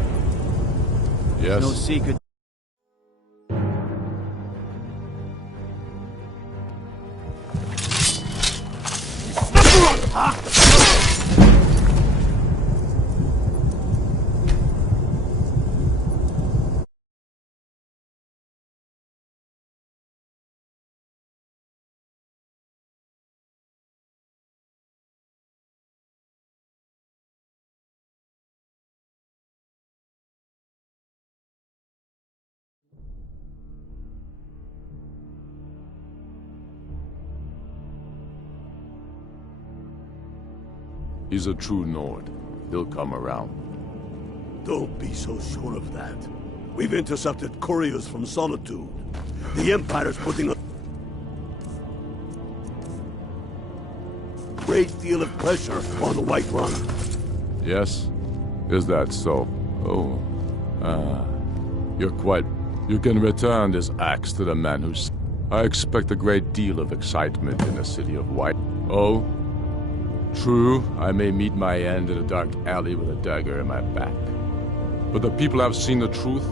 Yes? No secret. He's a true Nord. He'll come around. Don't be so sure of that. We've intercepted couriers from Solitude. The Empire's putting a great deal of pressure on the White Run. Yes? Is that so? Oh. You're quite... You can return this axe to the man who's... I expect a great deal of excitement in the city of White. Oh? True, I may meet my end in a dark alley with a dagger in my back. But the people have seen the truth.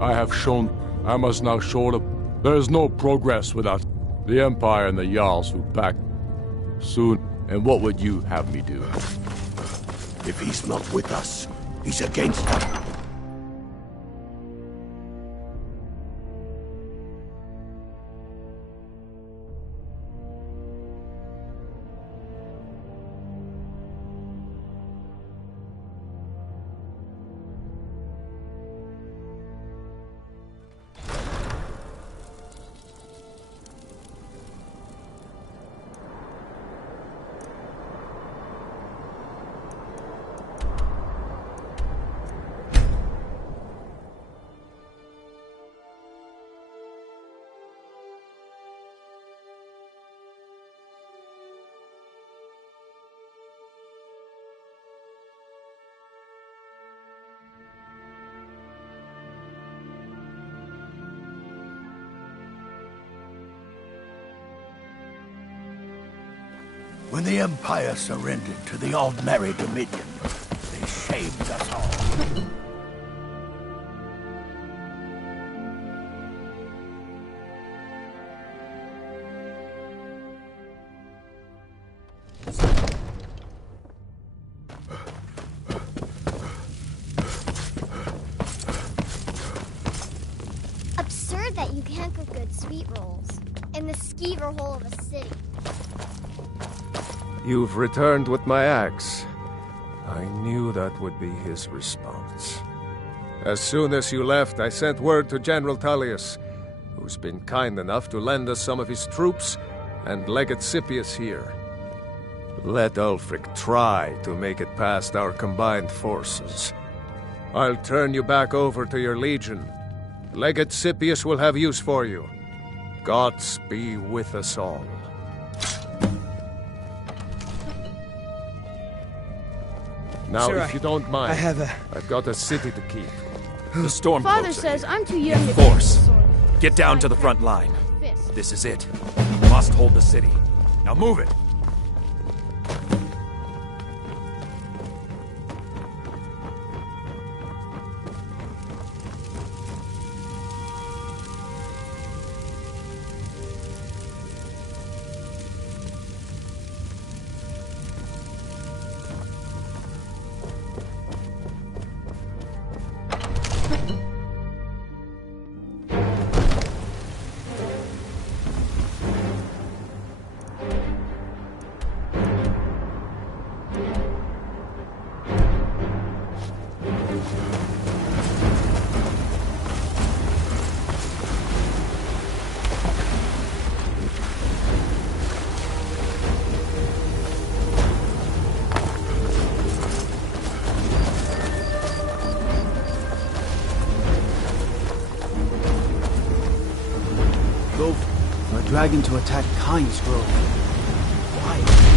I have shown... I must now show them. There is no progress without the Empire and the Jarls who back. Soon, and what would you have me do? If he's not with us, he's against us. When the Empire surrendered to the Aldmeri Dominion, they shamed us all. Absurd that you can't cook good sweet rolls in the skeever hole of a city. You've returned with my axe. I knew that would be his response. As soon as you left, I sent word to General Tullius, who's been kind enough to lend us some of his troops, and Legate Scipius here. Let Ulfric try to make it past our combined forces. I'll turn you back over to your legion. Legate Scipius will have use for you. Gods be with us all. Now, Sir, if you don't mind, I've got a city to keep. The storm Father cloaks are says here. I'm too young to Force. take the sword. Get down to the front line. Fist. This is it. You must hold the city. Now move it. dragon to attack Kyne's Grove. Why?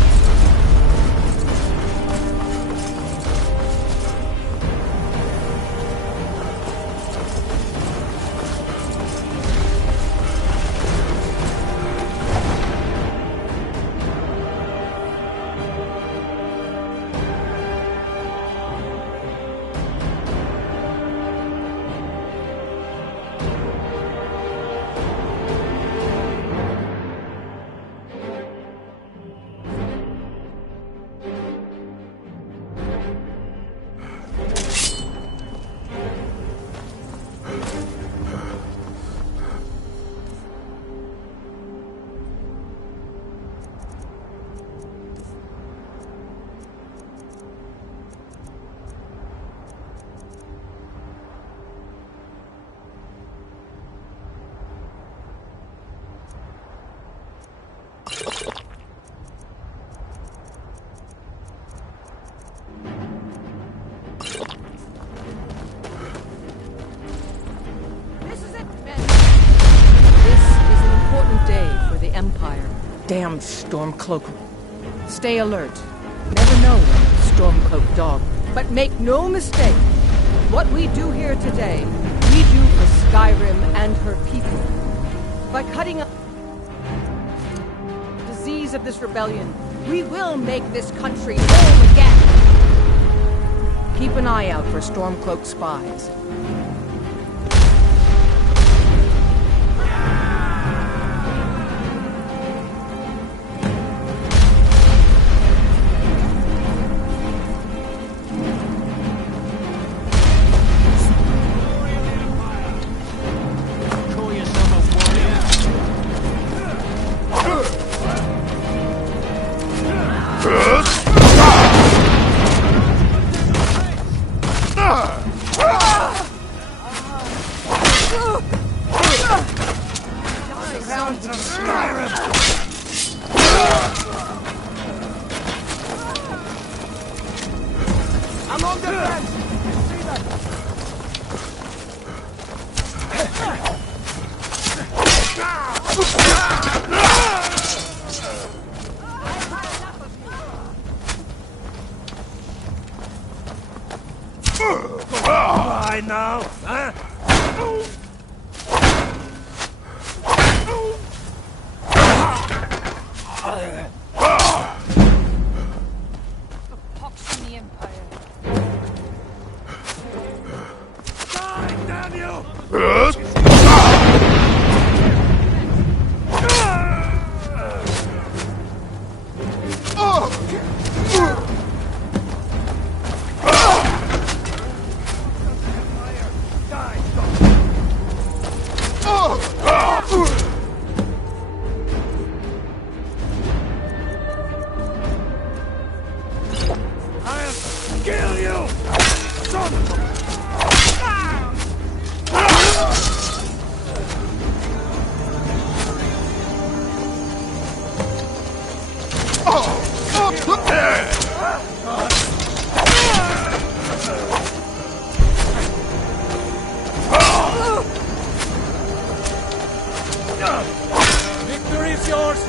Damn Stormcloak. Stay alert. Never know when Stormcloak dog. But make no mistake, what we do here today, we do for Skyrim and her people. By cutting up the disease of this rebellion, we will make this country whole again. Keep an eye out for Stormcloak spies. Why now? Huh? Pox in the Empire. Die, damn you! Victory is yours!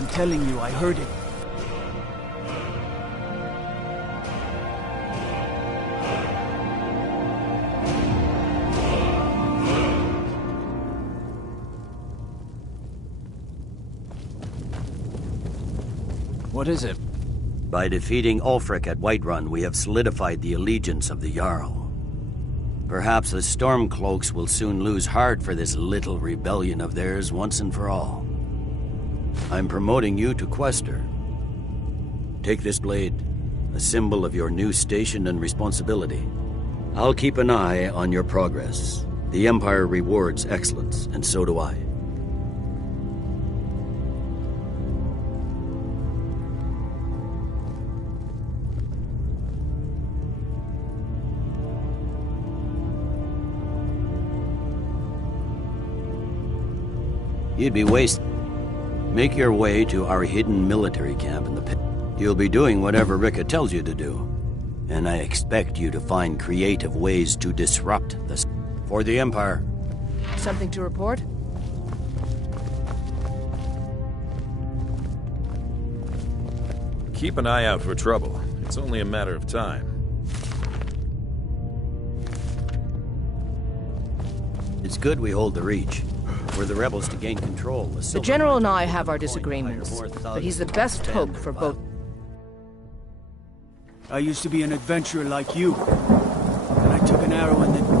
I'm telling you, I heard it. What is it? By defeating Ulfric at Whiterun, we have solidified the allegiance of the Jarl. Perhaps the Stormcloaks will soon lose heart for this little rebellion of theirs once and for all. I'm promoting you to Quester. Take this blade, a symbol of your new station and responsibility. I'll keep an eye on your progress. The Empire rewards excellence, and so do I. You'd be wasted. Make your way to our hidden military camp in the pit. You'll be doing whatever Rika tells you to do. And I expect you to find creative ways to disrupt the... for the Empire. Something to report? Keep an eye out for trouble. It's only a matter of time. It's good we hold the Reach. Were the rebels to gain control, The General and I have our disagreements, but he's the best hope for both. I used to be an adventurer like you. And I took an arrow in the...